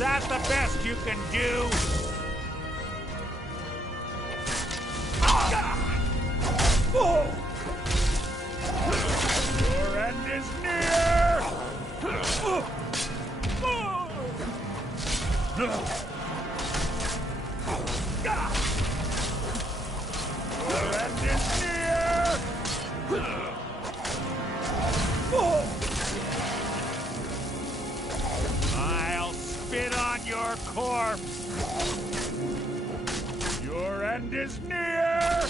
that the best you can do? Your end is near! Your end is near! I'll spit on your corpse! Your end is near!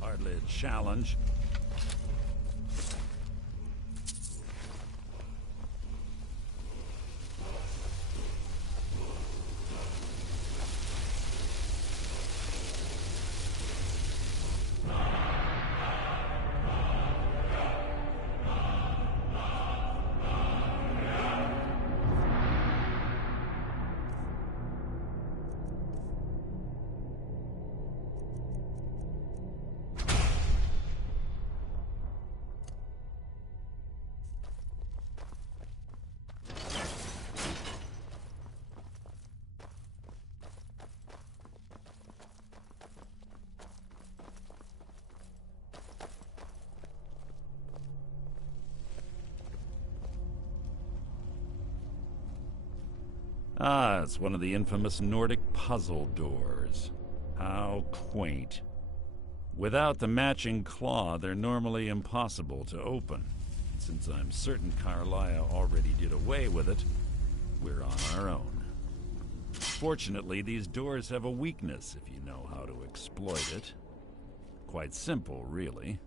Hardly a challenge. Ah, it's one of the infamous Nordic puzzle doors. How quaint. Without the matching claw, they're normally impossible to open. Since I'm certain Carlia already did away with it, we're on our own. Fortunately, these doors have a weakness if you know how to exploit it. Quite simple, really.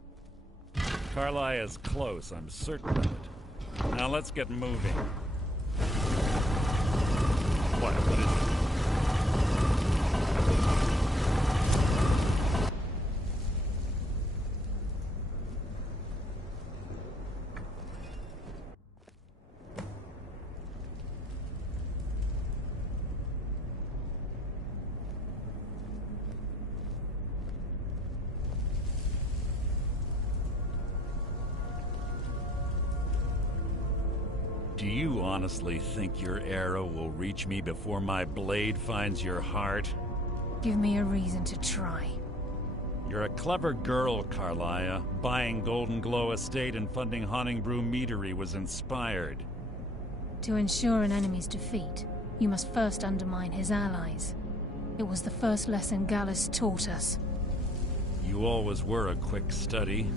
Carlia is close, I'm certain of it. Now let's get moving. What is it? Do you honestly think your arrow will reach me before my blade finds your heart? Give me a reason to try. You're a clever girl, Carlia. Buying Golden Glow Estate and funding Honningbrew Meadery was inspired. To ensure an enemy's defeat, you must first undermine his allies. It was the first lesson Gallus taught us. You always were a quick study.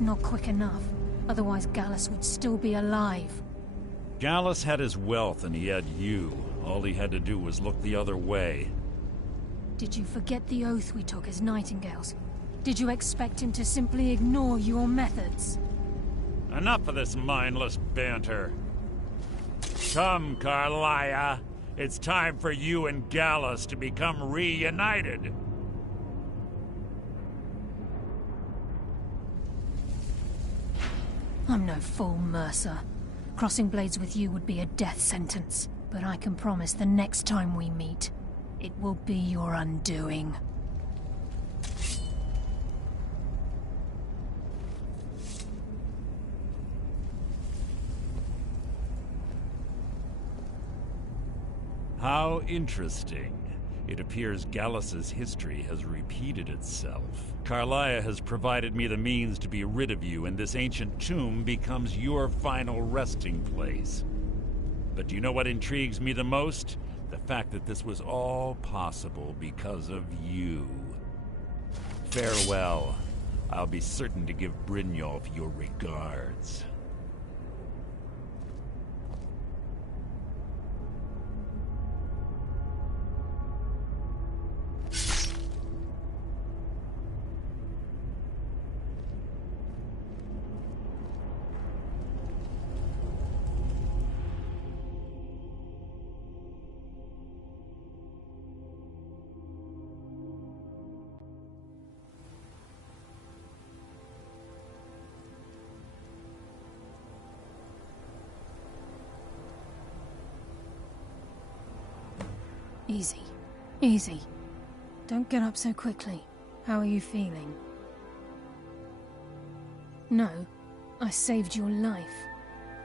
Not quick enough, otherwise Gallus would still be alive. Gallus had his wealth and he had you. All he had to do was look the other way. Did you forget the oath we took as Nightingales? Did you expect him to simply ignore your methods? Enough of this mindless banter. Come, Carlia. It's time for you and Gallus to become reunited. I'm no fool, Mercer. Crossing blades with you would be a death sentence, but I can promise the next time we meet, it will be your undoing. How interesting. It appears Gallus's history has repeated itself. Carlia has provided me the means to be rid of you, and this ancient tomb becomes your final resting place. But do you know what intrigues me the most? The fact that this was all possible because of you. Farewell. I'll be certain to give Brynjolf your regards. Easy. Easy. Don't get up so quickly. How are you feeling? No, I saved your life.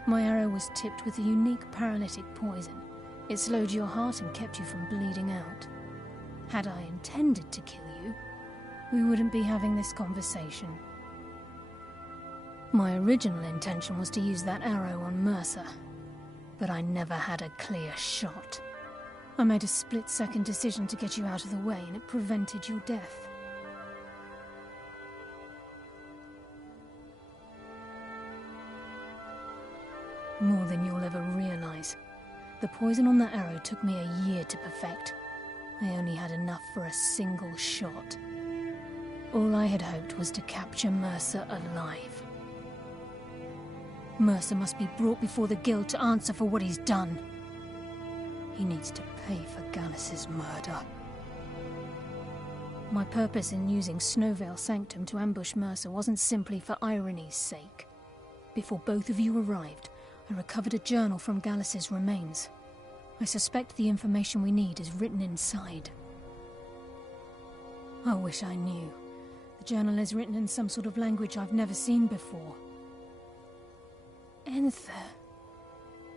My arrow was tipped with a unique paralytic poison. It slowed your heart and kept you from bleeding out. Had I intended to kill you, we wouldn't be having this conversation. My original intention was to use that arrow on Mercer, but I never had a clear shot. I made a split-second decision to get you out of the way, and it prevented your death. More than you'll ever realize. The poison on that arrow took me a year to perfect. I only had enough for a single shot. All I had hoped was to capture Mercer alive. Mercer must be brought before the Guild to answer for what he's done. He needs to pay for Gallus's murder. My purpose in using Snowveil Sanctum to ambush Mercer wasn't simply for irony's sake. Before both of you arrived, I recovered a journal from Gallus's remains. I suspect the information we need is written inside. I wish I knew. The journal is written in some sort of language I've never seen before. Enther.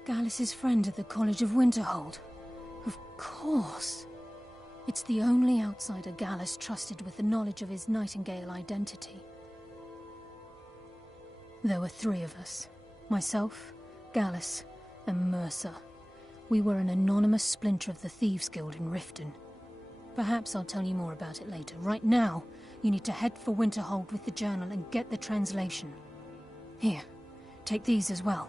Gallus's friend at the College of Winterhold. Of course. It's the only outsider Gallus trusted with the knowledge of his Nightingale identity. There were 3 of us. Myself, Gallus, and Mercer. We were an anonymous splinter of the Thieves Guild in Riften. Perhaps I'll tell you more about it later. Right now, you need to head for Winterhold with the journal and get the translation. Here, take these as well.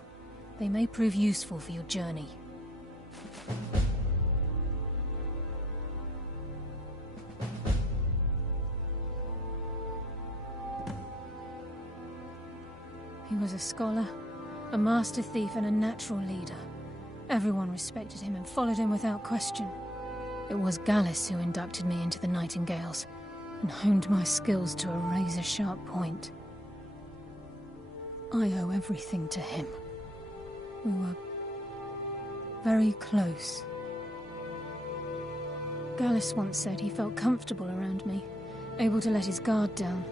They may prove useful for your journey. He was a scholar, a master thief, and a natural leader. Everyone respected him and followed him without question. It was Gallus who inducted me into the Nightingales and honed my skills to a razor-sharp point. I owe everything to him. We were very close. Gallus once said he felt comfortable around me, able to let his guard down.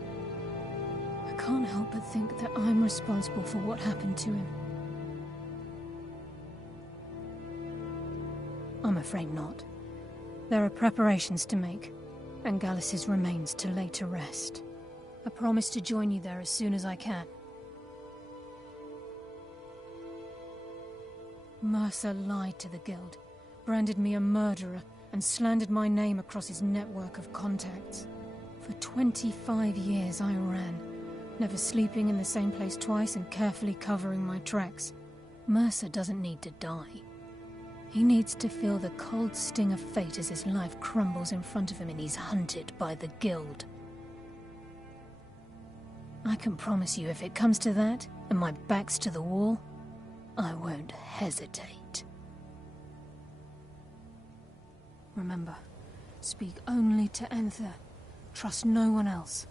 I can't help but think that I'm responsible for what happened to him. I'm afraid not. There are preparations to make, and Gallus's remains to lay to rest. I promise to join you there as soon as I can. Mercer lied to the Guild, branded me a murderer, and slandered my name across his network of contacts. For 25 years I ran, never sleeping in the same place twice and carefully covering my tracks. Mercer doesn't need to die. He needs to feel the cold sting of fate as his life crumbles in front of him and he's hunted by the Guild. I can promise you, if it comes to that, and my back's to the wall, I won't hesitate. Remember, speak only to Anther. Trust no one else.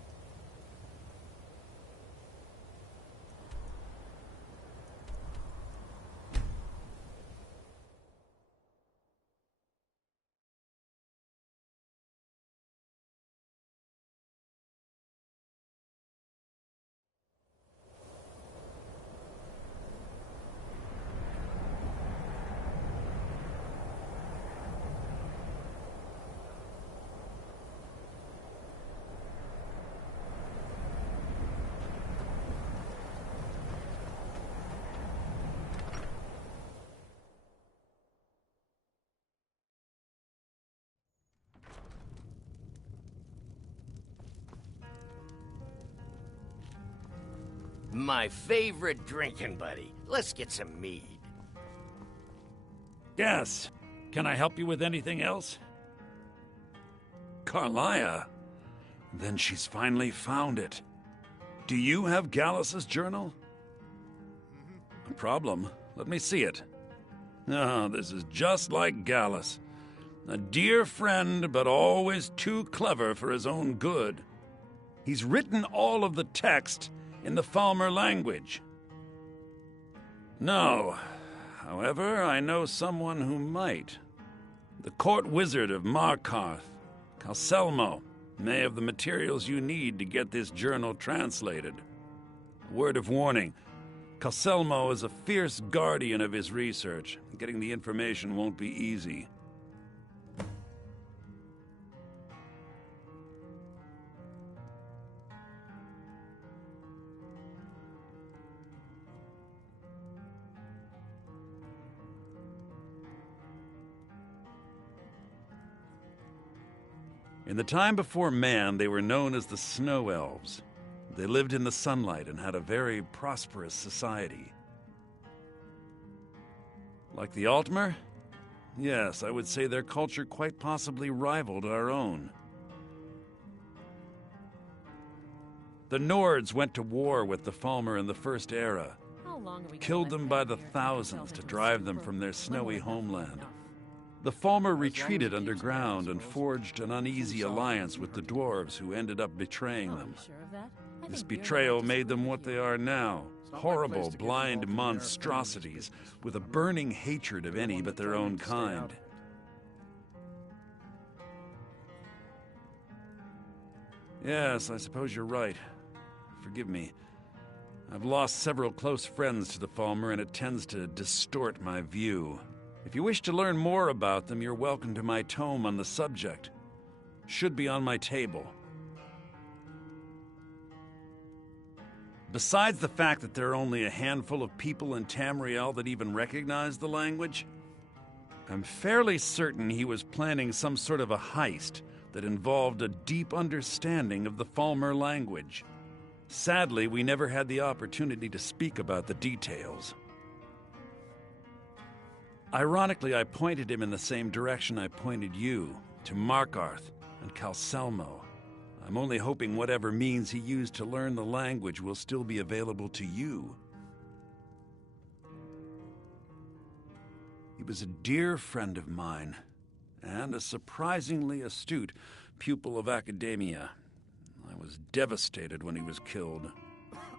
My favorite drinking buddy. Let's get some mead. Yes. Can I help you with anything else? Carlia? Then she's finally found it. Do you have Gallus's journal? No problem. Let me see it. Ah, this is just like Gallus. A dear friend, but always too clever for his own good. He's written all of the text in the Falmer language. No. However, I know someone who might. The court wizard of Markarth, Calselmo, may have the materials you need to get this journal translated. A word of warning, Calselmo is a fierce guardian of his research. Getting the information won't be easy. In the time before man, they were known as the Snow Elves. They lived in the sunlight and had a very prosperous society. Like the Altmer? Yes, I would say their culture quite possibly rivaled our own. The Nords went to war with the Falmer in the First Era, killed them by the thousands to drive them from their snowy homeland. The Falmer retreated underground and forged an uneasy alliance with the dwarves who ended up betraying them. This betrayal made them what they are now, horrible, blind monstrosities with a burning hatred of any but their own kind. Yes, I suppose you're right. Forgive me. I've lost several close friends to the Falmer, and it tends to distort my view. If you wish to learn more about them, you're welcome to my tome on the subject. Should be on my table. Besides the fact that there are only a handful of people in Tamriel that even recognize the language, I'm fairly certain he was planning some sort of a heist that involved a deep understanding of the Falmer language. Sadly, we never had the opportunity to speak about the details. Ironically, I pointed him in the same direction I pointed you, to Markarth and Calselmo. I'm only hoping whatever means he used to learn the language will still be available to you. He was a dear friend of mine, and a surprisingly astute pupil of academia. I was devastated when he was killed.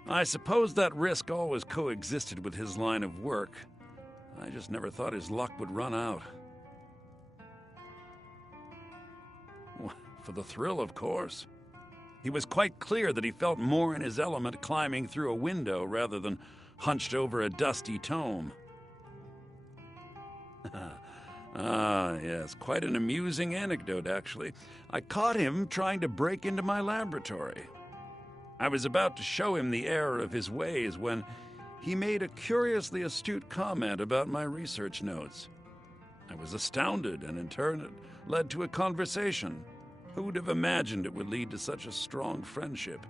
I suppose that risk always coexisted with his line of work. I just never thought his luck would run out. For the thrill, of course. He was quite clear that he felt more in his element climbing through a window rather than hunched over a dusty tome. Yes, quite an amusing anecdote, actually. I caught him trying to break into my laboratory. I was about to show him the error of his ways when he made a curiously astute comment about my research notes. I was astounded, and in turn it led to a conversation. Who would have imagined it would lead to such a strong friendship?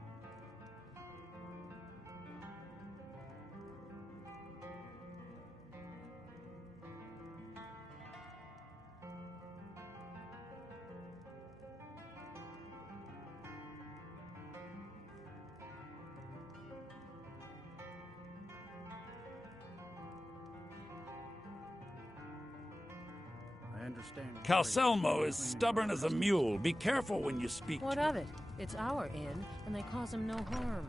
Calselmo is stubborn as a mule. Be careful when you speak What to of him. it? It's our inn, and they cause him no harm.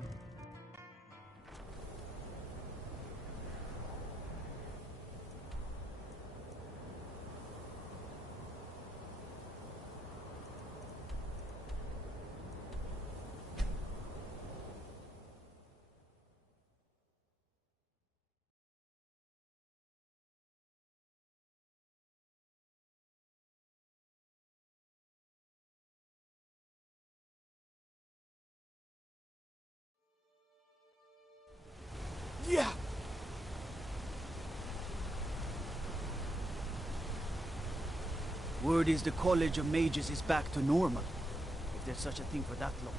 Yeah! Word is the College of Mages is back to normal. If there's such a thing for that long.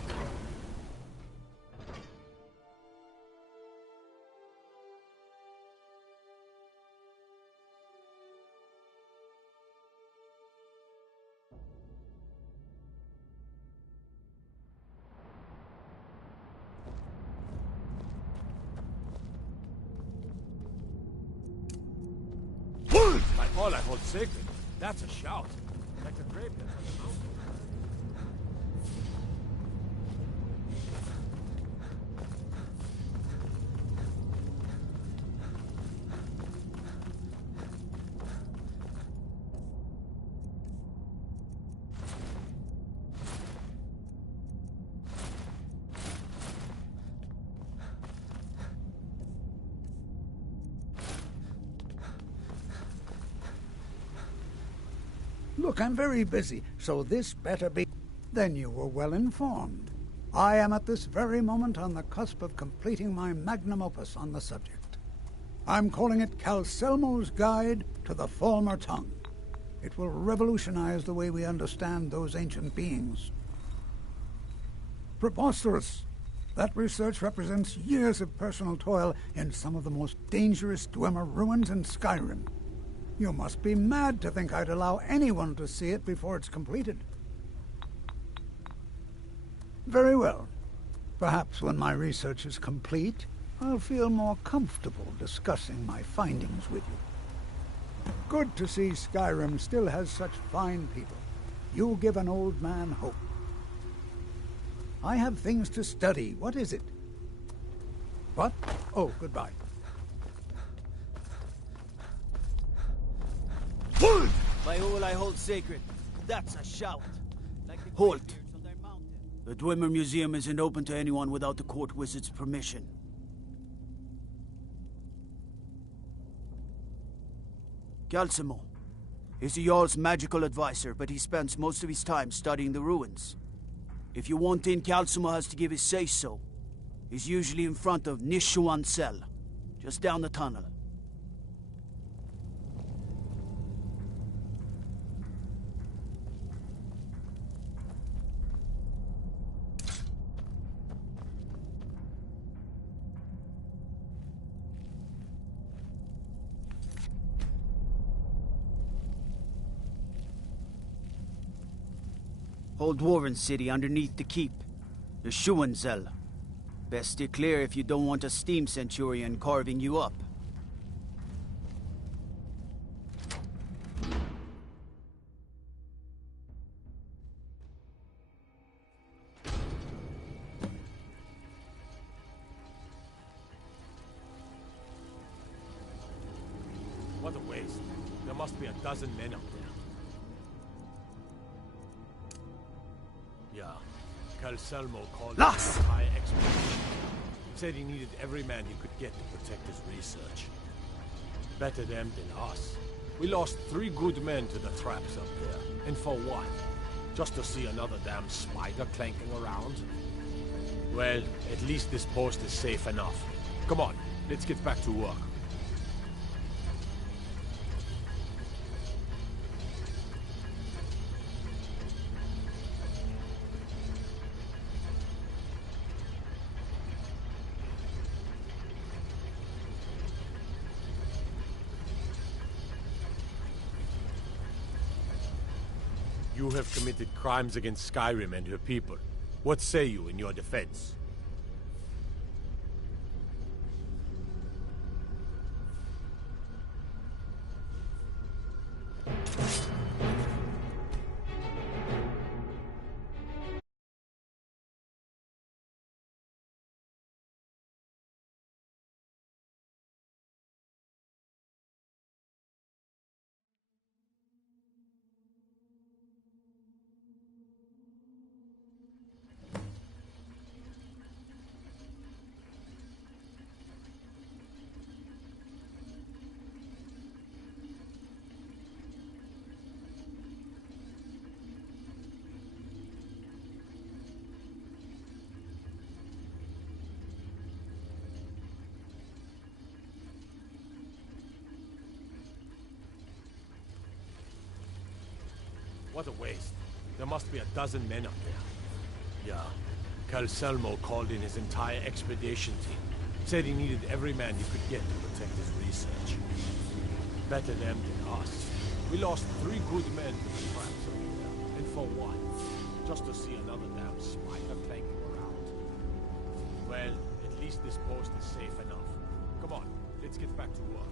Like all I hold sacred. That's a shout. Like a graveyard on the mountain. Look, I'm very busy, so this better be... Then you were well informed. I am at this very moment on the cusp of completing my magnum opus on the subject. I'm calling it Calselmo's Guide to the Falmer Tongue. It will revolutionize the way we understand those ancient beings. Preposterous! That research represents years of personal toil in some of the most dangerous Dwemer ruins in Skyrim. You must be mad to think I'd allow anyone to see it before it's completed. Very well. Perhaps when my research is complete, I'll feel more comfortable discussing my findings with you. Good to see Skyrim still has such fine people. You give an old man hope. I have things to study. What is it? What? Oh, goodbye. By all I hold sacred, that's a shout. Like Halt! The Dwemer Museum isn't open to anyone without the court wizard's permission. Calselmo. He's the Jarl's magical advisor, but he spends most of his time studying the ruins. If you want in, Calselmo has to give his say-so. He's usually in front of Nishuan's cell, just down the tunnel. Old Warren City underneath the keep. The Schuenzell. Best steer clear if you don't want a steam centurion carving you up. What a waste. There must be a dozen men up there. Yeah. Calselmo called Las! it a high expedition. He said he needed every man he could get to protect his research. Better them than us. We lost 3 good men to the traps up there. And for what? Just to see another damn spider clanking around? Well, at least this post is safe enough. Come on, let's get back to work. You have committed crimes against Skyrim and her people. What say you in your defense? What a waste. There must be a dozen men up there. Yeah. Calselmo called in his entire expedition team. Said he needed every man he could get to protect his research. Better them than us. We lost 3 good men to the traps up there. And for what? Just to see another damn spider clanking around. Well, at least this post is safe enough. Come on, let's get back to work.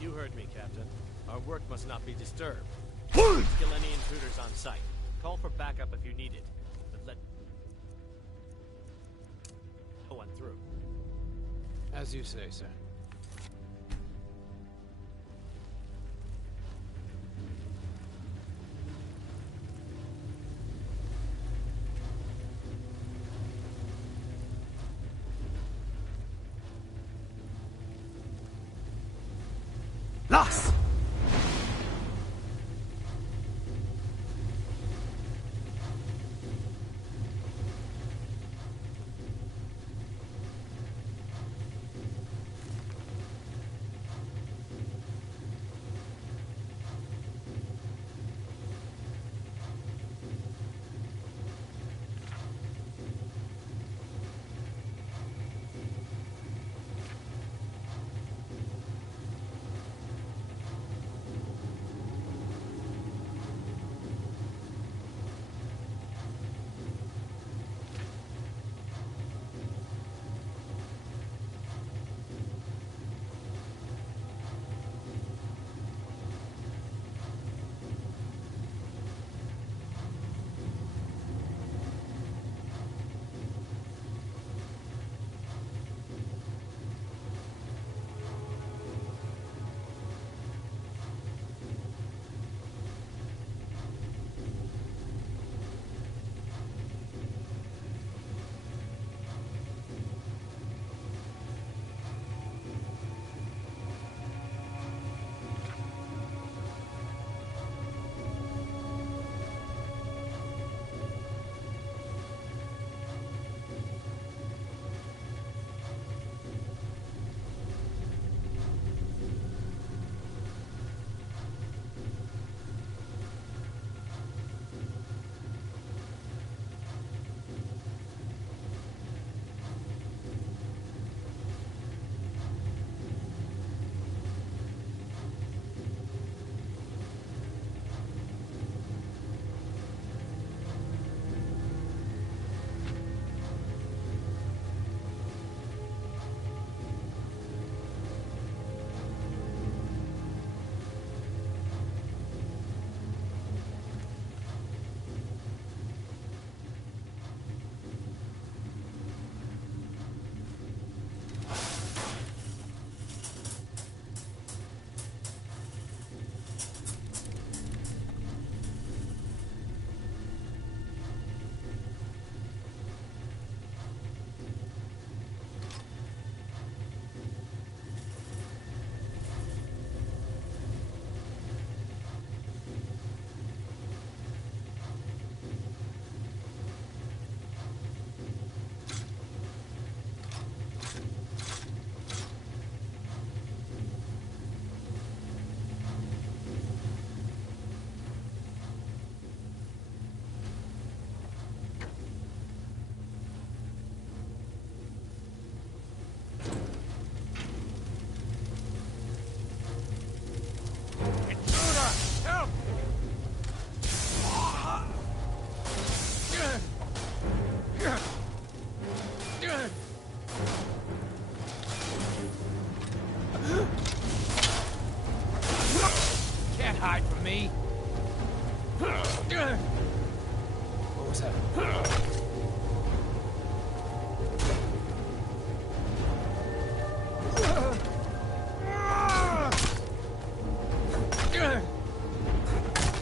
You heard me, Captain. Our work must not be disturbed. Kill any intruders on sight. Call for backup if you need it, but let no one through. As you say, sir. Las!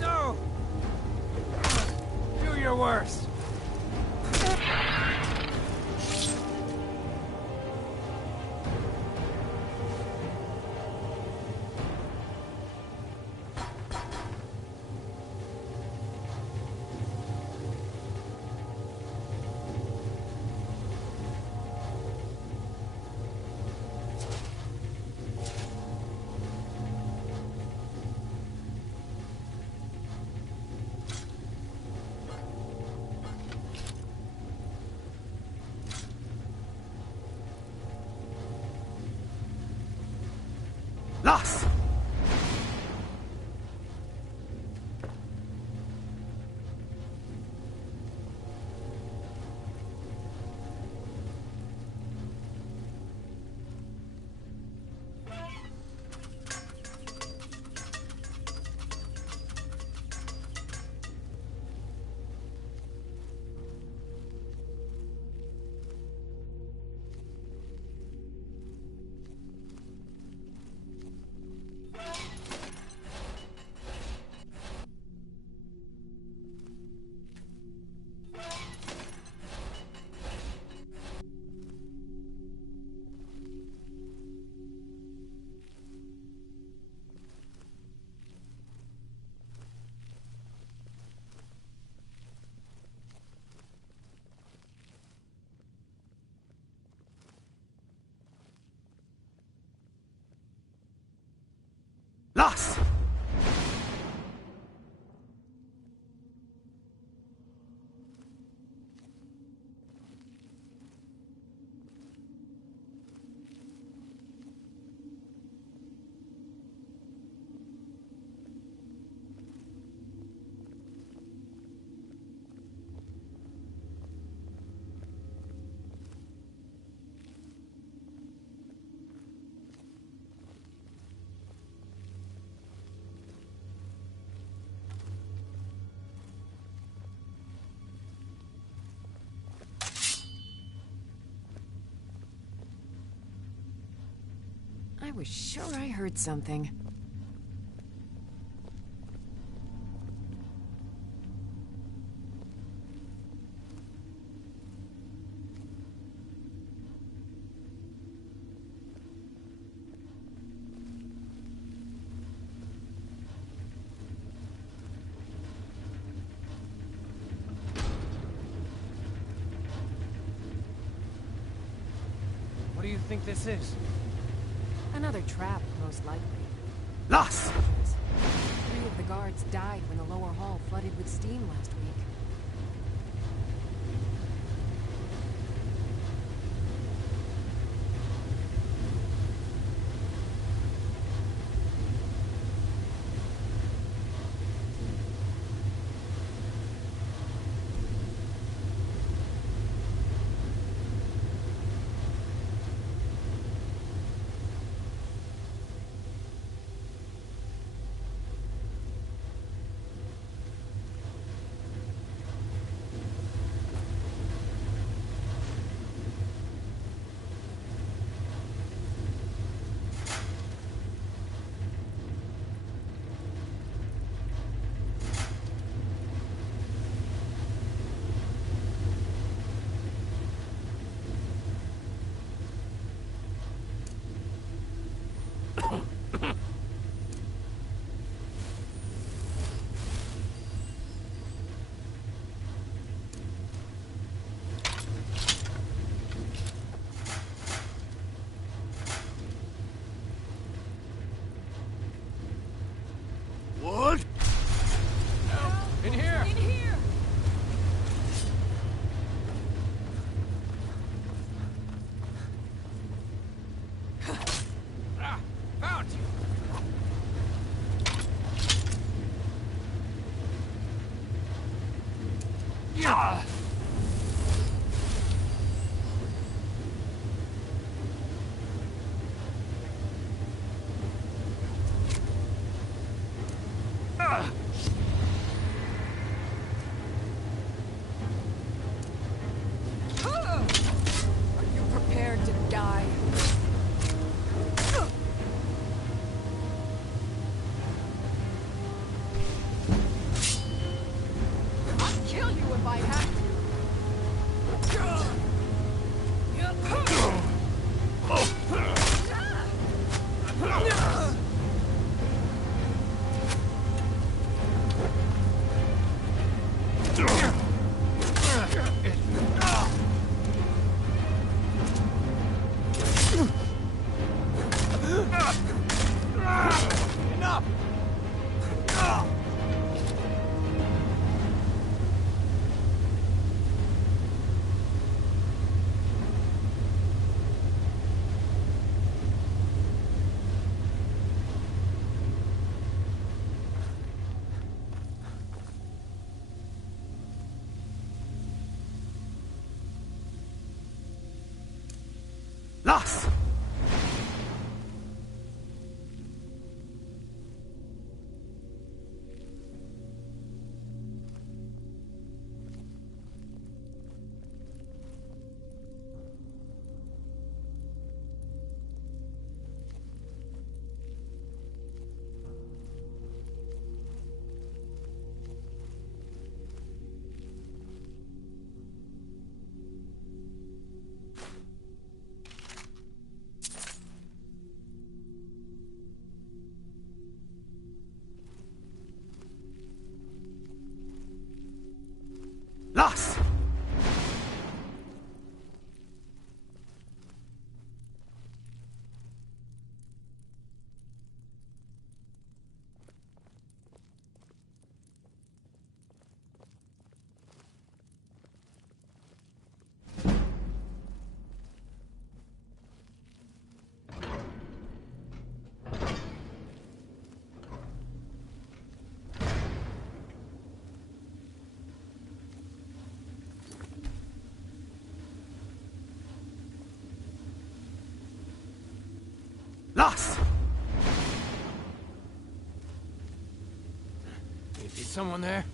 No! Do your worst. Los! Los! I was sure I heard something. What do you think this is? Another trap, most likely. Los! 3 of the guards died when the lower hall flooded with steam last week. What? In here! In here! Found you! Yeah! Los! Los! Los! Is someone there?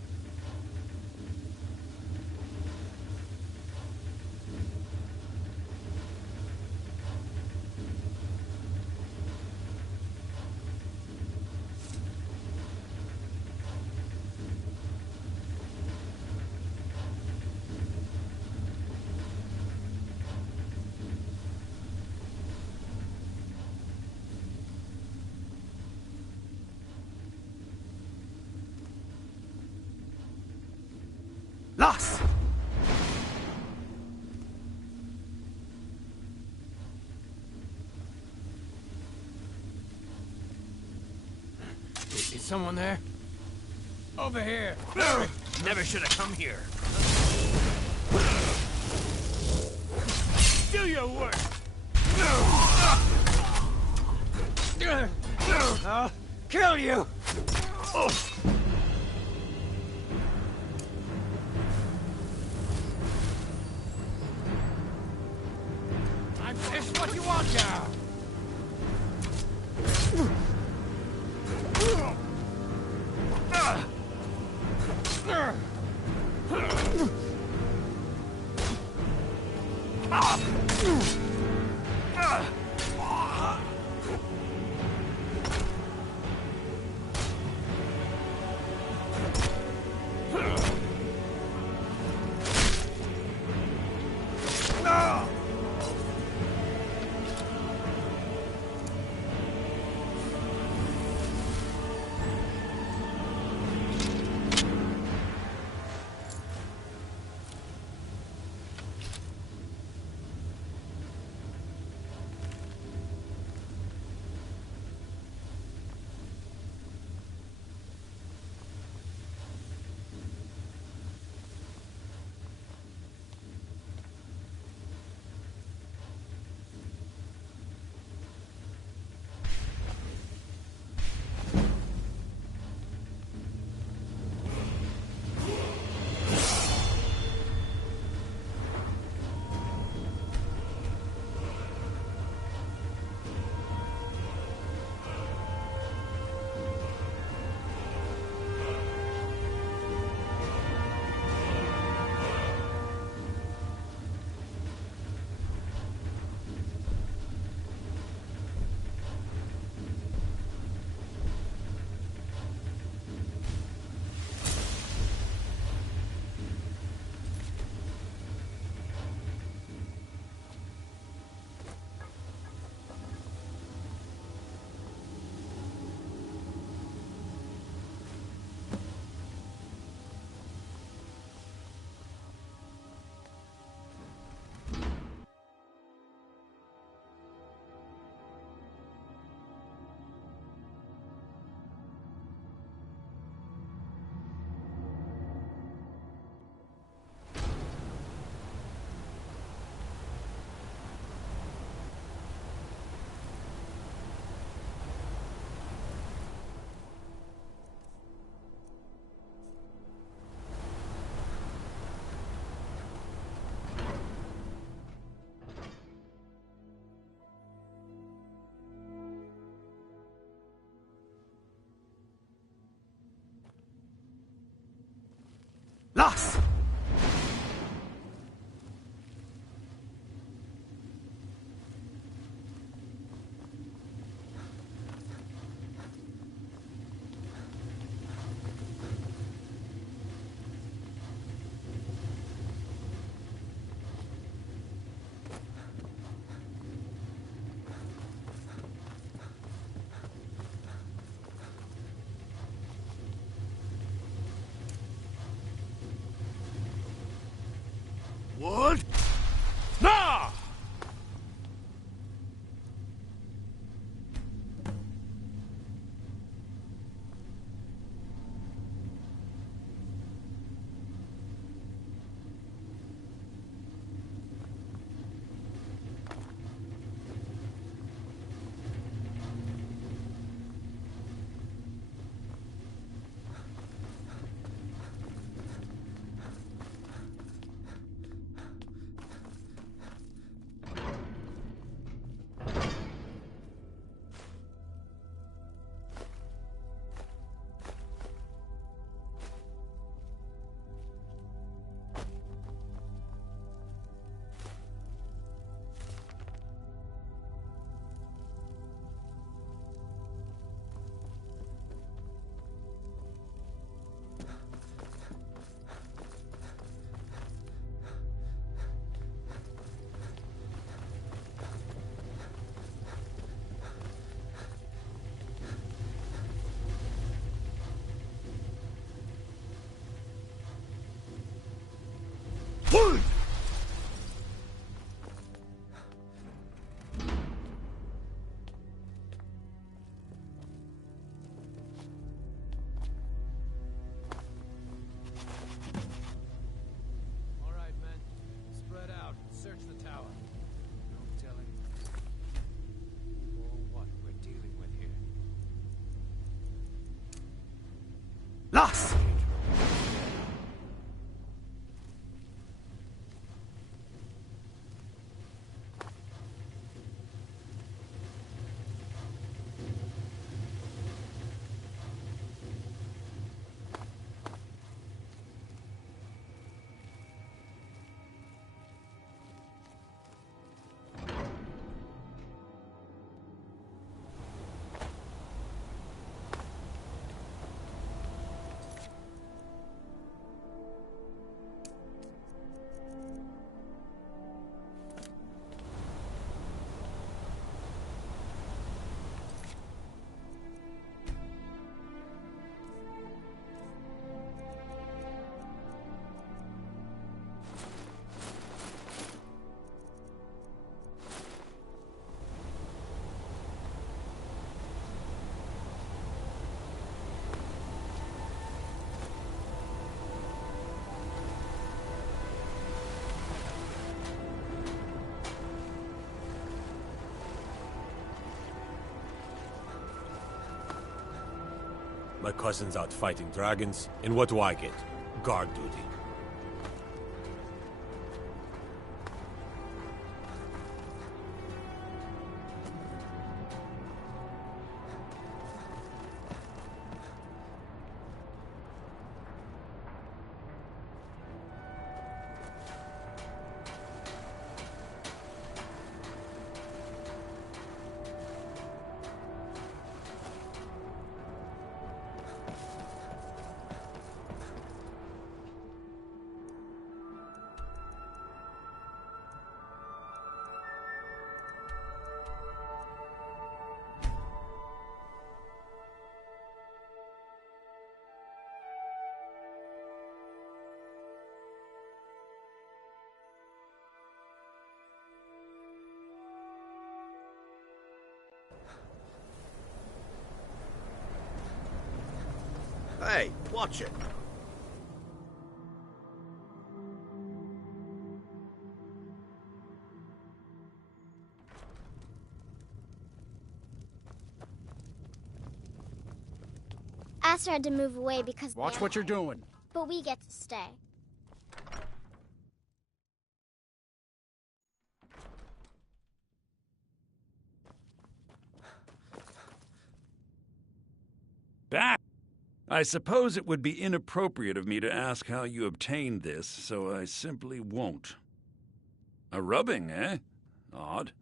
Los! Is someone there? Over here! Never should have come here. Do your work! I'll kill you! It's what you want now! What? Nah! All right, men. Spread out. Search the tower. No telling or what we're dealing with here. Lass! My cousin's out fighting dragons, and what do I get? Guard duty. Hey, watch it. Aster had to move away because Watch what you're doing. but we get to stay. Back! I suppose it would be inappropriate of me to ask how you obtained this, so I simply won't. A rubbing, eh? Odd.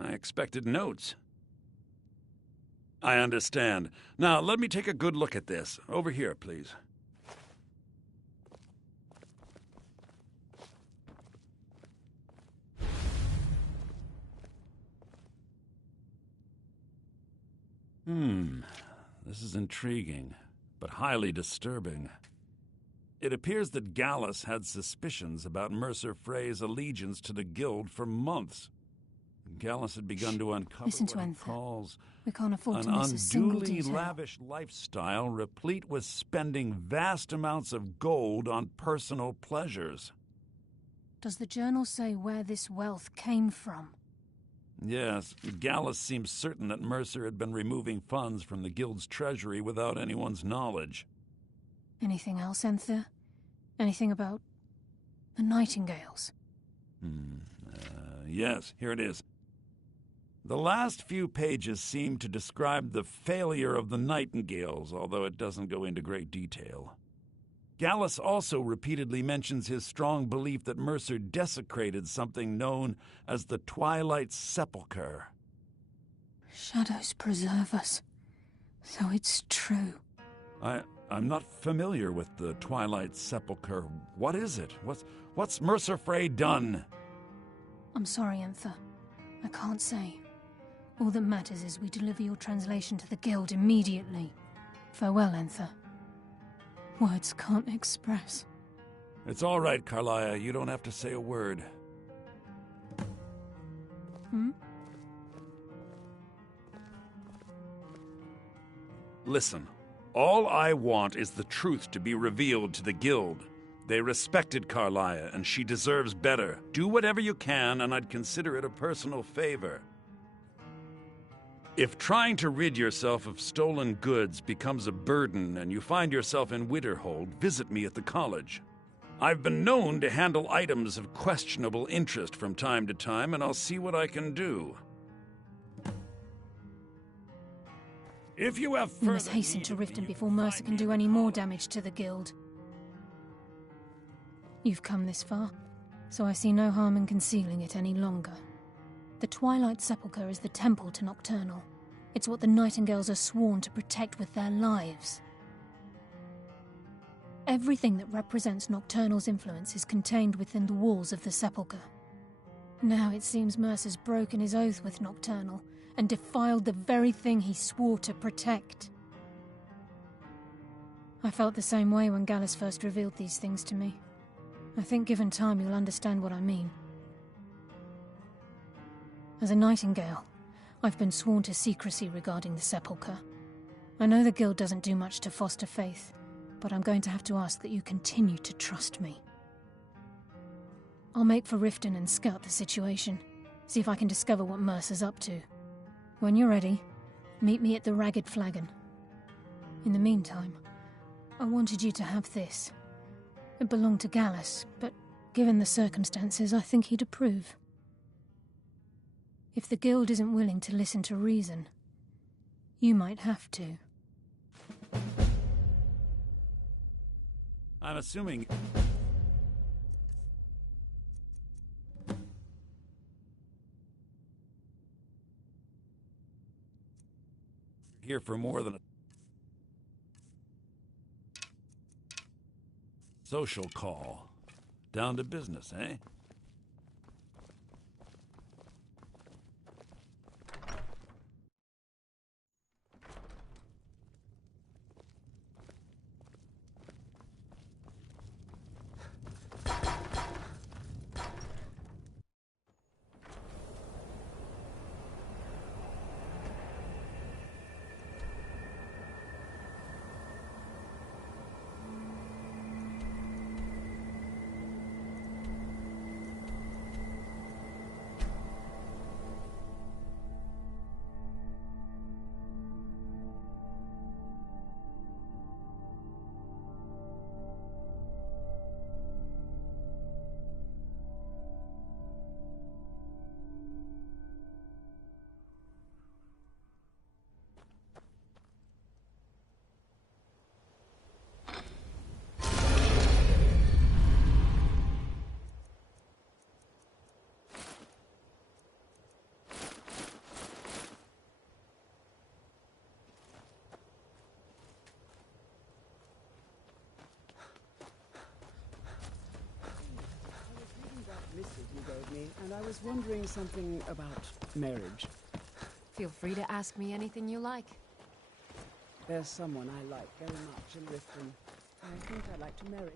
I expected notes. I understand. Now, let me take a good look at this. Over here, please. This is intriguing, but highly disturbing. It appears that Gallus had suspicions about Mercer Frey's allegiance to the Guild for months. Gallus had begun to uncover Listen to what he Enther. calls We can't afford an to miss a single unduly detail. lavish lifestyle replete with spending vast amounts of gold on personal pleasures. Does the journal say where this wealth came from? Yes, Gallus seems certain that Mercer had been removing funds from the Guild's treasury without anyone's knowledge. Anything else, Enther? Anything about the Nightingales? Yes, here it is. The last few pages seem to describe the failure of the Nightingales, although it doesn't go into great detail. Gallus also repeatedly mentions his strong belief that Mercer desecrated something known as the Twilight Sepulchre. Shadows preserve us. So it's true. I'm not familiar with the Twilight Sepulchre. What is it? What's Mercer Frey done? I'm sorry, Enther. I can't say. All that matters is we deliver your translation to the Guild immediately. Farewell, Enther. Words can't express. It's all right, Carlia. You don't have to say a word. Listen, all I want is the truth to be revealed to the Guild. They respected Carlia, and she deserves better. Do whatever you can, and I'd consider it a personal favor. If trying to rid yourself of stolen goods becomes a burden and you find yourself in Winterhold, visit me at the college. I've been known to handle items of questionable interest from time to time, and I'll see what I can do. If you have We further must hasten need to of me, Riften you before can Mercer find can me do at any the more college. damage to the Guild. You've come this far, so I see no harm in concealing it any longer. The Twilight Sepulchre is the temple to Nocturnal. It's what the Nightingales are sworn to protect with their lives. Everything that represents Nocturnal's influence is contained within the walls of the Sepulchre. Now it seems Mercer's broken his oath with Nocturnal and defiled the very thing he swore to protect. I felt the same way when Gallus first revealed these things to me. I think given time you'll understand what I mean. As a Nightingale, I've been sworn to secrecy regarding the Sepulchre. I know the Guild doesn't do much to foster faith, but I'm going to have to ask that you continue to trust me. I'll make for Riften and scout the situation, see if I can discover what Mercer's up to. When you're ready, meet me at the Ragged Flagon. In the meantime, I wanted you to have this. It belonged to Gallus, but given the circumstances, I think he'd approve. If the Guild isn't willing to listen to reason, you might have to. I'm assuming... here for more than a social call. Down to business, eh? You gave me, and I was wondering something about marriage. Feel free to ask me anything you like. There's someone I like very much in Riften. I think I'd like to marry.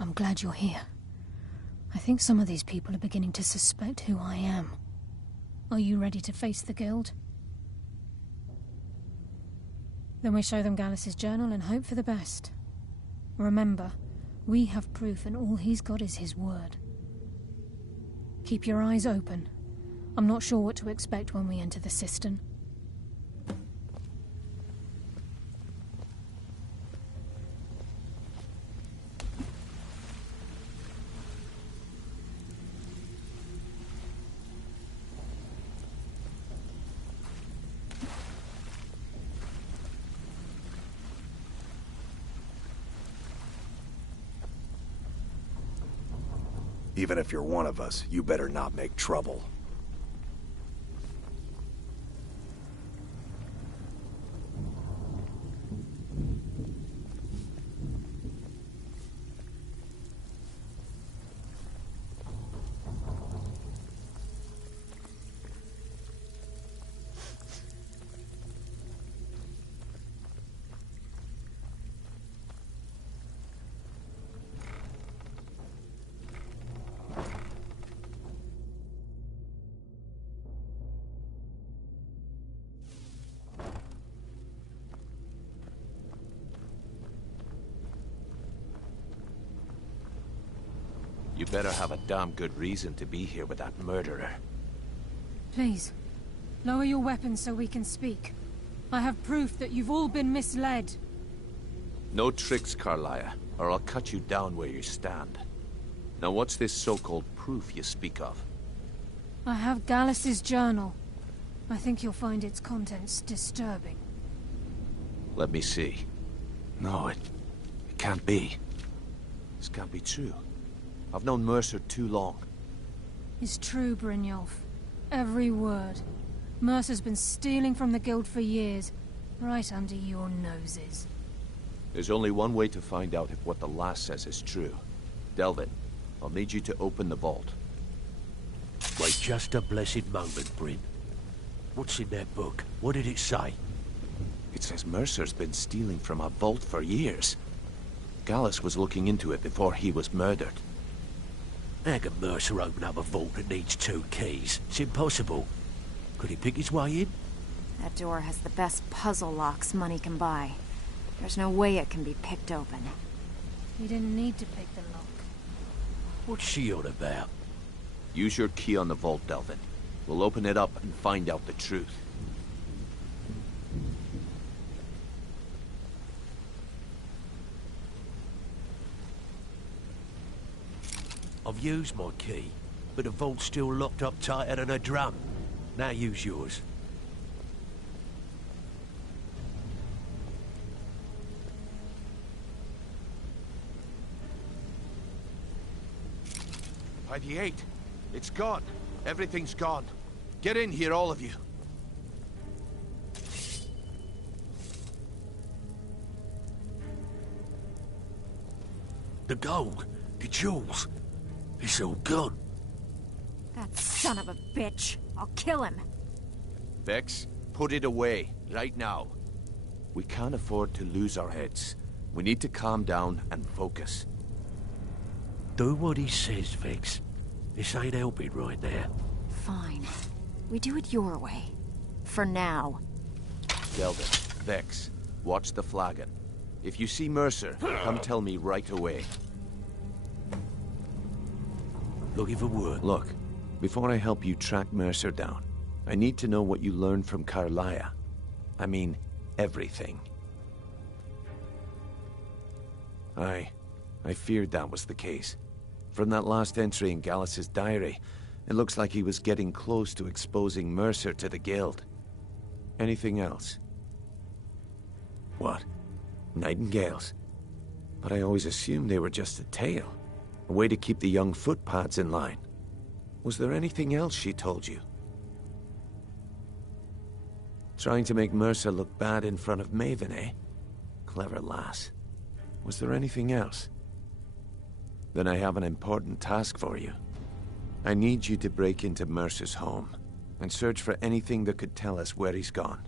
I'm glad you're here. I think some of these people are beginning to suspect who I am. Are you ready to face the Guild? Then we show them Gallus's journal and hope for the best. Remember, we have proof and all he's got is his word. Keep your eyes open. I'm not sure what to expect when we enter the cistern. Even if you're one of us, you better not make trouble. You better have a damn good reason to be here with that murderer. Please, lower your weapons so we can speak. I have proof that you've all been misled. No tricks, Carlia, or I'll cut you down where you stand. Now what's this so-called proof you speak of? I have Gallus's journal. I think you'll find its contents disturbing. Let me see. No, it can't be. This can't be true. I've known Mercer too long. It's true, Brynjolf. Every word. Mercer's been stealing from the Guild for years, right under your noses. There's only one way to find out if what the lass says is true. Delvin, I'll need you to open the vault. Wait just a blessed moment, Bryn. What's in that book? What did it say? It says Mercer's been stealing from a vault for years. Gallus was looking into it before he was murdered. How can Mercer open up a vault that needs 2 keys? It's impossible. Could he pick his way in? That door has the best puzzle locks money can buy. There's no way it can be picked open. He didn't need to pick the lock. What's she on about? Use your key on the vault, Delvin. We'll open it up and find out the truth. I've used my key, but the vault's still locked up tighter than a drum. Now use yours. By the 8. It's gone. Everything's gone. Get in here, all of you. The gold, the jewels, it's all gone. That son of a bitch. I'll kill him. Vex, put it away, right now. We can't afford to lose our heads. We need to calm down and focus. Do what he says, Vex. This ain't helping right now. Fine. We do it your way. For now. Delvin, Vex, watch the flagon. If you see Mercer, come tell me right away. Looking for work. Look, before I help you track Mercer down, I need to know what you learned from Carlia. I mean, everything. I feared that was the case. From that last entry in Gallus's diary, it looks like he was getting close to exposing Mercer to the Guild. Anything else? What? Nightingales? But I always assumed they were just a tale. A way to keep the young footpads in line. Was there anything else she told you? Trying to make Mercer look bad in front of Maven, eh? Clever lass. Was there anything else? Then I have an important task for you. I need you to break into Mercer's home and search for anything that could tell us where he's gone.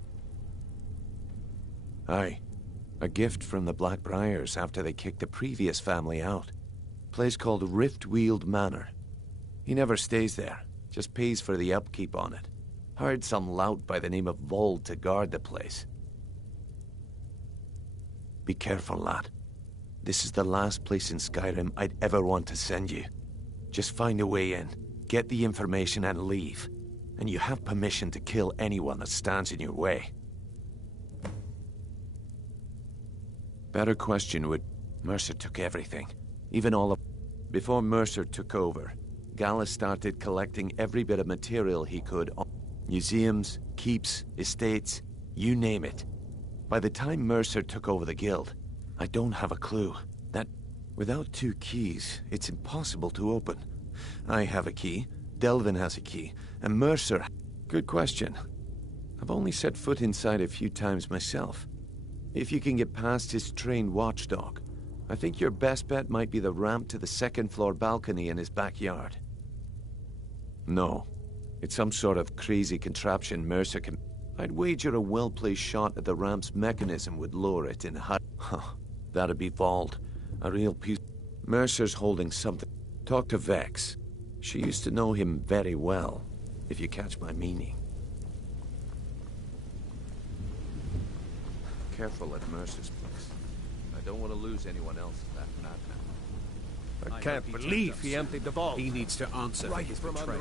Aye. A gift from the Blackbriars after they kicked the previous family out. Place called Riftweald Manor. He never stays there, just pays for the upkeep on it. Hired some lout by the name of Vold to guard the place. Be careful, lad. This is the last place in Skyrim I'd ever want to send you. Just find a way in, get the information and leave. And you have permission to kill anyone that stands in your way. Better question would... Mercer took everything. Even all of... Before Mercer took over, Gallus started collecting every bit of material he could on museums, keeps, estates, you name it. By the time Mercer took over the guild, I don't have a clue. That... Without 2 keys, it's impossible to open. I have a key, Delvin has a key, and Mercer... Good question. I've only set foot inside a few times myself. If you can get past his trained watchdog, I think your best bet might be the ramp to the 2nd floor balcony in his backyard. No. It's some sort of crazy contraption Mercer can... I'd wager a well-placed shot at the ramp's mechanism would lower it in a hut. Huh. That'd be Vold. A real piece... Mercer's holding something. Talk to Vex. She used to know him very well, if you catch my meaning. Careful at Mercer's place. I don't want to lose anyone else in that madman. I can't believe he emptied the vault. He needs to answer for his betrayal.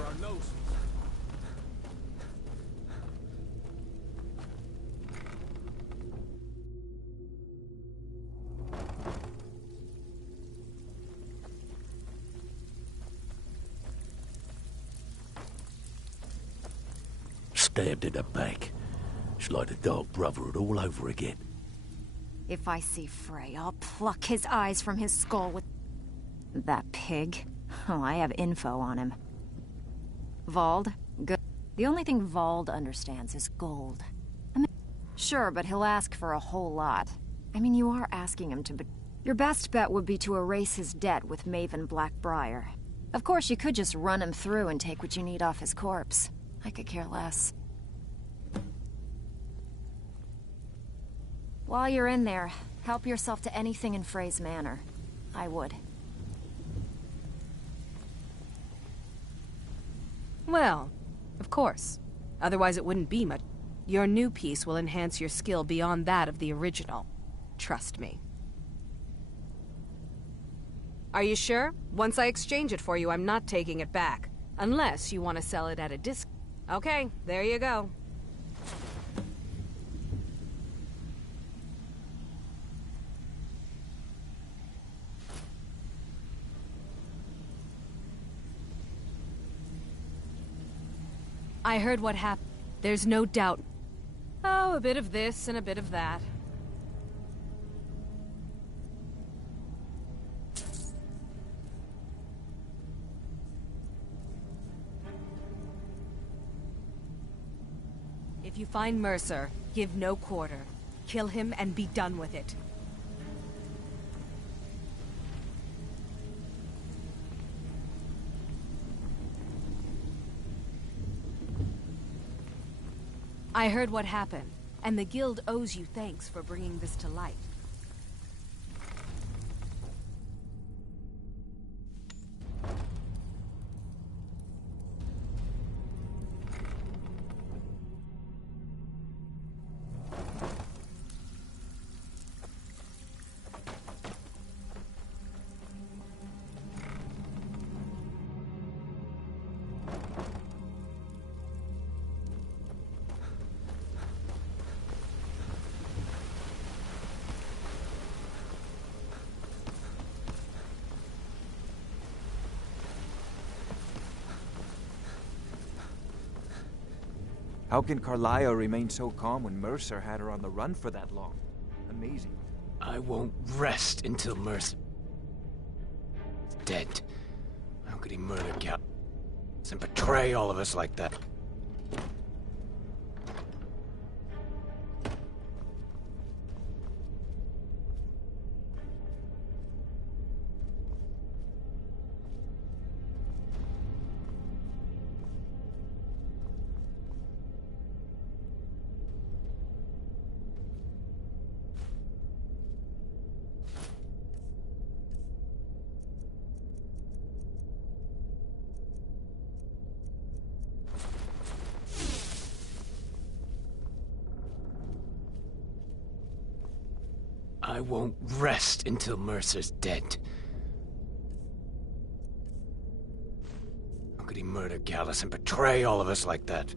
Stabbed in the back. It's like the Dark Brotherhood all over again. If I see Frey, I'll pluck his eyes from his skull with... That pig? Oh, I have info on him. Vold? Good. The only thing Vold understands is gold. Sure, but he'll ask for a whole lot. I mean, you are asking him to... Your best bet would be to erase his debt with Maven Blackbriar. Of course, you could just run him through and take what you need off his corpse. I could care less. While you're in there, help yourself to anything in Frey's Manor. I would. Well, of course. Otherwise it wouldn't be much. Your new piece will enhance your skill beyond that of the original. Trust me. Are you sure? Once I exchange it for you, I'm not taking it back. Unless you want to sell it at a discount. Okay, there you go. I heard what happened. There's no doubt. Oh, a bit of this and a bit of that. If you find Mercer, give no quarter. Kill him and be done with it. I heard what happened, and the Guild owes you thanks for bringing this to light. How can Carlisle remain so calm when Mercer had her on the run for that long? Amazing. I won't rest until Mercer is dead. How could he murder Gal and betray all of us like that? I won't rest until Mercer's dead. How could he murder Gallus and betray all of us like that?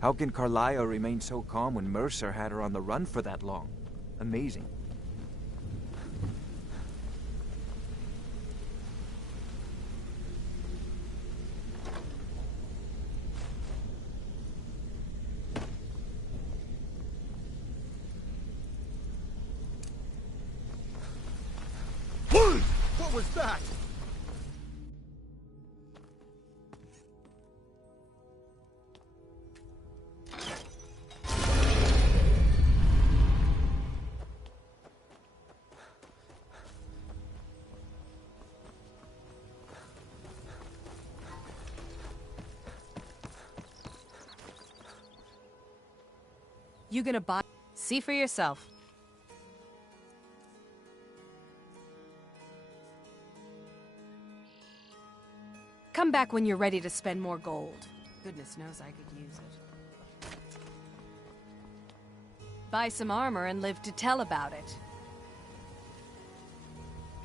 How can Carlisle remain so calm when Mercer had her on the run for that long? Amazing. What was that? You gonna buy? See for yourself. Come back when you're ready to spend more gold. Goodness knows I could use it. Buy some armor and live to tell about it.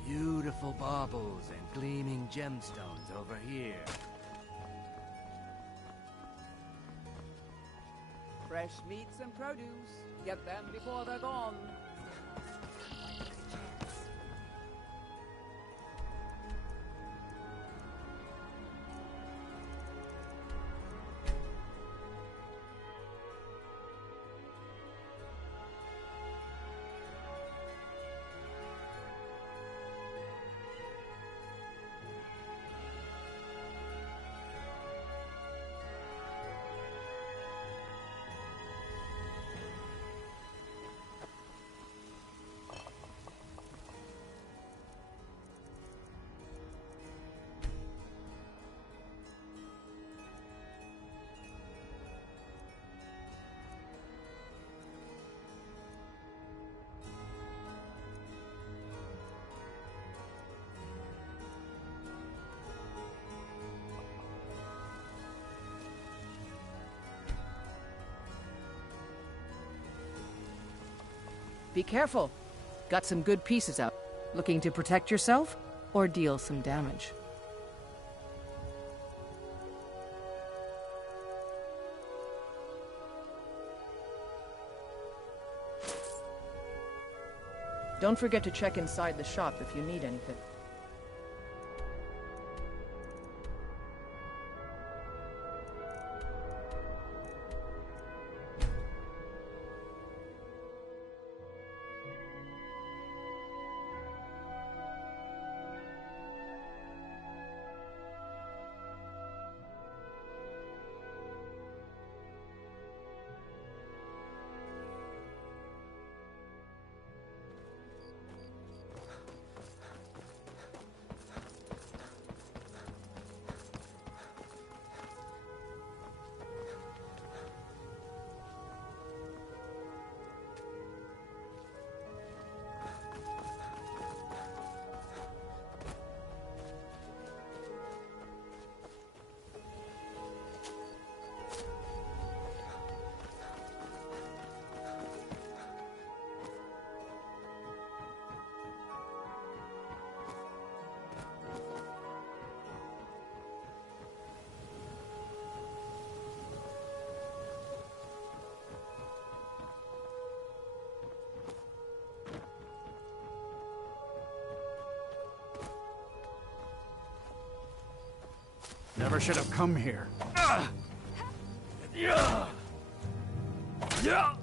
Beautiful baubles and gleaming gemstones over here. Fresh meats and produce. Get them before they're gone. Be careful. Got some good pieces out. Looking to protect yourself or deal some damage? Don't forget to check inside the shop if you need anything. Never should have come here. Yeah. Yeah.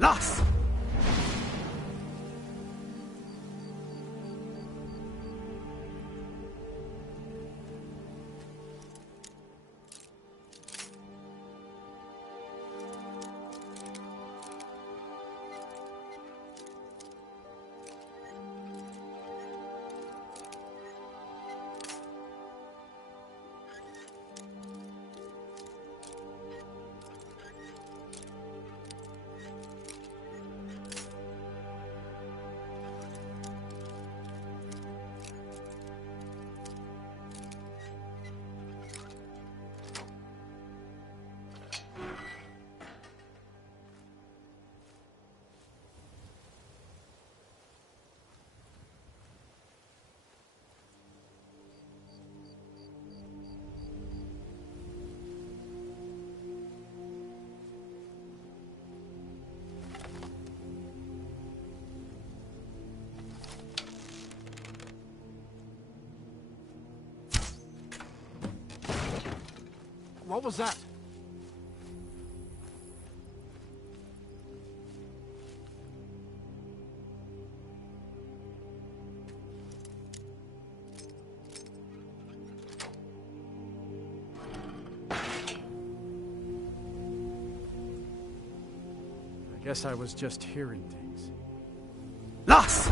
Los! What was that? I guess I was just hearing things. Los!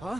Huh?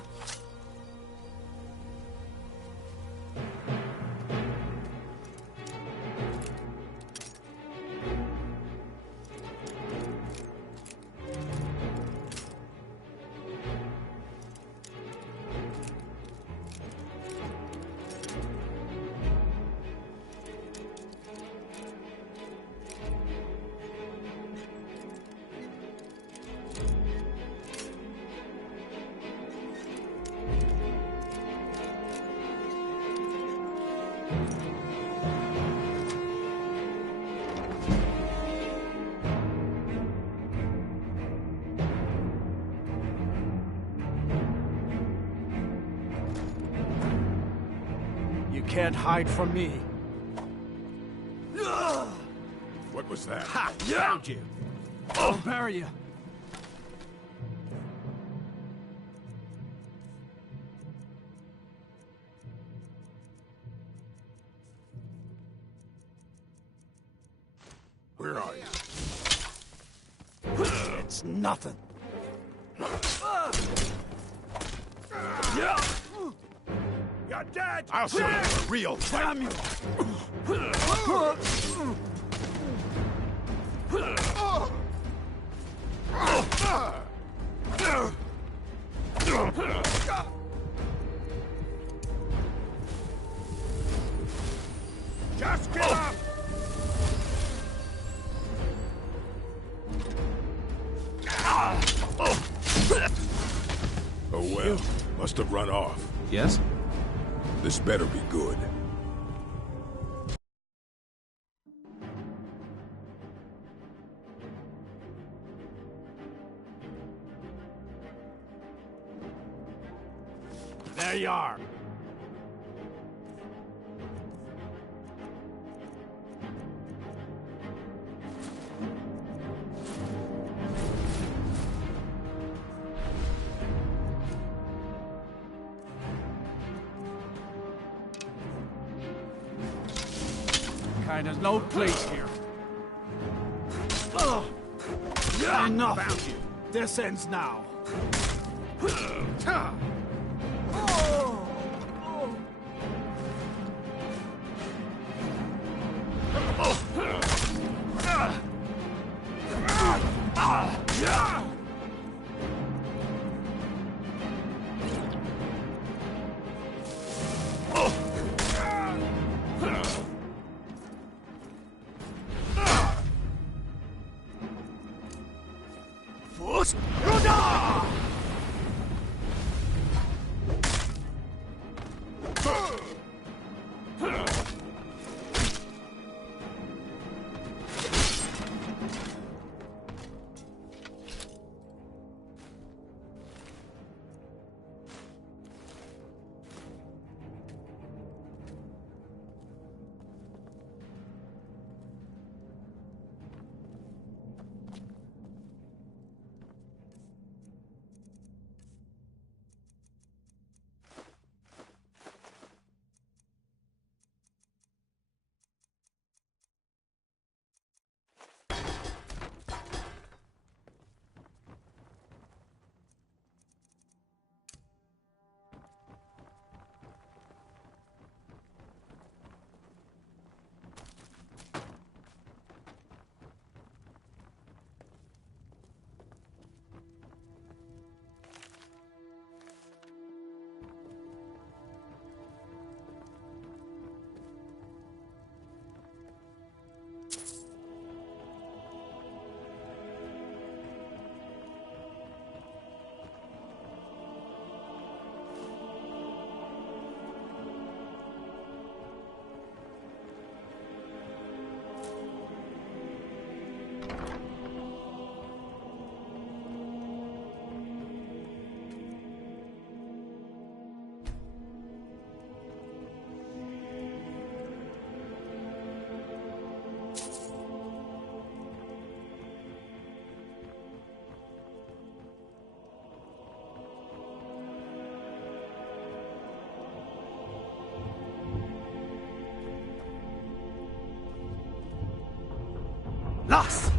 You can't hide from me. What was that? Ha! Found you. I'll bury you. Where are you? It's nothing. You're dead! I'll show you the real Samuel! Just give up! Oh well, must have run off. Yes? This better be good. There you are. Kind has no place here. Enough! Found you. This ends now. Lost!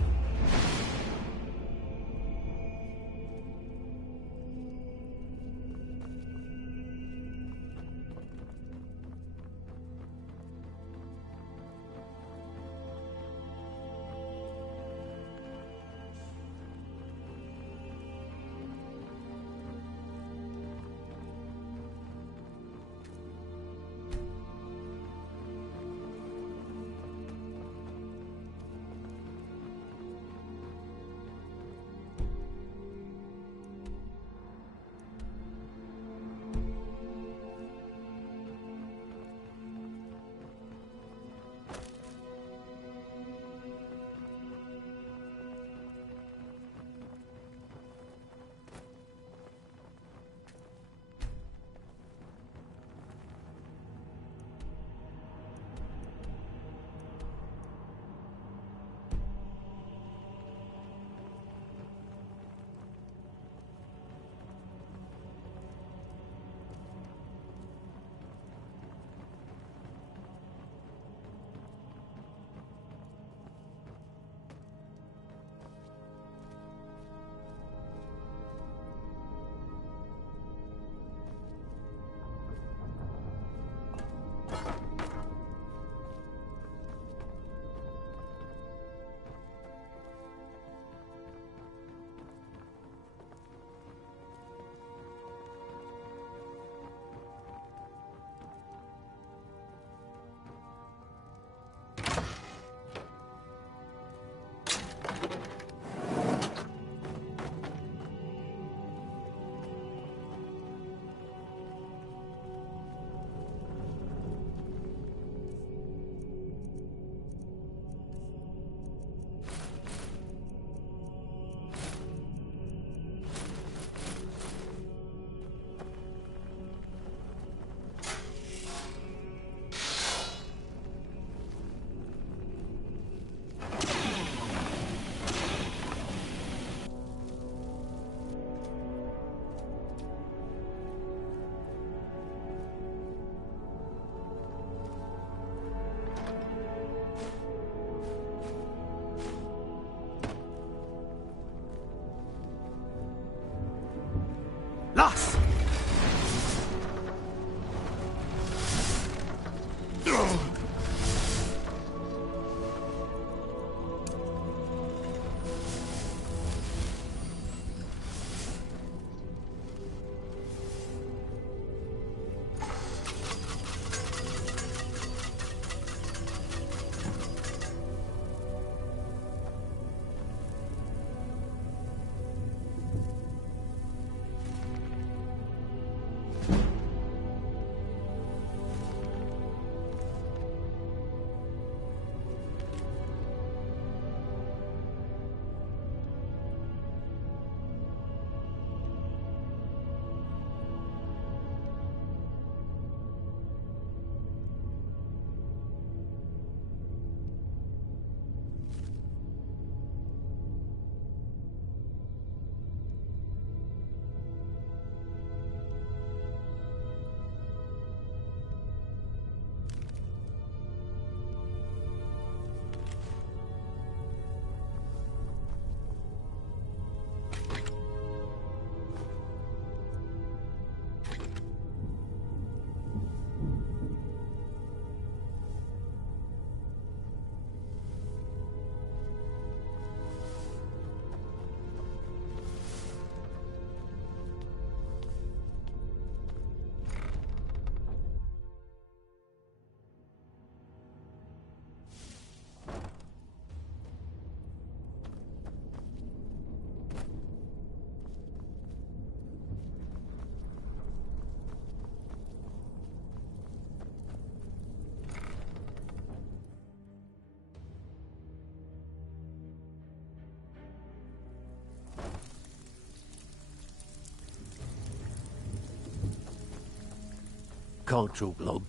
can't talk long.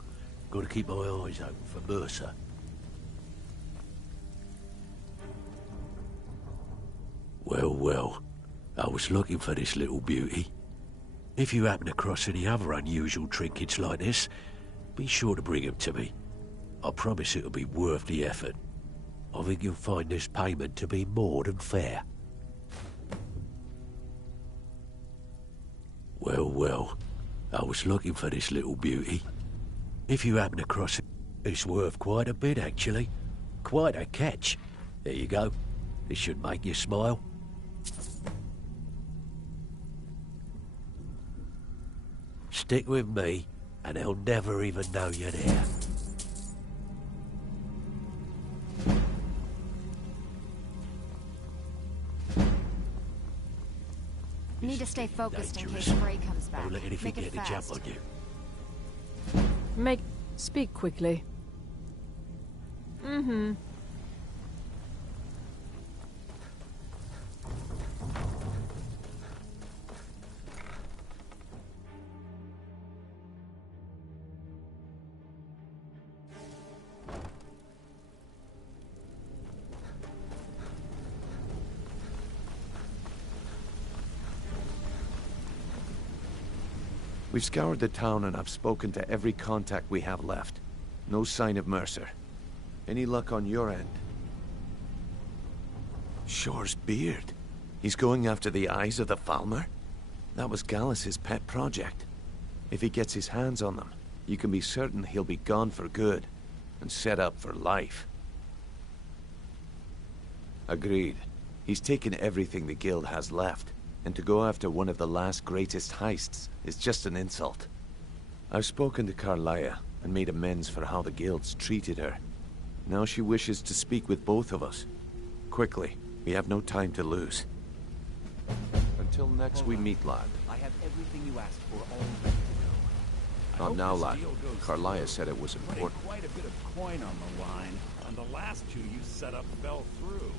Gotta keep my eyes open for Mercer. Well, well. I was looking for this little beauty. If you happen across any other unusual trinkets like this, be sure to bring them to me. I promise it'll be worth the effort. I think you'll find this payment to be more than fair. Well, well. I was looking for this little beauty. If you happen across it, it's worth quite a bit, actually. Quite a catch. There you go. This should make you smile. Stick with me, and they'll never even know you're there. Need to stay focused in case Frey comes back. Don't let anything Make it get the jump fast. on you. Speak quickly. Mm-hmm. We've scoured the town and I've spoken to every contact we have left. No sign of Mercer. Any luck on your end? Shore's beard. He's going after the eyes of the Falmer? That was Gallus's pet project. If he gets his hands on them, you can be certain he'll be gone for good, and set up for life. Agreed. He's taken everything the guild has left, and to go after one of the last greatest heists is just an insult. I've spoken to Carlia and made amends for how the guilds treated her. Now she wishes to speak with both of us. Quickly, we have no time to lose. Until next we meet, lad. I have everything you asked for all ready to go. Not now, lad. Carlia said it was Putting important. quite a bit of coin on the line, and the last two you set up fell through.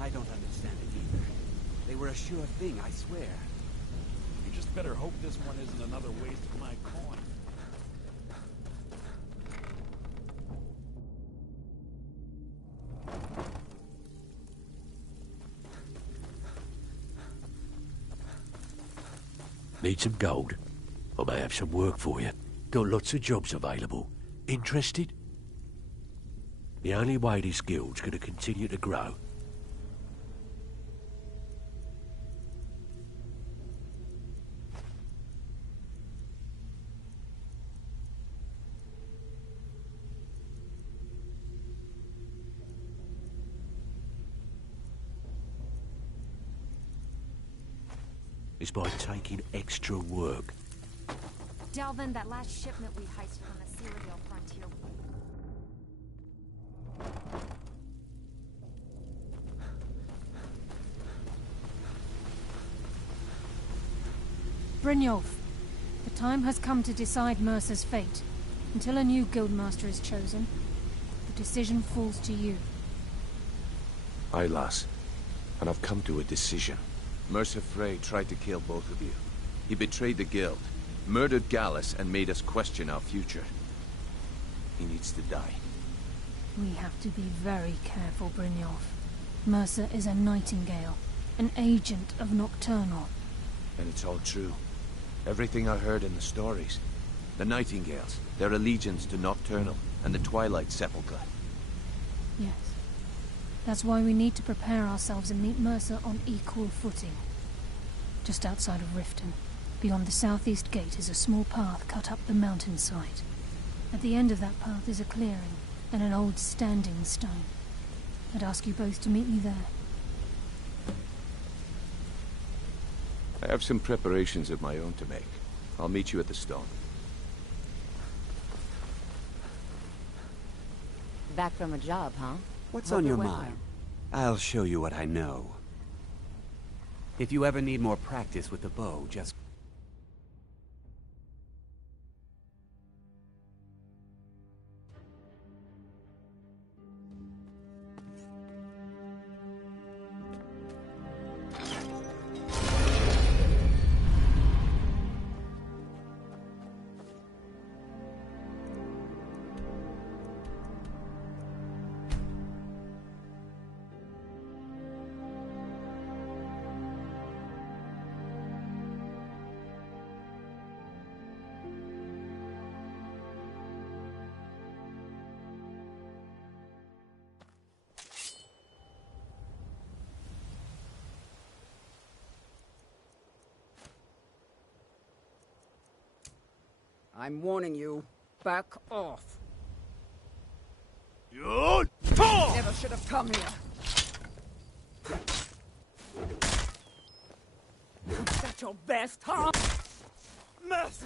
I don't understand it either. They were a sure thing, I swear. You just better hope this one isn't another waste of my coin. Need some gold? I may have some work for you. Got lots of jobs available. Interested? The only way this guild's gonna continue to grow is by taking extra work. Delvin, that last shipment we heisted on the Cyrodiil frontier. Brynjolf, the time has come to decide Mercer's fate. Until a new guildmaster is chosen, the decision falls to you. Aye, lass. And I've come to a decision. Mercer Frey tried to kill both of you. He betrayed the guild, murdered Gallus, and made us question our future. He needs to die. We have to be very careful, Brynjolf. Mercer is a Nightingale, an agent of Nocturnal. And it's all true. Everything I heard in the stories. The Nightingales, their allegiance to Nocturnal, and the Twilight Sepulchre. Yes. That's why we need to prepare ourselves and meet Mercer on equal footing. Just outside of Riften, beyond the southeast gate, is a small path cut up the mountainside. At the end of that path is a clearing and an old standing stone. I'd ask you both to meet me there. I have some preparations of my own to make. I'll meet you at the stone. Back from a job, huh? What's Hope on it your went mind? I'll show you what I know. If you ever need more practice with the bow, just... I'm warning you. Back off. Never should have come here. Is that your best, huh? Mess!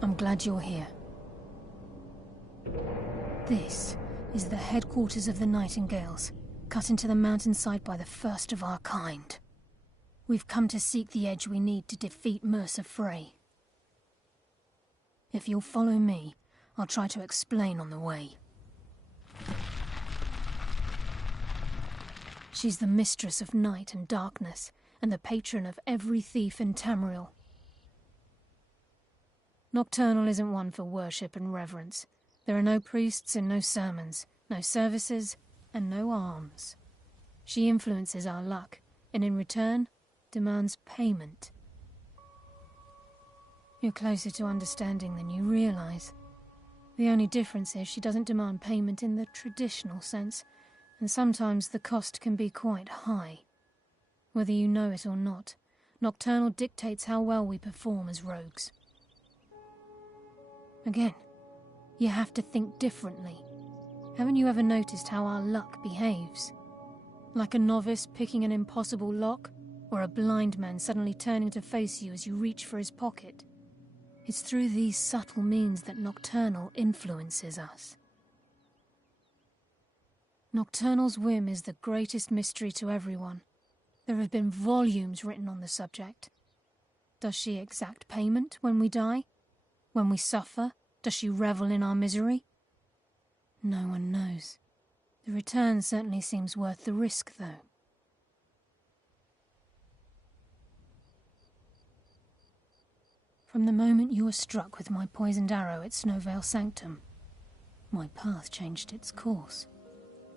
I'm glad you're here. This is the headquarters of the Nightingales, cut into the mountainside by the first of our kind. We've come to seek the edge we need to defeat Mercer Frey. If you'll follow me, I'll try to explain on the way. She's the mistress of night and darkness, and the patron of every thief in Tamriel. Nocturnal isn't one for worship and reverence. There are no priests and no sermons, no services and no alms. She influences our luck, and in return, demands payment. You're closer to understanding than you realize. The only difference is she doesn't demand payment in the traditional sense, and sometimes the cost can be quite high. Whether you know it or not, Nocturnal dictates how well we perform as rogues. Again, you have to think differently. Haven't you ever noticed how our luck behaves? Like a novice picking an impossible lock, or a blind man suddenly turning to face you as you reach for his pocket. It's through these subtle means that Nocturnal influences us. Nocturnal's whim is the greatest mystery to everyone. There have been volumes written on the subject. Does she exact payment when we die? When we suffer? Does she revel in our misery? No one knows. The return certainly seems worth the risk, though. From the moment you were struck with my poisoned arrow at Snowvale Sanctum, my path changed its course.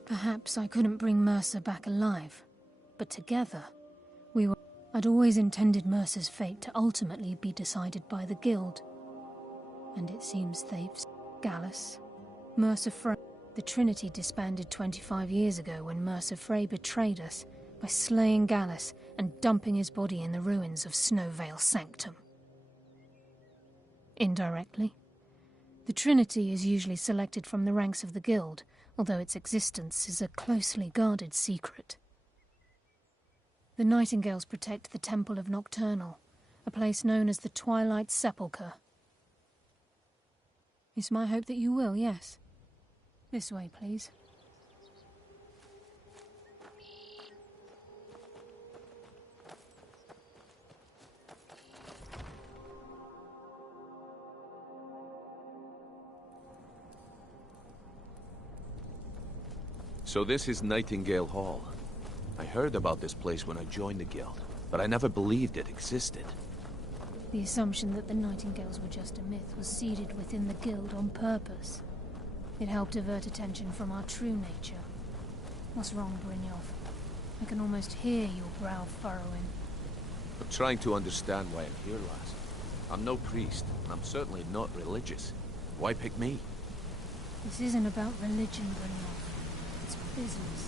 Perhaps I couldn't bring Mercer back alive, but together, I'd always intended Mercer's fate to ultimately be decided by the Guild. And it seems Thieves, Gallus, Mercer Frey. The Trinity disbanded 25 years ago when Mercer Frey betrayed us by slaying Gallus and dumping his body in the ruins of Snowvale Sanctum. Indirectly, the Trinity is usually selected from the ranks of the Guild, although its existence is a closely guarded secret. The Nightingales protect the Temple of Nocturnal, a place known as the Twilight Sepulchre. It's my hope that you will, yes. This way, please. So this is Nightingale Hall. I heard about this place when I joined the Guild, but I never believed it existed. The assumption that the Nightingales were just a myth was seeded within the Guild on purpose. It helped divert attention from our true nature. What's wrong, Brynjolf? I can almost hear your brow furrowing. I'm trying to understand why I'm here, lass. I'm no priest, and I'm certainly not religious. Why pick me? This isn't about religion, Brynjolf. It's business.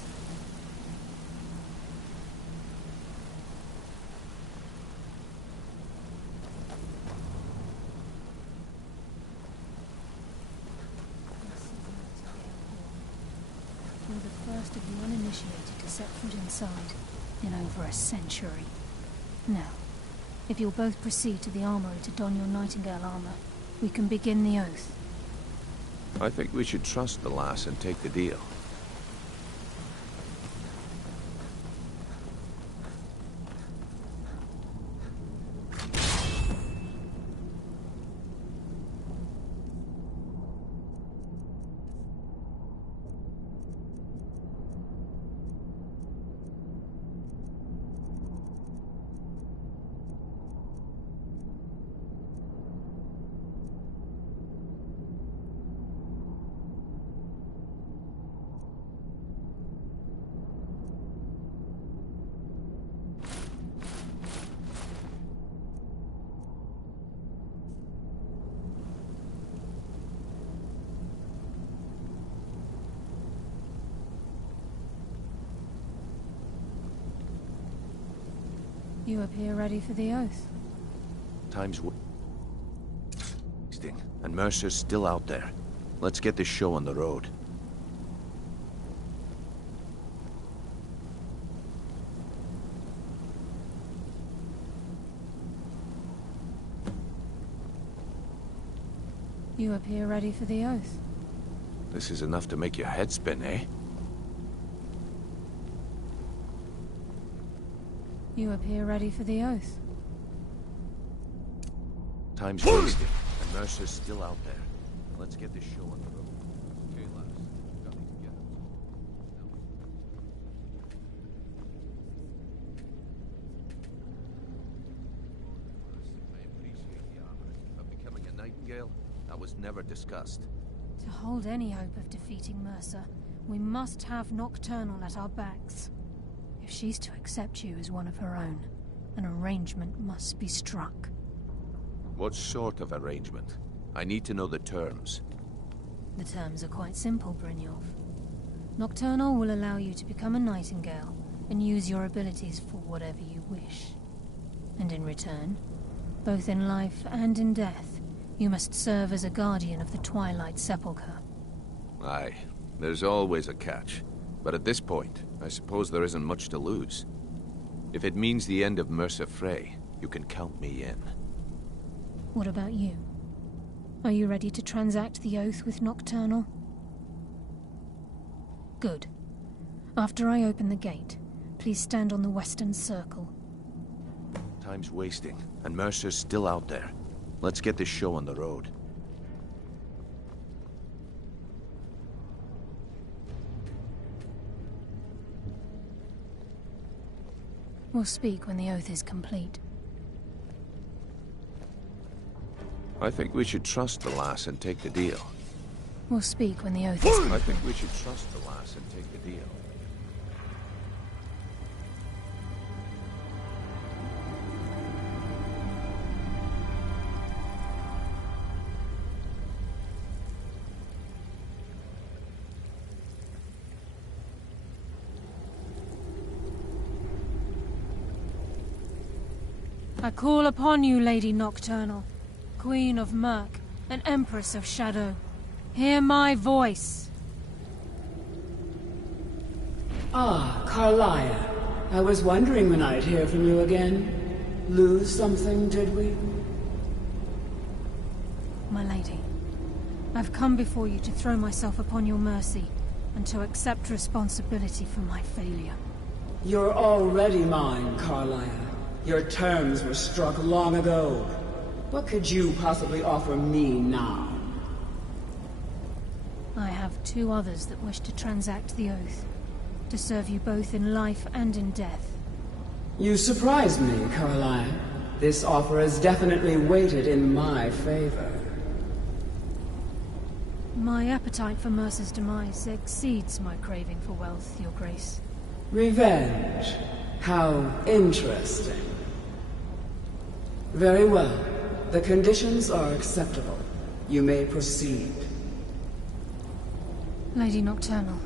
You're the first of the uninitiated to set foot inside in over a century. Now, if you'll both proceed to the armory to don your Nightingale armor, we can begin the oath. I think we should trust the lass and take the deal. You appear ready for the oath. Time's wasting, and Mercer's still out there. Let's get this show on the road. You appear ready for the oath. This is enough to make your head spin, eh? You appear ready for the oath. Time's wasting, and Mercer's still out there. Let's get this show on the road. Okay, lads. Got me together. I appreciate the honor, but becoming a nightingale, that was never discussed. To hold any hope of defeating Mercer, we must have Nocturnal at our backs. If she's to accept you as one of her own, an arrangement must be struck. What sort of arrangement? I need to know the terms. The terms are quite simple, Brynjolf. Nocturnal will allow you to become a nightingale and use your abilities for whatever you wish. And in return, both in life and in death, you must serve as a guardian of the Twilight Sepulchre. Aye, there's always a catch. But at this point, I suppose there isn't much to lose. If it means the end of Mercer Frey, you can count me in. What about you? Are you ready to transact the oath with Nocturnal? Good. After I open the gate, please stand on the western circle. Time's wasting, and Mercer's still out there. Let's get this show on the road. We'll speak when the oath is complete. I think we should trust the lass and take the deal. We'll speak when the oath is complete. I think we should trust the lass and take the deal. I call upon you, Lady Nocturnal, Queen of Murk and Empress of Shadow. Hear my voice. Ah, Carlia. I was wondering when I'd hear from you again. Lose something, did we? My lady, I've come before you to throw myself upon your mercy and to accept responsibility for my failure. You're already mine, Carlia. Your terms were struck long ago. What could you possibly offer me now? I have two others that wish to transact the oath, to serve you both in life and in death. You surprise me, Carlia. This offer is definitely weighted in my favor. My appetite for Mercer's demise exceeds my craving for wealth, Your Grace. Revenge. How interesting. Very well. The conditions are acceptable. You may proceed. Lady Nocturnal,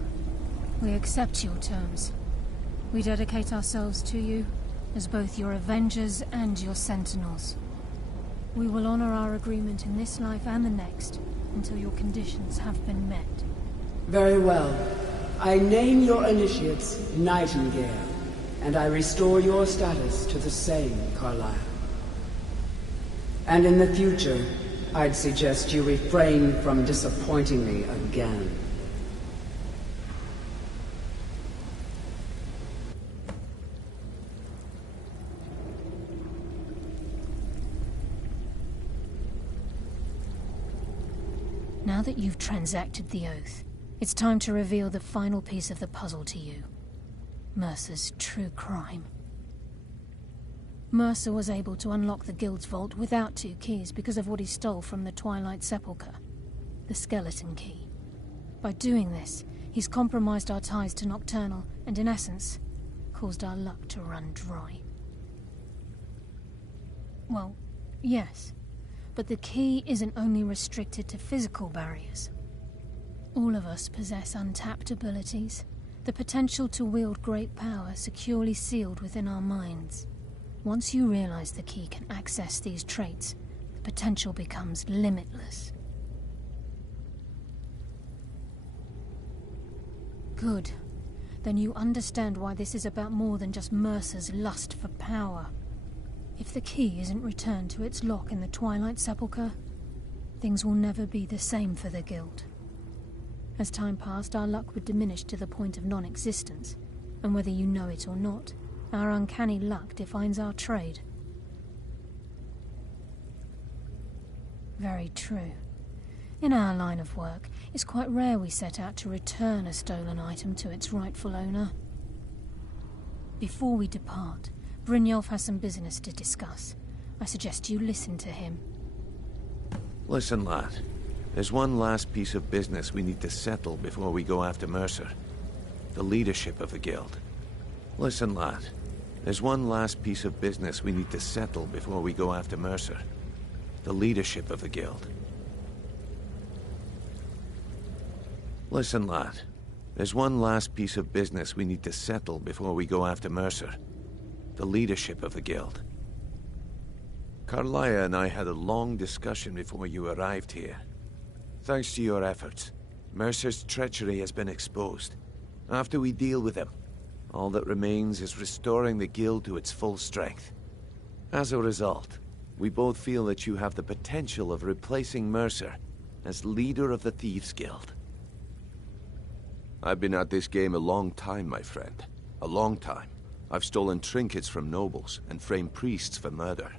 we accept your terms. We dedicate ourselves to you as both your avengers and your sentinels. We will honor our agreement in this life and the next until your conditions have been met. Very well. I name your initiates Nightingale, and I restore your status to the same, Carlia. And in the future, I'd suggest you refrain from disappointing me again. Now that you've transacted the oath, it's time to reveal the final piece of the puzzle to you. Mercer's true crime. Mercer was able to unlock the Guild's vault without 2 keys because of what he stole from the Twilight Sepulchre, the skeleton key. By doing this, he's compromised our ties to Nocturnal and, in essence, caused our luck to run dry. Well, yes, but the key isn't only restricted to physical barriers. All of us possess untapped abilities, the potential to wield great power securely sealed within our minds. Once you realize the key can access these traits, the potential becomes limitless. Good. Then you understand why this is about more than just Mercer's lust for power. If the key isn't returned to its lock in the Twilight Sepulchre, things will never be the same for the Guild. As time passed, our luck would diminish to the point of non-existence, and whether you know it or not, our uncanny luck defines our trade. Very true. In our line of work, it's quite rare we set out to return a stolen item to its rightful owner. Before we depart, Brynjolf has some business to discuss. I suggest you listen to him. Listen, lad. There's one last piece of business we need to settle before we go after Mercer. The leadership of the Guild. Listen, lad. There's one last piece of business we need to settle before we go after Mercer. The leadership of the Guild. Listen, lad. There's one last piece of business we need to settle before we go after Mercer. The leadership of the Guild. Carlia and I had a long discussion before you arrived here. Thanks to your efforts, Mercer's treachery has been exposed. After we deal with him, all that remains is restoring the Guild to its full strength. As a result, we both feel that you have the potential of replacing Mercer as leader of the Thieves Guild. I've been at this game a long time, my friend. A long time. I've stolen trinkets from nobles and framed priests for murder.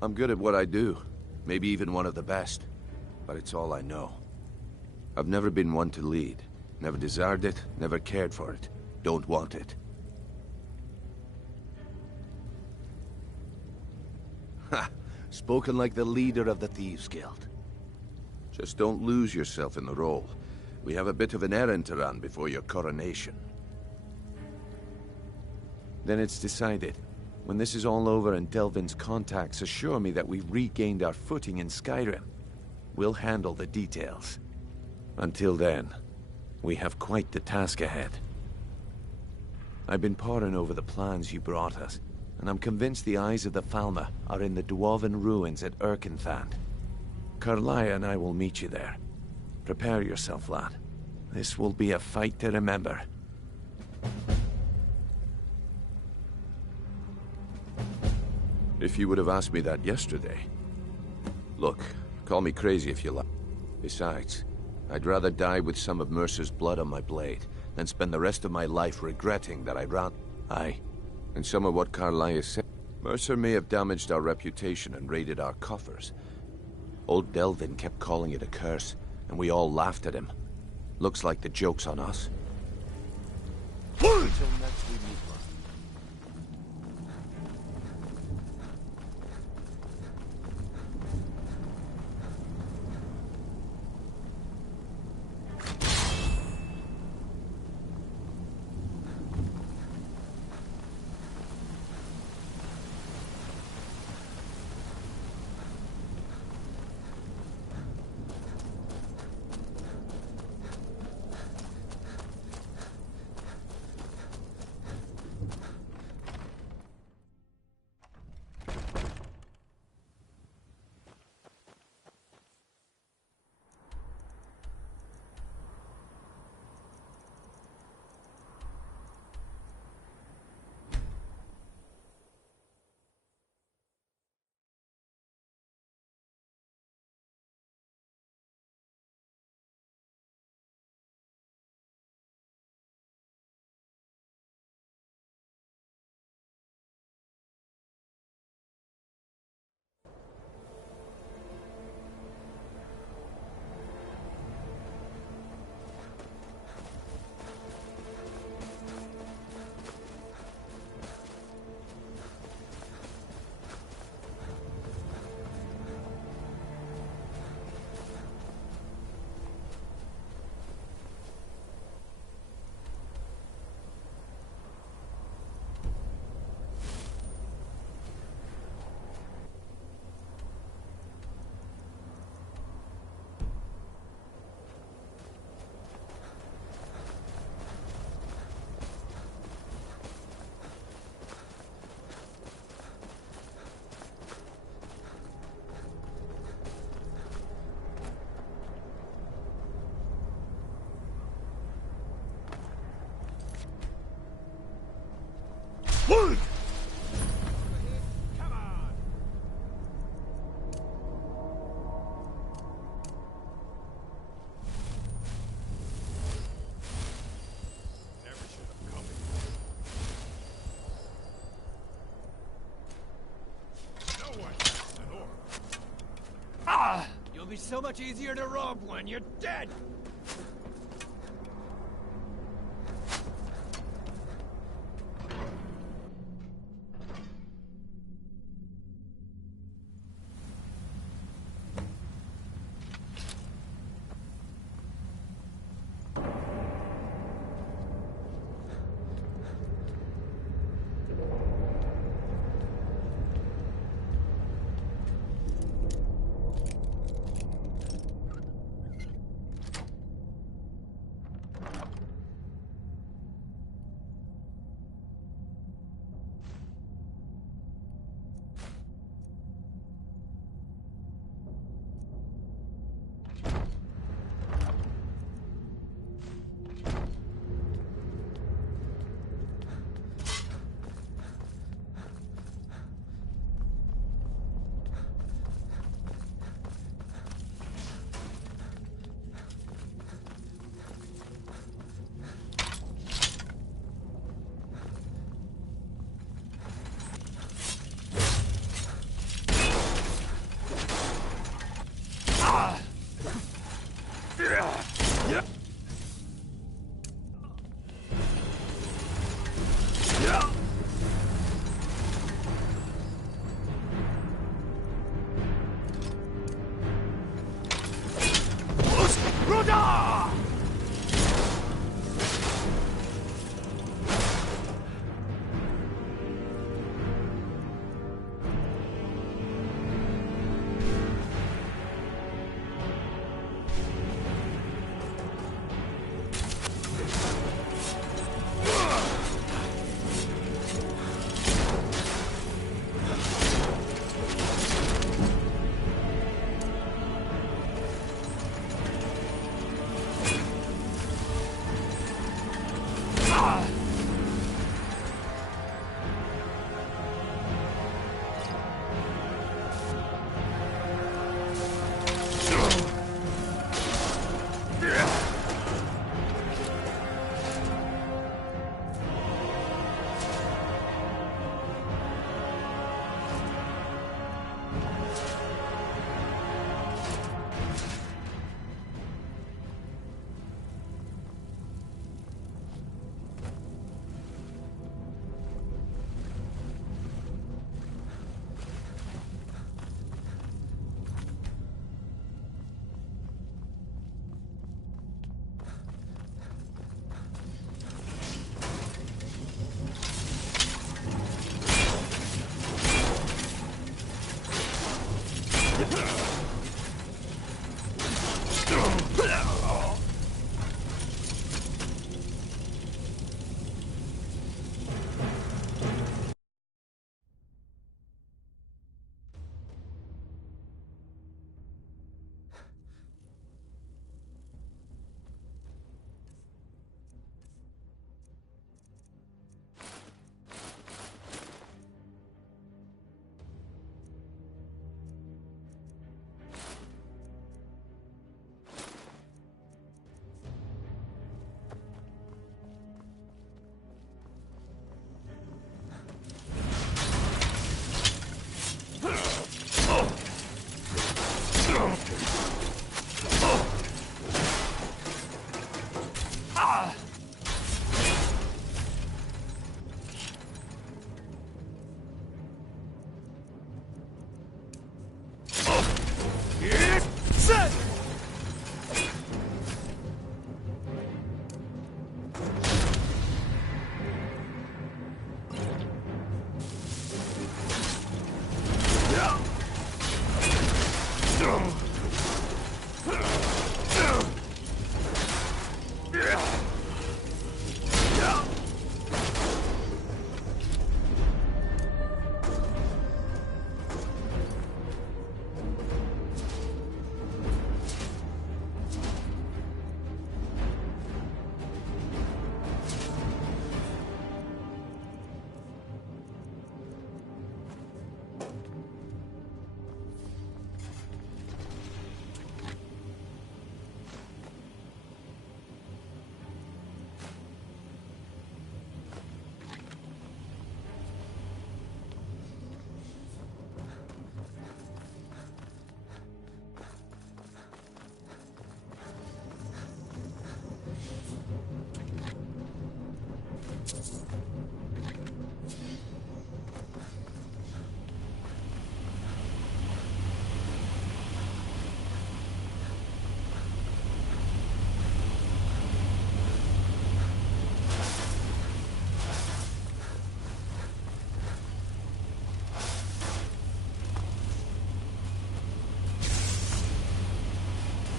I'm good at what I do, maybe even one of the best, but it's all I know. I've never been one to lead, never desired it, never cared for it, don't want it. Ha! Spoken like the leader of the Thieves Guild. Just don't lose yourself in the role. We have a bit of an errand to run before your coronation. Then it's decided. When this is all over and Delvin's contacts assure me that we've regained our footing in Skyrim, we'll handle the details. Until then, we have quite the task ahead. I've been poring over the plans you brought us, and I'm convinced the eyes of the Falmer are in the Dwarven ruins at Erkenthand. Carlia and I will meet you there. Prepare yourself, lad. This will be a fight to remember. If you would have asked me that yesterday... Look, call me crazy if you like. Besides, I'd rather die with some of Mercer's blood on my blade than spend the rest of my life regretting that I ran... Aye, and some of what Carlia said. Mercer may have damaged our reputation and raided our coffers. Old Delvin kept calling it a curse, and we all laughed at him. Looks like the joke's on us. Until next we meet, lad. You'll be so much easier to rob when you're dead!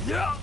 Yeah!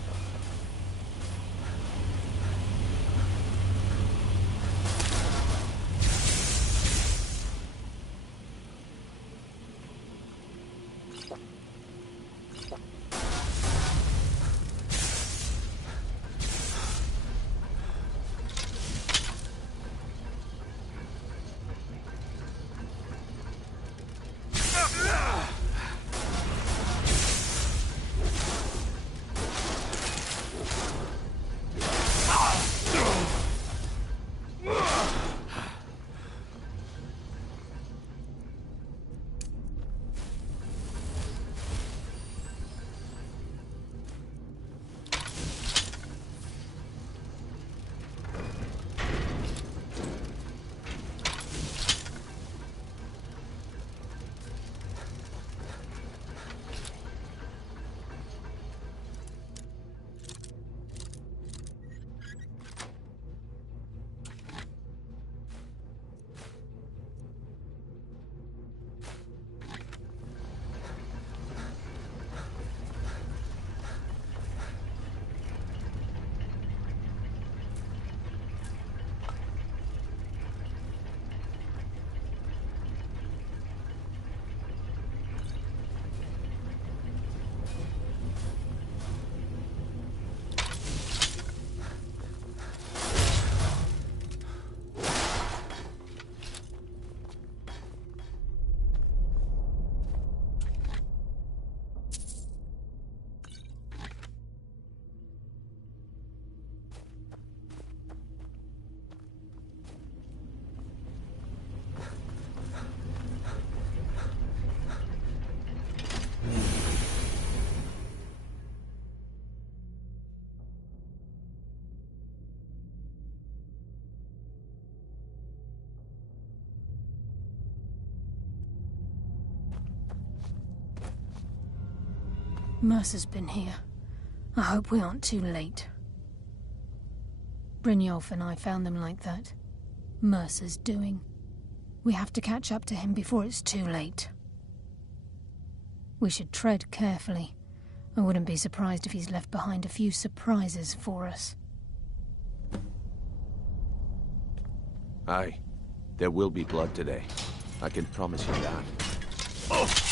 Mercer's been here. I hope we aren't too late. Brynjolf and I found them like that. Mercer's doing. We have to catch up to him before it's too late. We should tread carefully. I wouldn't be surprised if he's left behind a few surprises for us. Aye. There will be blood today. I can promise you that. Oh!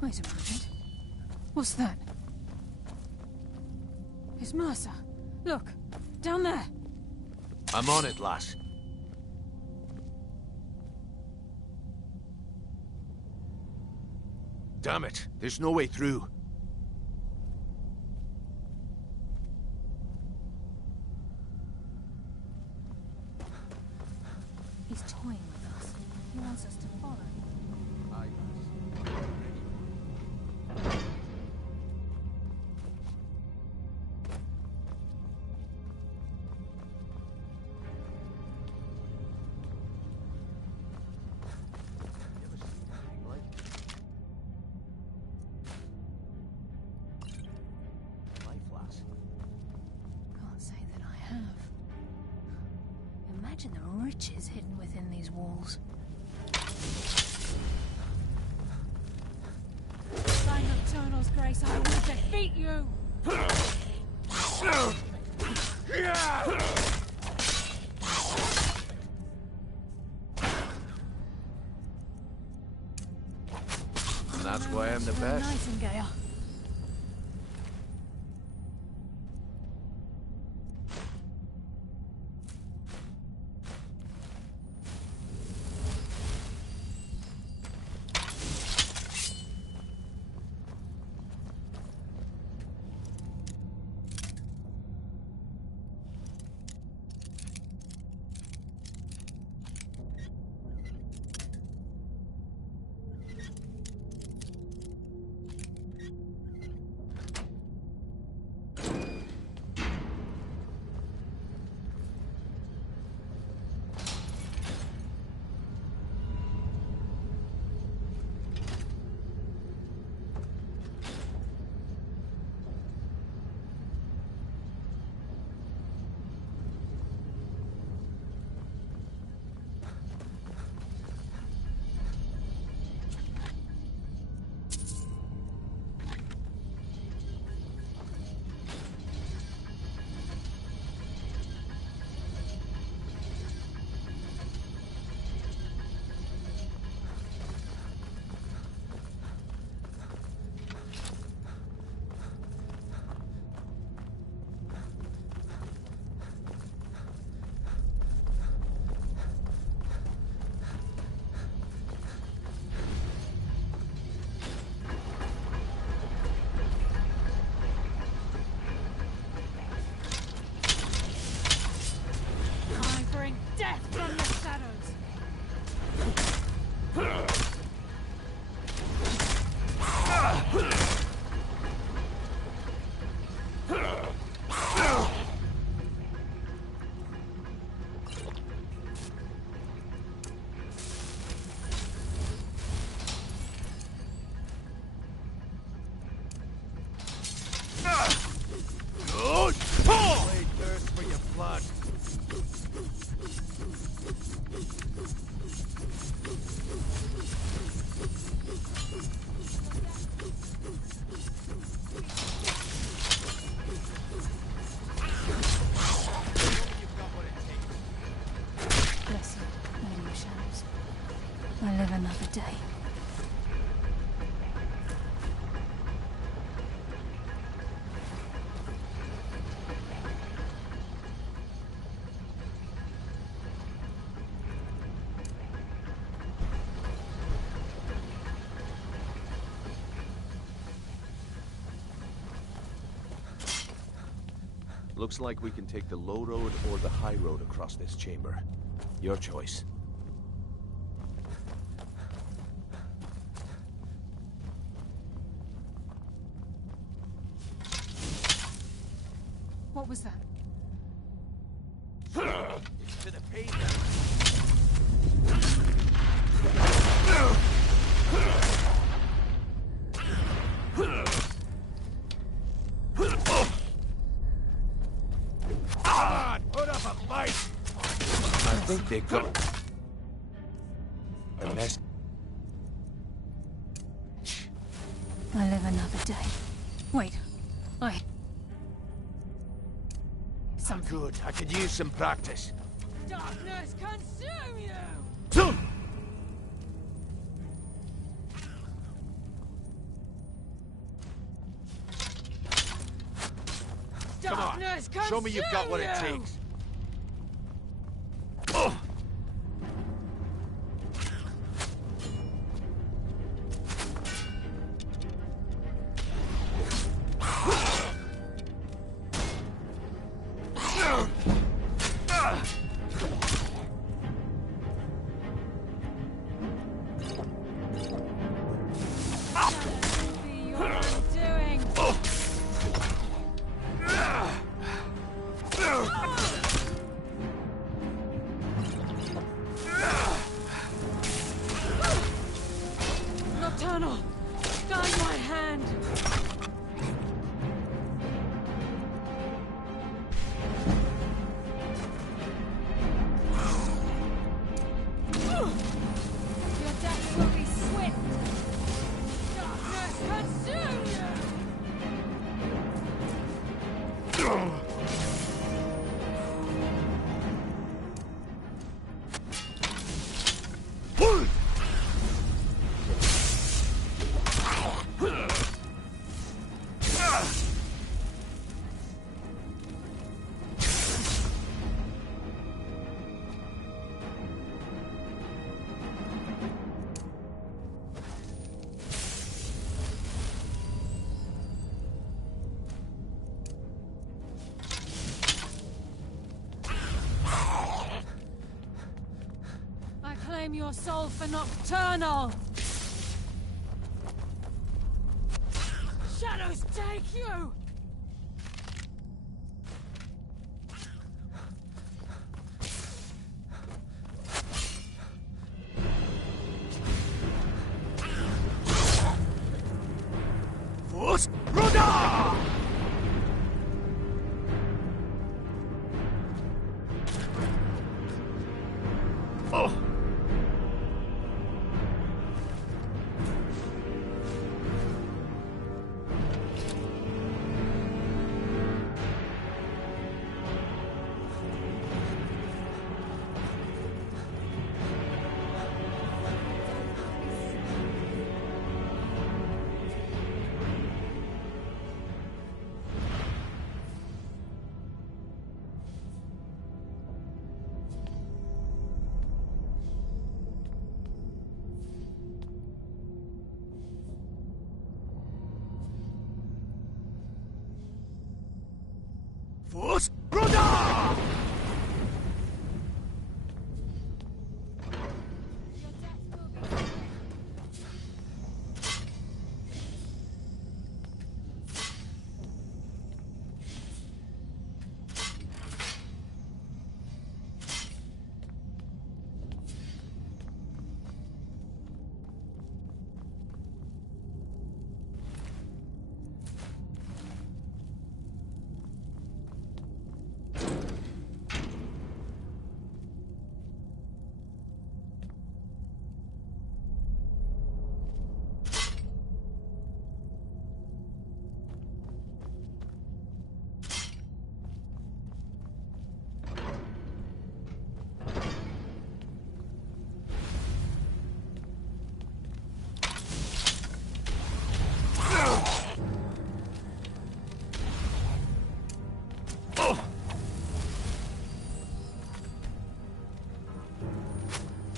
Wait a moment. What's that? It's Mercer. Look, down there. I'm on it, lass. Damn it, there's no way through. He's toying with us. He wants us to follow. Imagine the riches hidden within these walls. By Nocturnal's grace, I will defeat you! That's why I'm the best. Nightingale. Death from the shadows! I live another day. Looks like we can take the low road or the high road across this chamber. Your choice. What was that? To the pavement. Put up a fight! I think they got a mess. I live another day. Wait, something. Good, I could use some practice. Darkness consume you! Come on, show me you've got what it takes. Nocturnal! Guide my hand! Your death will be swift! Darkness consume you! I claim your soul for Nocturnal! Shadows take you! Force Roda! Oh! Force Roda!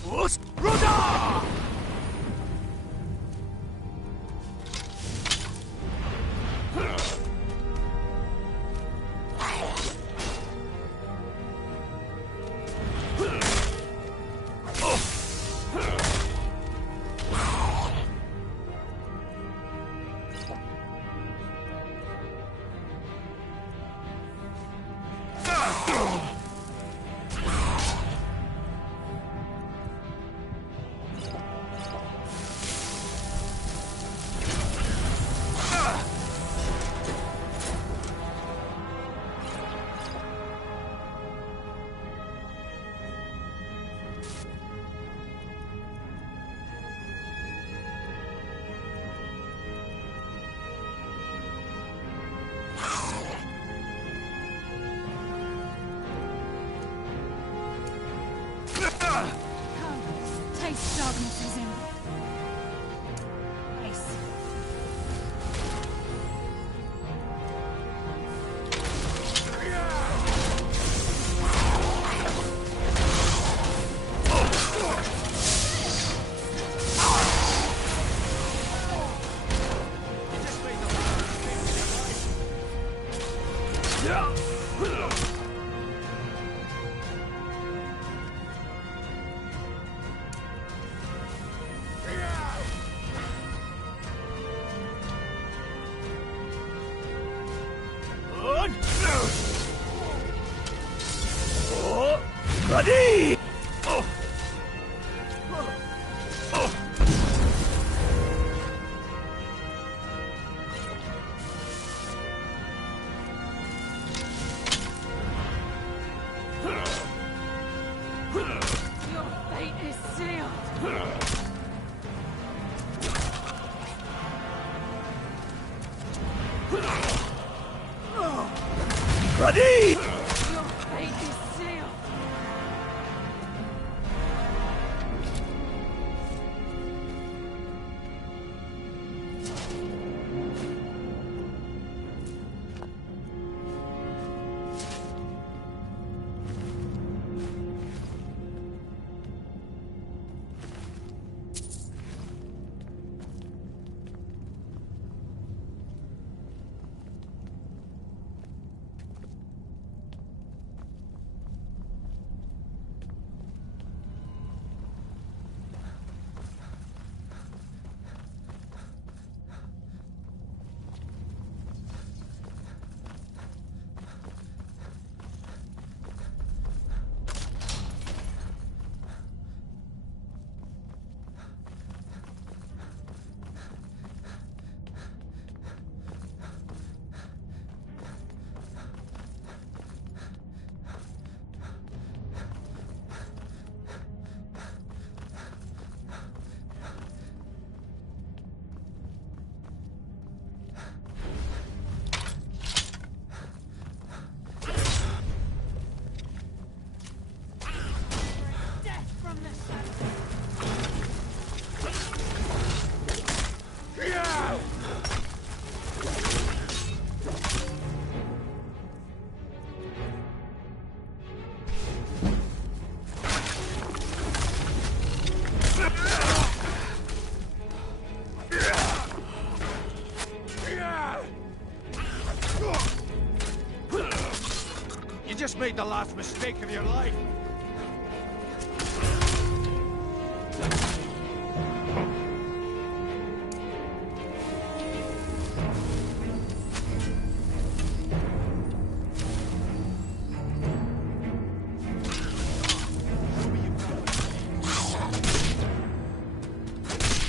Force Roda! Taste darkness is in. Ace. Ready! Your fate is sealed. Ready! Your fate is sealed. made the last mistake of your life.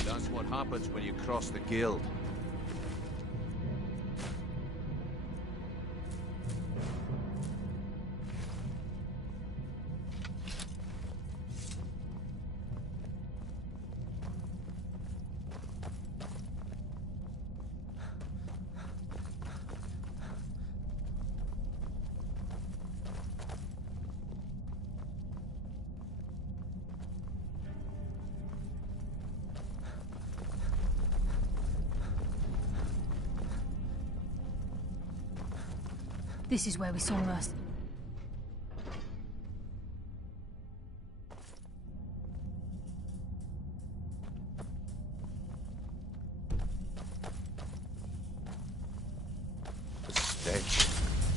That's what happens when you cross the guild. This is where we saw Mercer. The stench.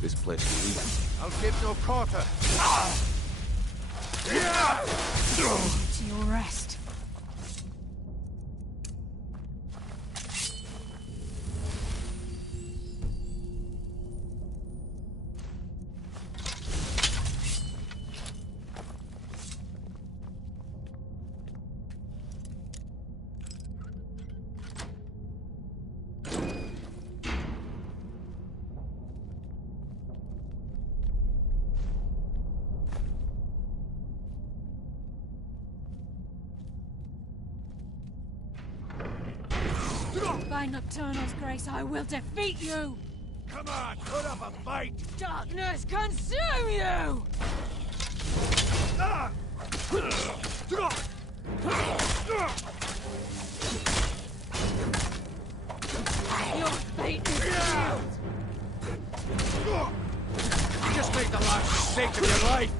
This place leaks. I'll give no quarter. To your rest. By Nocturnal's grace, I will defeat you! Come on, put up a fight! Darkness consume you! Your fate is sealed! You just made the last mistake of your life!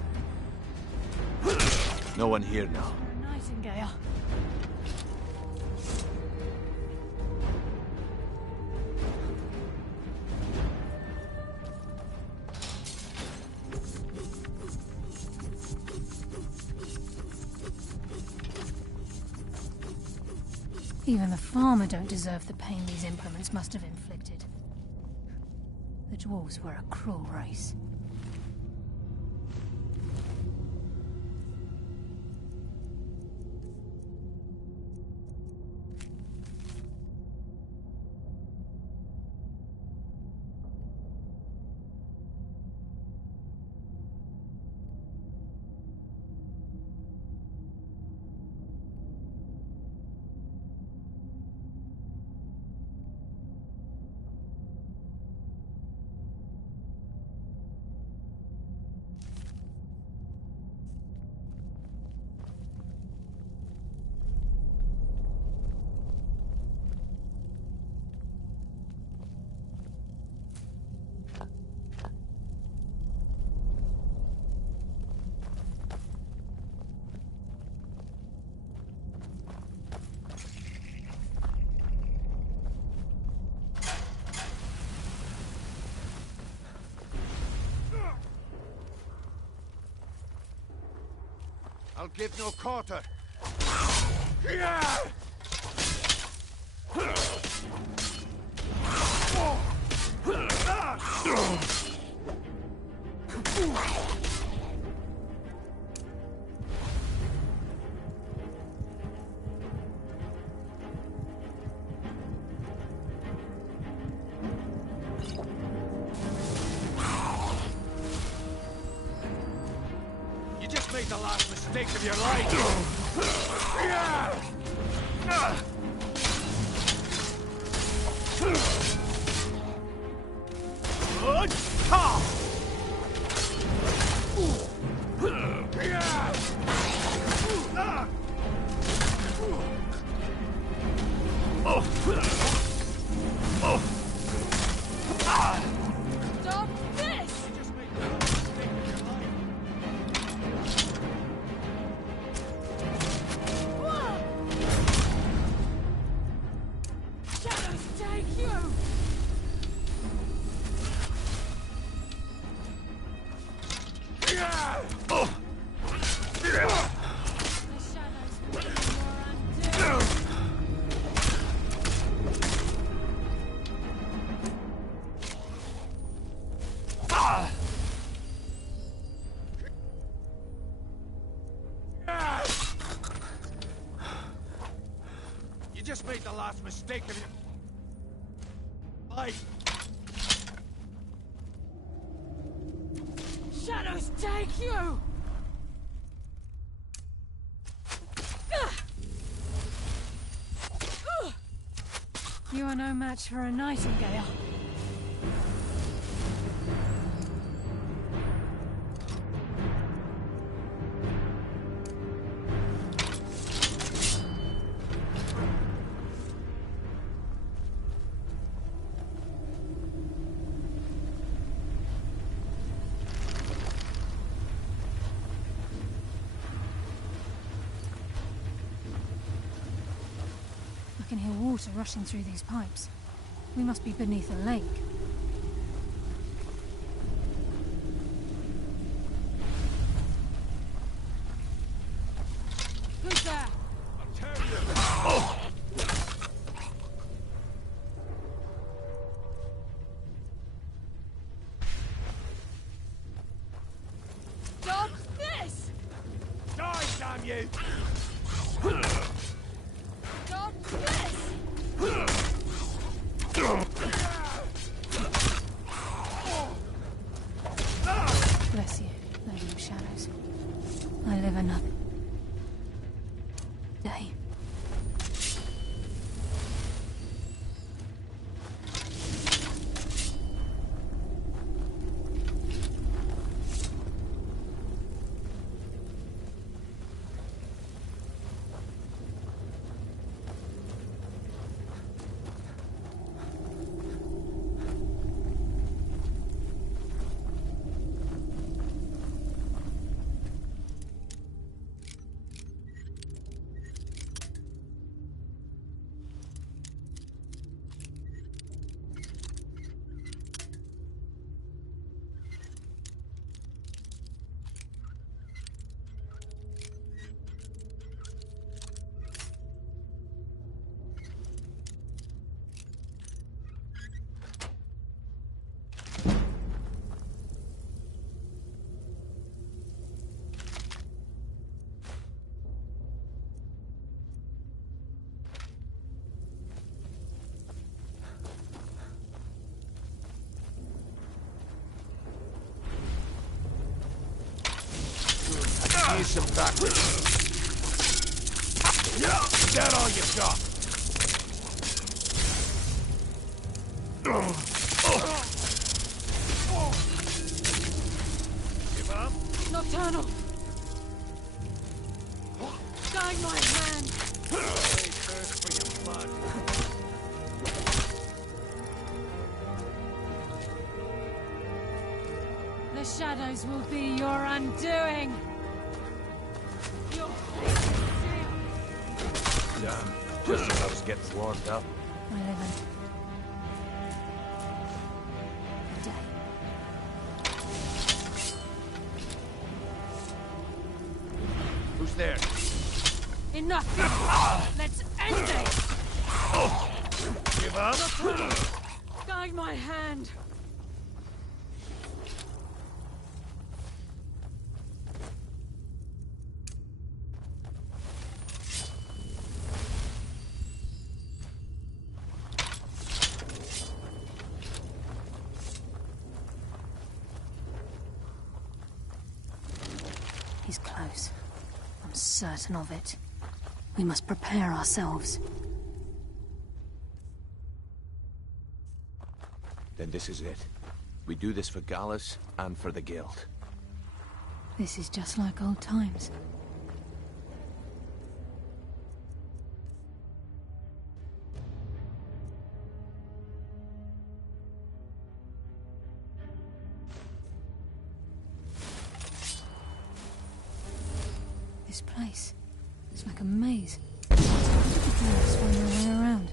No one here now. Nightingale. Even the farmer don't deserve the pain these implements must have inflicted. The dwarves were a cruel race. I'll give no quarter. You just made the last mistake of your life. Stop this! Shadows take you! just made the last mistake of your life. Shadows take you! You are no match for a nightingale. I can hear water rushing through these pipes. We must be beneath a lake. Who's there? Stop this! Die, damn you! Stop this! Bless you, Lady of Shadows. I live another day. Use some practice. Is that all you got? Give up? Nocturnal! Guide my hand! Always thirst for your blood. The shadows will be your undoing! Damn, just as I was getting warmed up. I live in day. Who's there? Enough! Let's end this! Give up? Guide my hand! He's close. I'm certain of it. We must prepare ourselves. Then this is it. We do this for Gallus and for the Guild. This is just like old times. This place, it's like a maze. You can find your way around.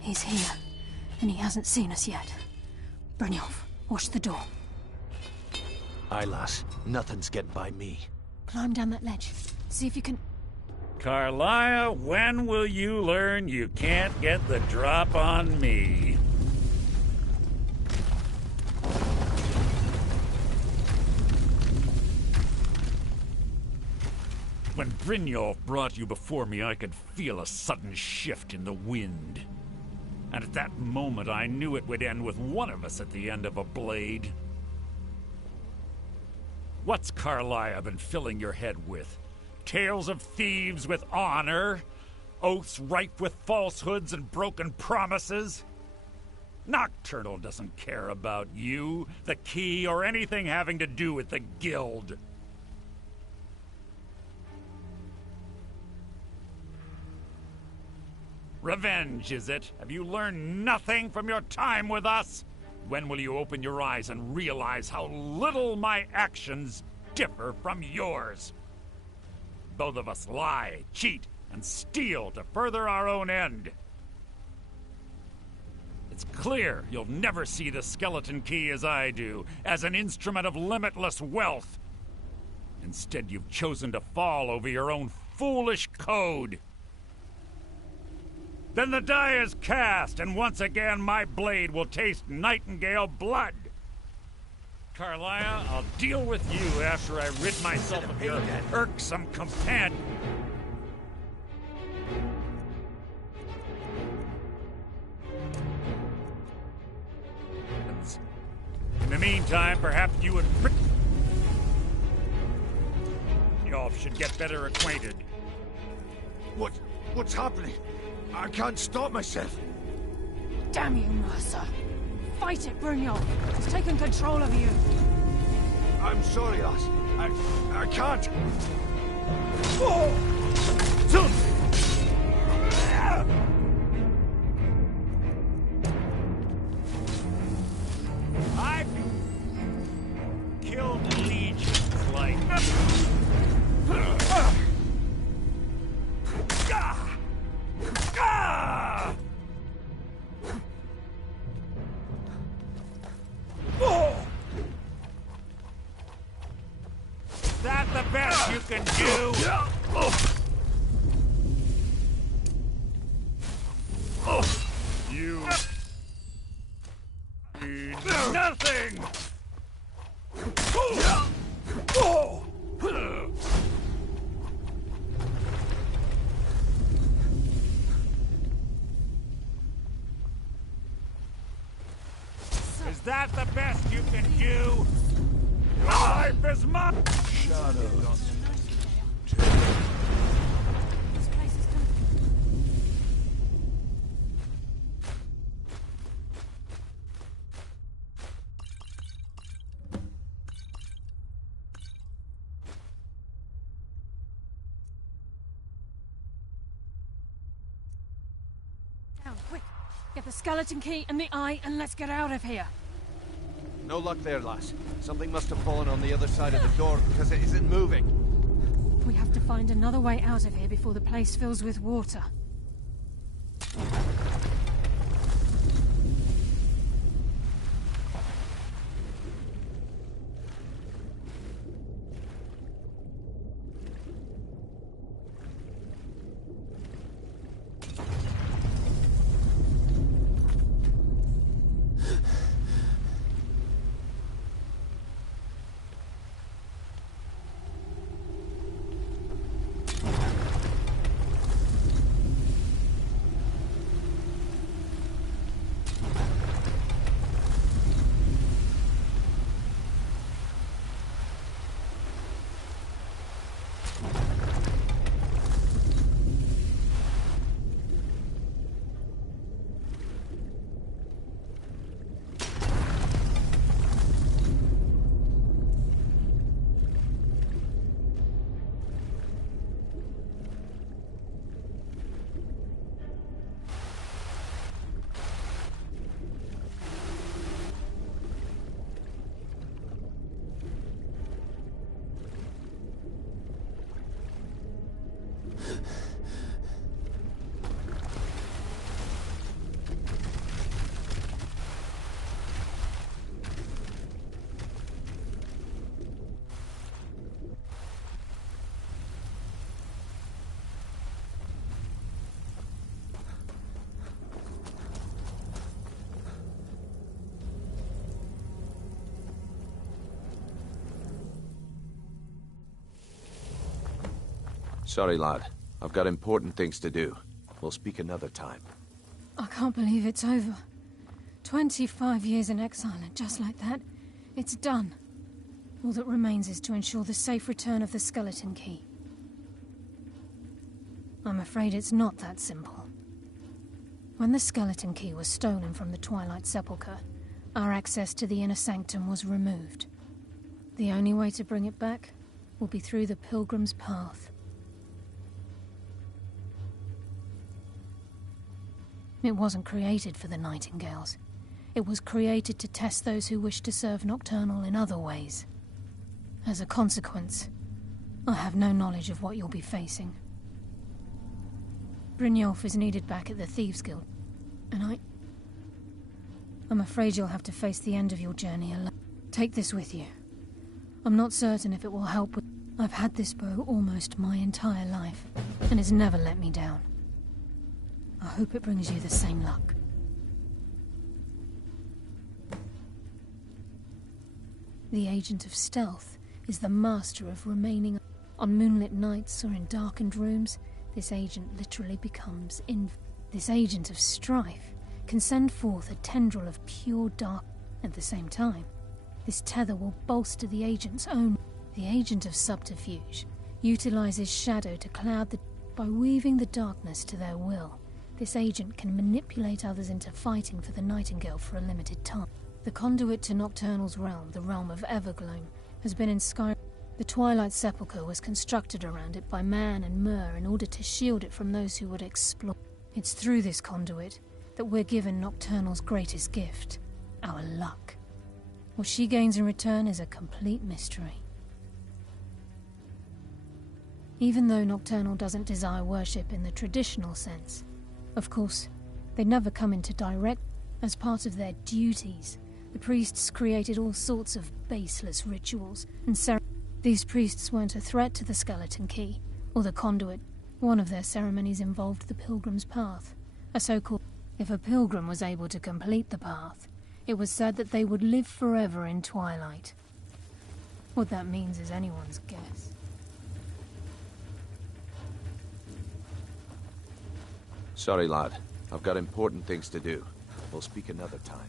He's here, and he hasn't seen us yet. Brynjolf, watch the door. Aye, lass. Nothing's getting by me. Climb down that ledge. See if you can... Carlia, when will you learn you can't get the drop on me? When Brynjolf brought you before me, I could feel a sudden shift in the wind. And at that moment, I knew it would end with one of us at the end of a blade. What's Carlia been filling your head with? Tales of thieves with honor? Oaths ripe with falsehoods and broken promises? Nocturnal doesn't care about you, the key, or anything having to do with the guild. Revenge, is it? Have you learned nothing from your time with us? When will you open your eyes and realize how little my actions differ from yours? Both of us lie, cheat, and steal to further our own end. It's clear you'll never see the skeleton key as I do, as an instrument of limitless wealth. Instead, you've chosen to fall over your own foolish code. Then the die is cast, and once again my blade will taste nightingale blood. Carlia, I'll deal with you after I rid myself of your irksome companion. In the meantime, perhaps you and Brynjolf should get better acquainted. What's happening? I can't stop myself. Damn you, Mercer. Fight it, Brynjolf. It's taken control of you. I'm sorry, lass. I can't. Oh! I've killed legions like... Is that the best you can do? You need nothing! Is that the best you can do? Life is mine! Shadows. Down, quick. Get the skeleton key and the eye, and let's get out of here. No luck there, lass. Something must have fallen on the other side of the door because it isn't moving. We have to find another way out of here before the place fills with water. Sorry, lad. I've got important things to do. We'll speak another time. I can't believe it's over. 25 years in exile, and just like that, it's done. All that remains is to ensure the safe return of the skeleton key. I'm afraid it's not that simple. When the skeleton key was stolen from the Twilight Sepulchre, our access to the inner sanctum was removed. The only way to bring it back will be through the Pilgrim's Path. It wasn't created for the Nightingales. It was created to test those who wish to serve Nocturnal in other ways. As a consequence, I have no knowledge of what you'll be facing. Brynjolf is needed back at the Thieves Guild, and I'm afraid you'll have to face the end of your journey alone. Take this with you. I'm not certain if it will help with... I've had this bow almost my entire life, and it's never let me down. I hope it brings you the same luck. The Agent of Stealth is the master of remaining on moonlit nights or in darkened rooms. This agent literally becomes This Agent of Strife can send forth a tendril of pure dark. At the same time, this tether will bolster the agent's own. The Agent of Subterfuge utilizes shadow to cloud the... By weaving the darkness to their will, this agent can manipulate others into fighting for the Nightingale for a limited time. The conduit to Nocturnal's realm, the realm of Evergloam, has been in Skyrim. The Twilight Sepulchre was constructed around it by Man and Myr in order to shield it from those who would explore. It's through this conduit that we're given Nocturnal's greatest gift, our luck. What she gains in return is a complete mystery. Even though Nocturnal doesn't desire worship in the traditional sense, of course, they never come into direct... As part of their duties, the priests created all sorts of baseless rituals and ceremonies. These priests weren't a threat to the skeleton key, or the conduit. One of their ceremonies involved the Pilgrim's Path, a so-called... If a pilgrim was able to complete the path, it was said that they would live forever in Twilight. What that means is anyone's guess. Sorry, lad. I've got important things to do. We'll speak another time.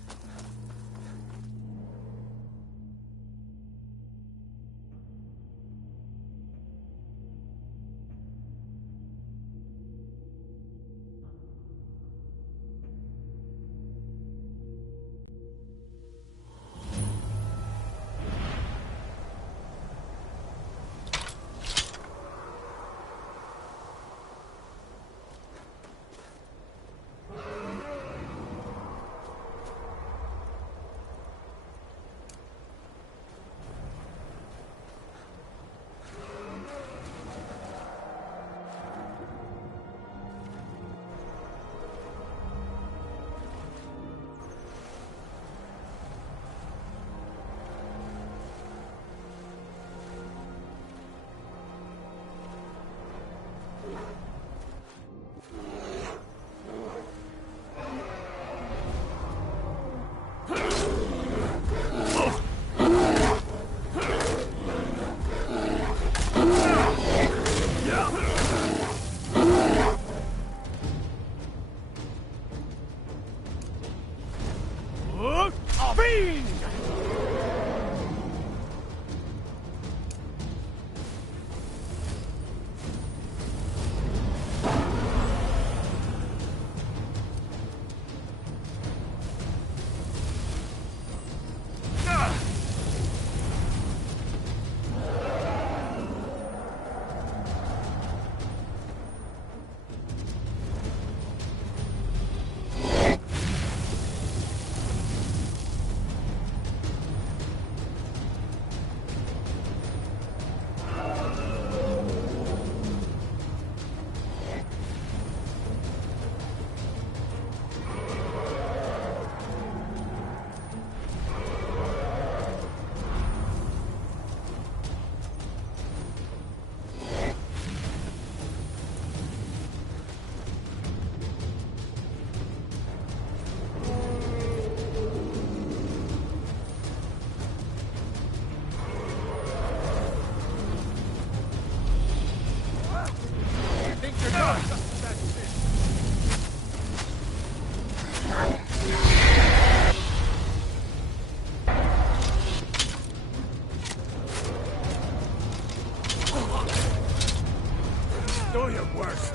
Do your worst.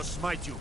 I'll smite you.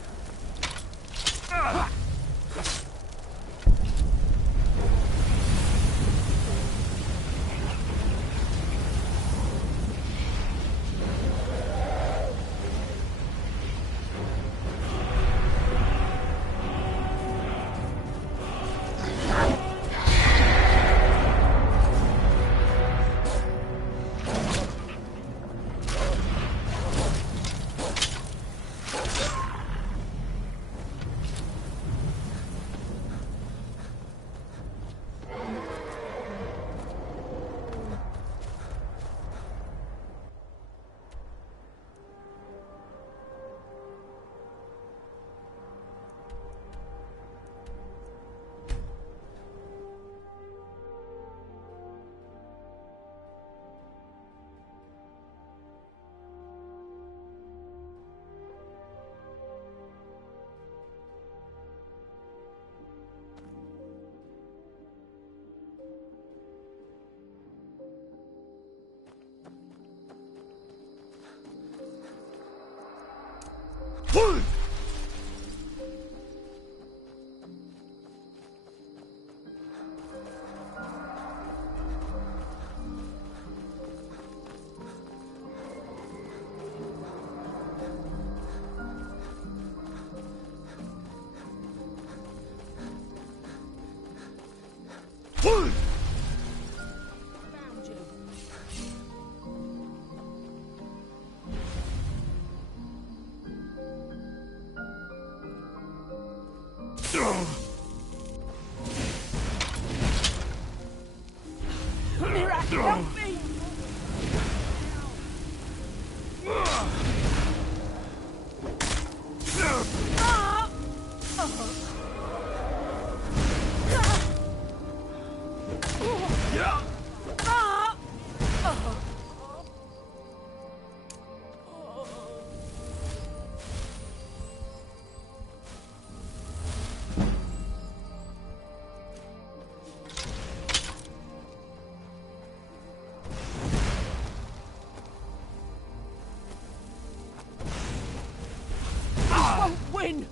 win!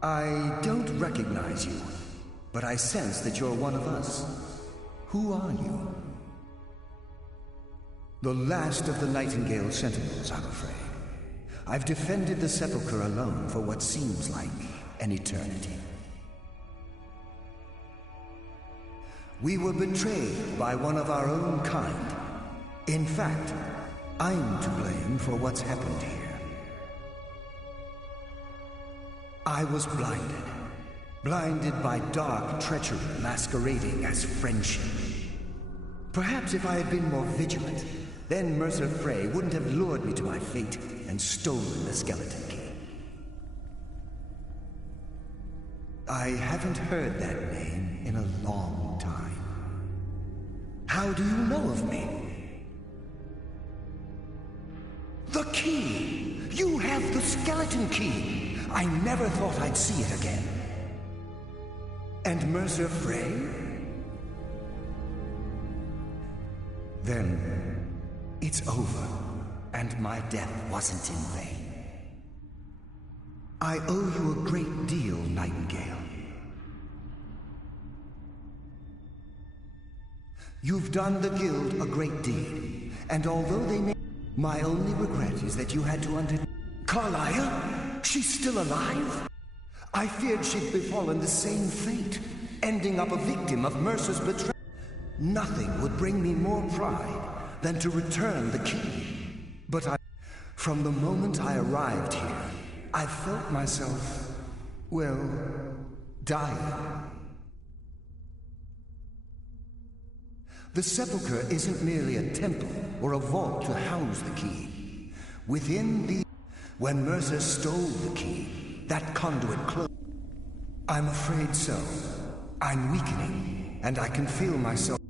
I don't recognize you, but I sense that you're one of us. Who are you? The last of the Nightingale Sentinels, I'm afraid. I've defended the Sepulchre alone for what seems like an eternity. We were betrayed by one of our own kind. In fact, I'm to blame for what's happened here. I was blinded. Blinded by dark treachery masquerading as friendship. Perhaps if I had been more vigilant, then Mercer Frey wouldn't have lured me to my fate and stolen the skeleton key. I haven't heard that name in a long time. How do you know of me? The key! You have the skeleton key! I never thought I'd see it again. And Mercer Frey? Then it's over, and my death wasn't in vain. I owe you a great deal, Nightingale. You've done the Guild a great deed, and although they may... My only regret is that you had to Carlia? She's still alive? I feared she'd befallen the same fate, ending up a victim of Mercer's betrayal. Nothing would bring me more pride than to return the key. But from the moment I arrived here, I felt myself, well, dying. The Sepulchre isn't merely a temple or a vault to house the key. Within the... When Mercer stole the key, that conduit closed. I'm afraid so. I'm weakening, and I can feel myself.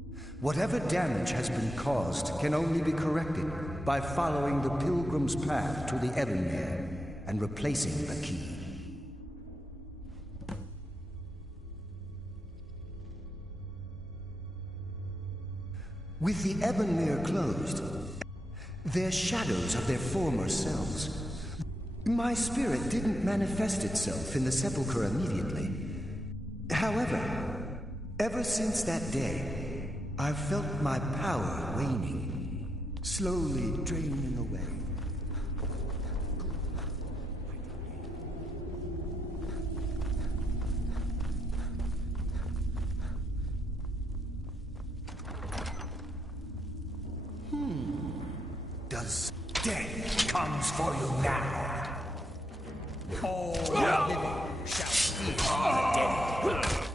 Whatever damage has been caused can only be corrected by following the pilgrim's path to the Ebonmere and replacing the key. With the Ebonmere closed, they're shadows of their former selves. My spirit didn't manifest itself in the Sepulchre immediately. However, ever since that day, I've felt my power waning, slowly draining away. Does death comes for you now? All living shall fear the dead.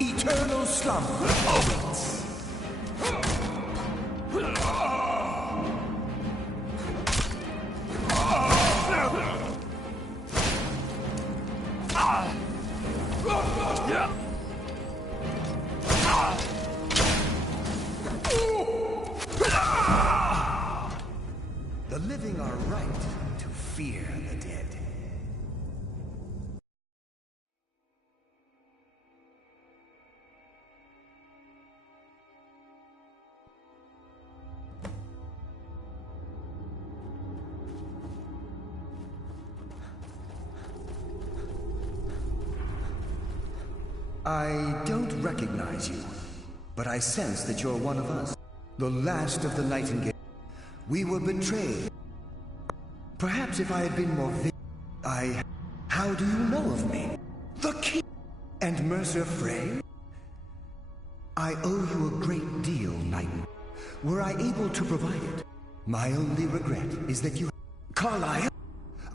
Eternal slumber awaits. The living are right to fear the dead. I don't recognize you, but I sense that you're one of us. The last of the Nightingale. We were betrayed. Perhaps if I had been more How do you know of me? The king and Mercer Frey? I owe you a great deal, Nightingale. Were I able to provide it, my only regret is that you... Carlyle?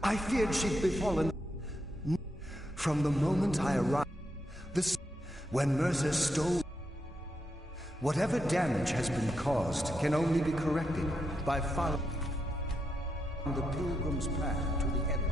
I feared she'd befallen... From the moment I arrived... When Mercer stole... Whatever damage has been caused can only be corrected by following the pilgrim's path to the enemy.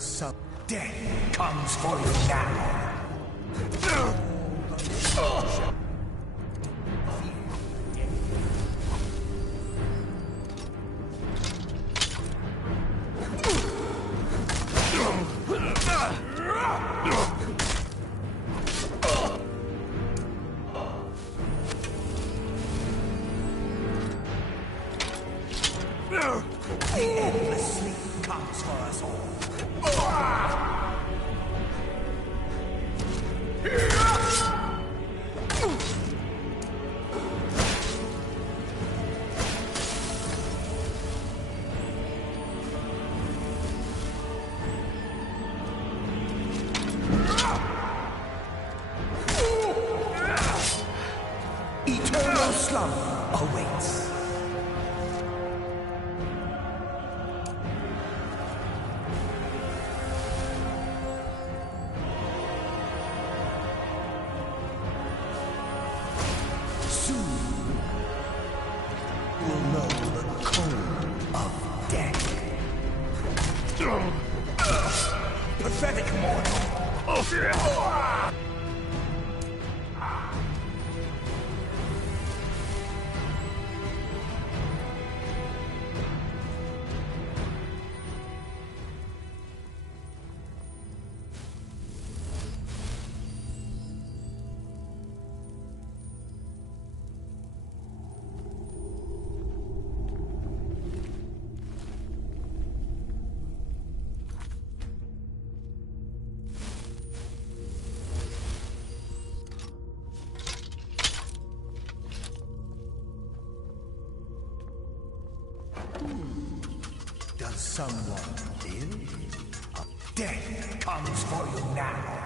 Some death comes for you now. The endless sleep comes for us all. Eternal slumber awaits. Pathetic mortal! Does someone live? Death comes for you now.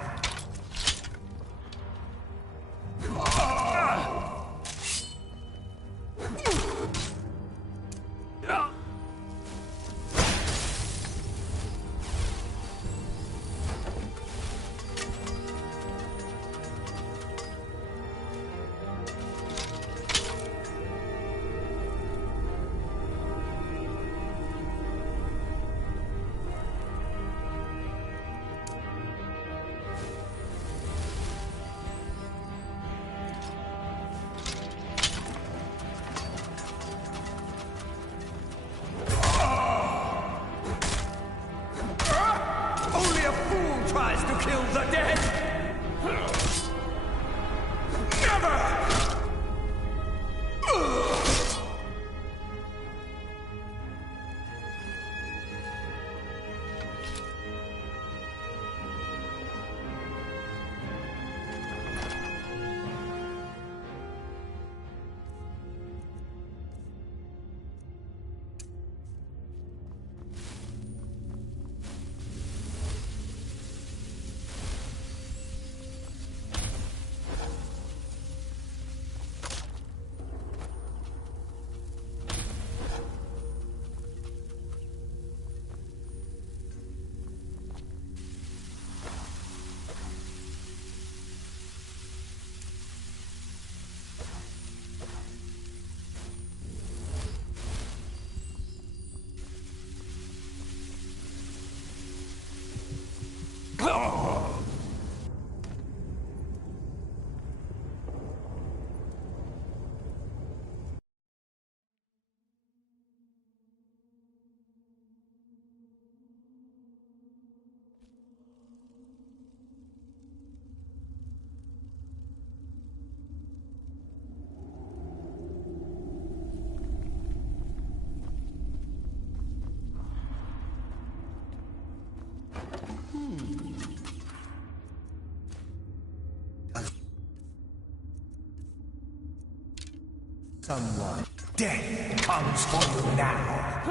Someone. Death comes for you now.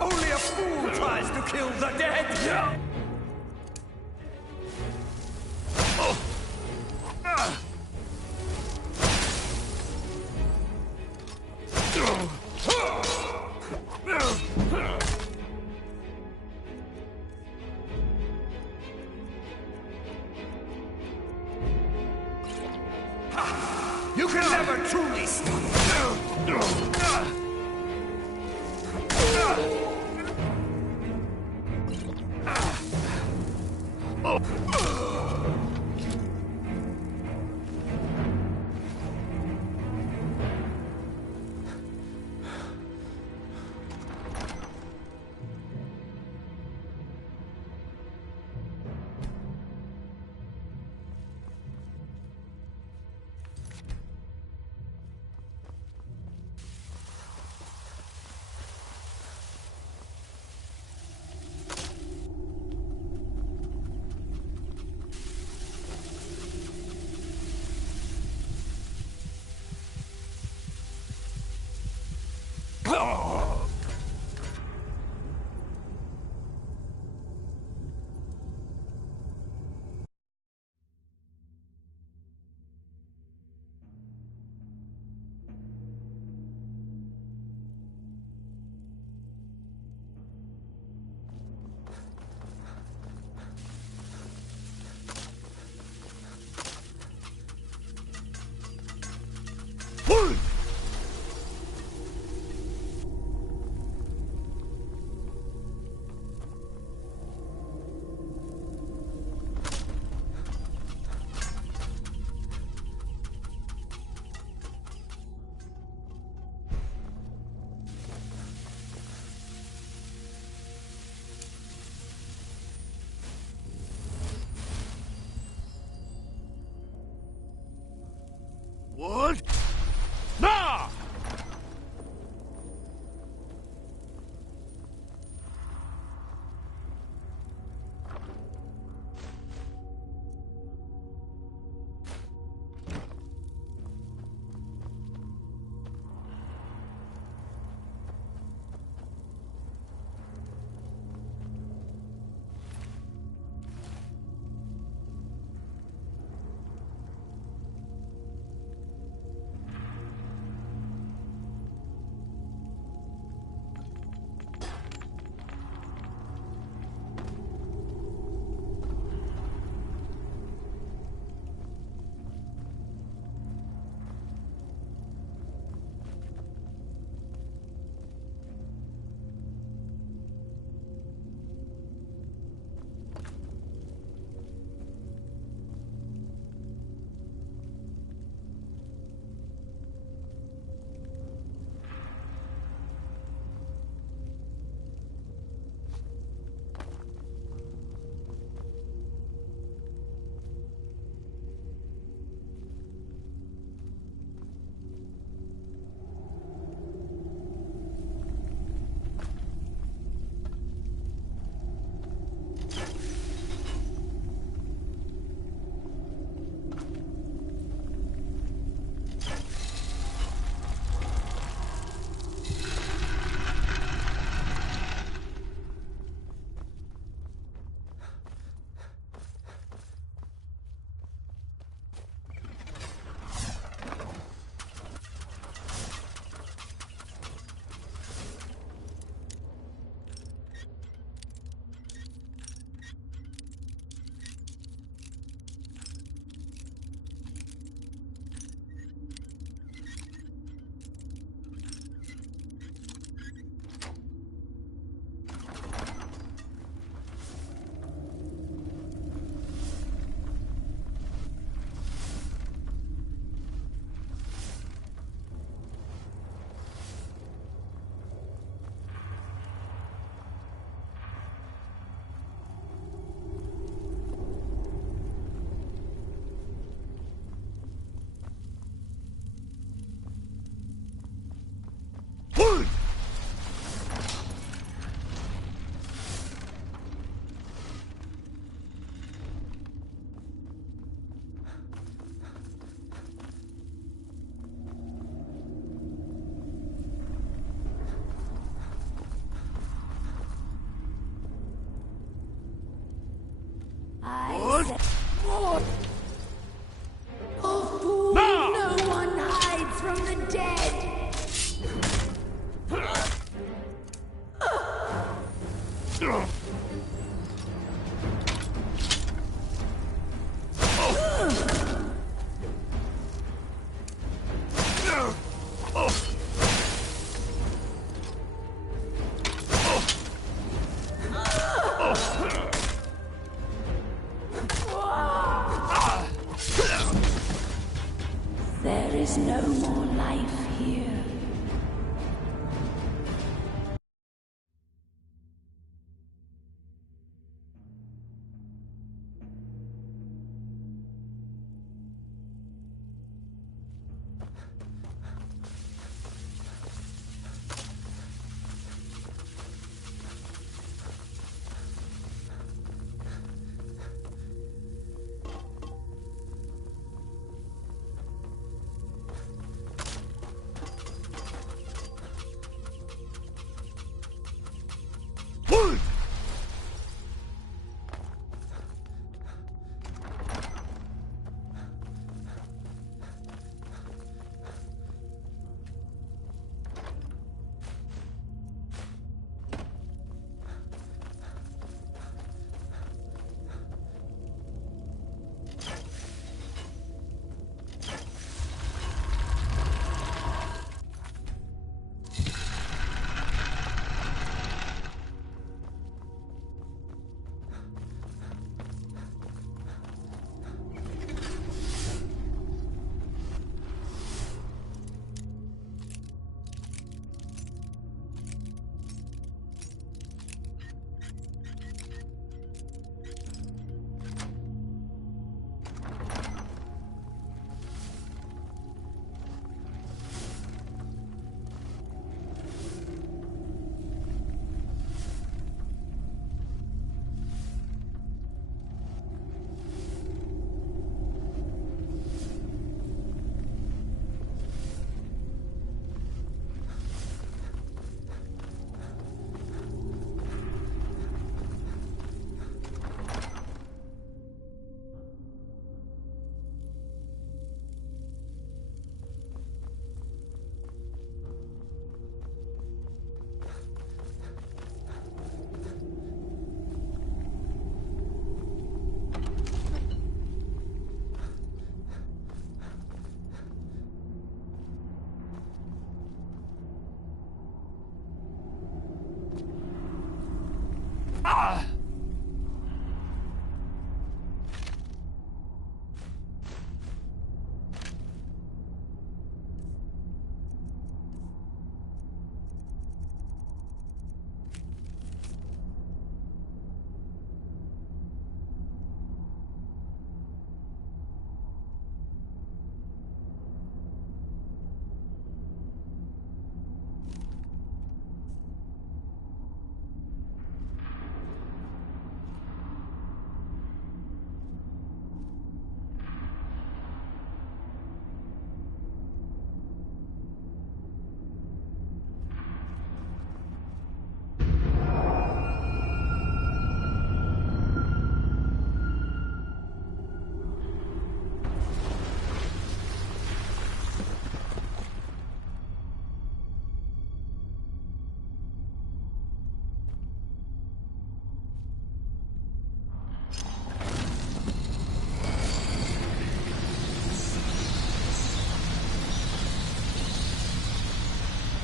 Only a fool tries to kill the dead! You can never truly stop. Oh, fool! No one hides from the dead! There is no more life here.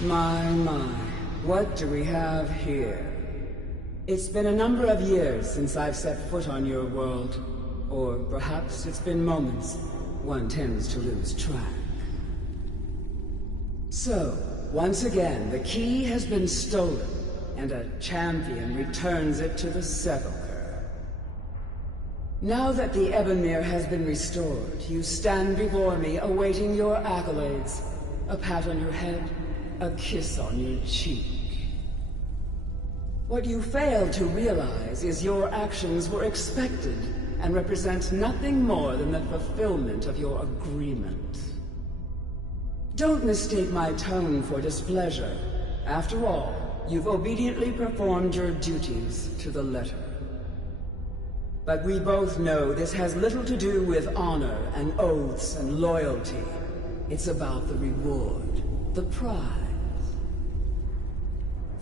My, what do we have here? It's been a number of years since I've set foot on your world. Or perhaps it's been moments. One tends to lose track. So, once again, the key has been stolen, and a champion returns it to the sepulchre. Now that the Ebonmere has been restored, you stand before me awaiting your accolades. A pat on your head, a kiss on your cheek. What you fail to realize is your actions were expected and represent nothing more than the fulfillment of your agreement. Don't mistake my tone for displeasure. After all, you've obediently performed your duties to the letter. But we both know this has little to do with honor and oaths and loyalty. It's about the reward, the prize.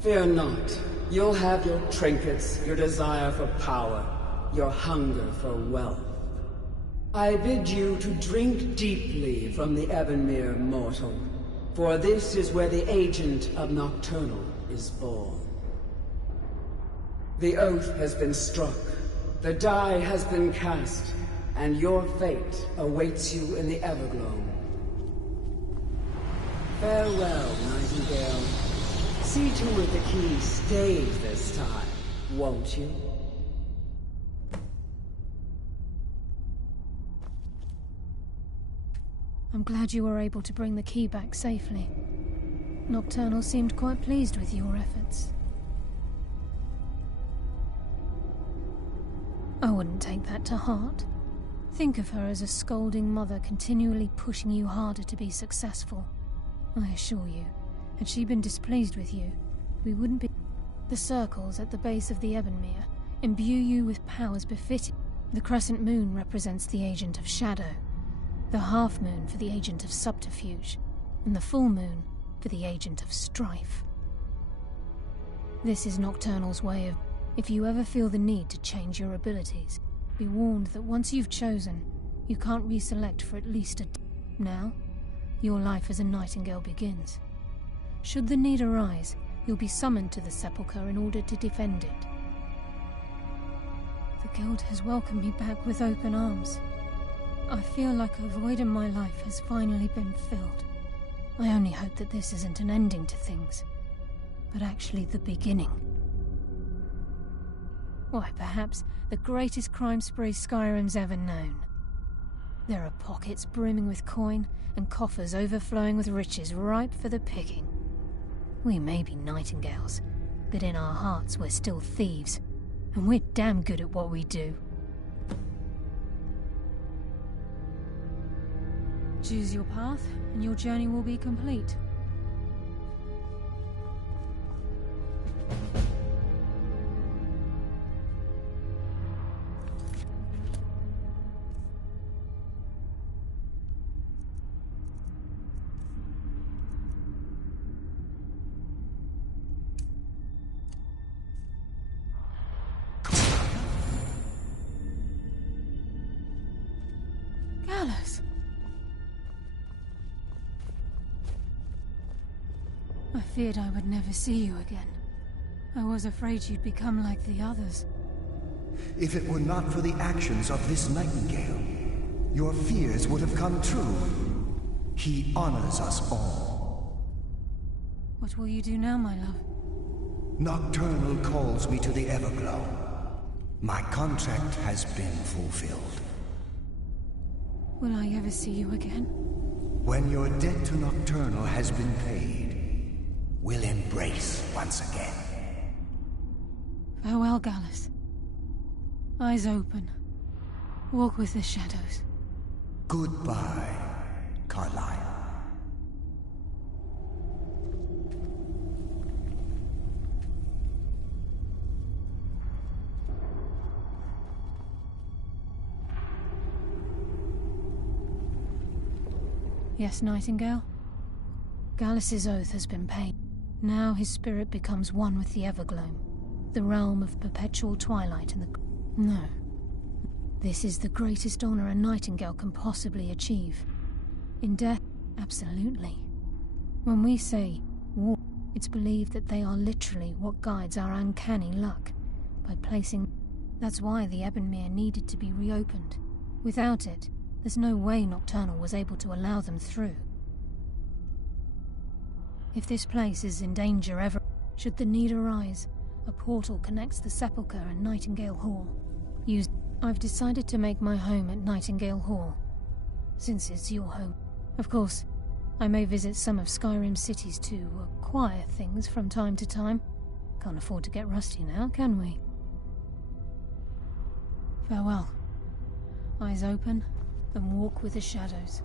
Fear not. You'll have your trinkets, your desire for power, your hunger for wealth. I bid you to drink deeply from the Ebonmere mortal, for this is where the agent of Nocturnal is born. The oath has been struck. The die has been cast, and your fate awaits you in the Evergloam. Farewell, Nightingale. See to it the key stays this time, won't you? I'm glad you were able to bring the key back safely. Nocturnal seemed quite pleased with your efforts. I wouldn't take that to heart. Think of her as a scolding mother continually pushing you harder to be successful. I assure you, had she been displeased with you, we wouldn't be... The circles at the base of the Ebonmere imbue you with powers befitting. The crescent moon represents the agent of shadow, the half moon for the agent of subterfuge, and the full moon for the agent of strife. This is Nocturnal's way of... If you ever feel the need to change your abilities, be warned that once you've chosen, you can't reselect for at least a... Now, your life as a Nightingale begins. Should the need arise, you'll be summoned to the Sepulchre in order to defend it. The Guild has welcomed me back with open arms. I feel like a void in my life has finally been filled. I only hope that this isn't an ending to things, but actually the beginning. Why, perhaps the greatest crime spree Skyrim's ever known. There are pockets brimming with coin and coffers overflowing with riches ripe for the picking. We may be Nightingales, but in our hearts we're still thieves, and we're damn good at what we do. Choose your path, and your journey will be complete. I feared I would never see you again. I was afraid you'd become like the others. If it were not for the actions of this Nightingale, your fears would have come true. He honors us all. What will you do now, my love? Nocturnal calls me to the Everglow. My contract has been fulfilled. Will I ever see you again? When your debt to Nocturnal has been paid, we'll embrace once again. Farewell, Gallus. Eyes open. Walk with the shadows. Goodbye, Carlyle. Yes, Nightingale? Gallus's oath has been paid. Now his spirit becomes one with the Evergloam, the realm of perpetual twilight and the... No. This is the greatest honor a Nightingale can possibly achieve. In death, absolutely. When we say war, it's believed that they are literally what guides our uncanny luck, by placing... That's why the Ebonmere needed to be reopened. Without it, there's no way Nocturnal was able to allow them through. If this place is in danger ever, should the need arise, a portal connects the Sepulchre and Nightingale Hall. I've decided to make my home at Nightingale Hall, since it's your home. Of course, I may visit some of Skyrim's cities to acquire things from time to time. Can't afford to get rusty now, can we? Farewell. Eyes open, and walk with the shadows.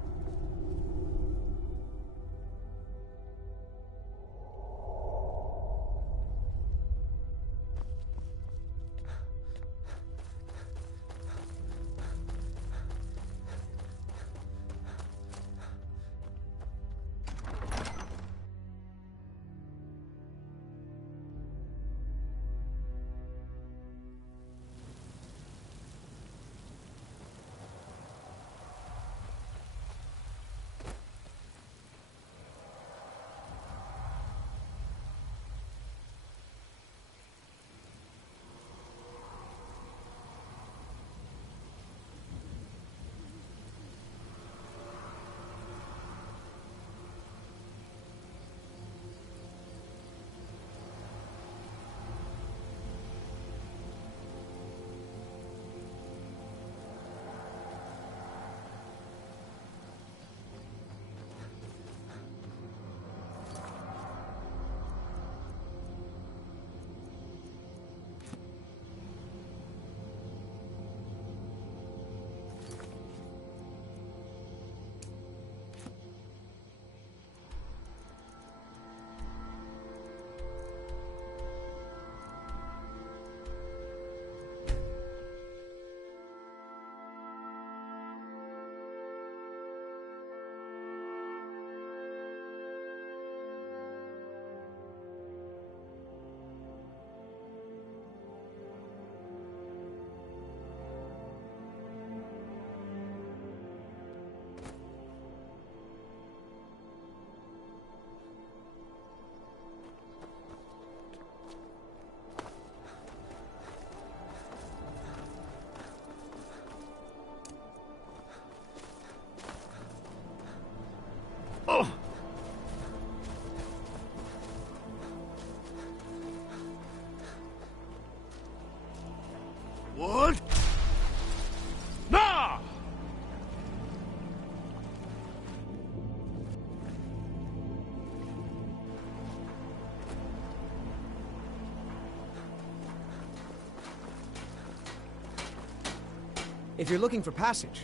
If you're looking for passage,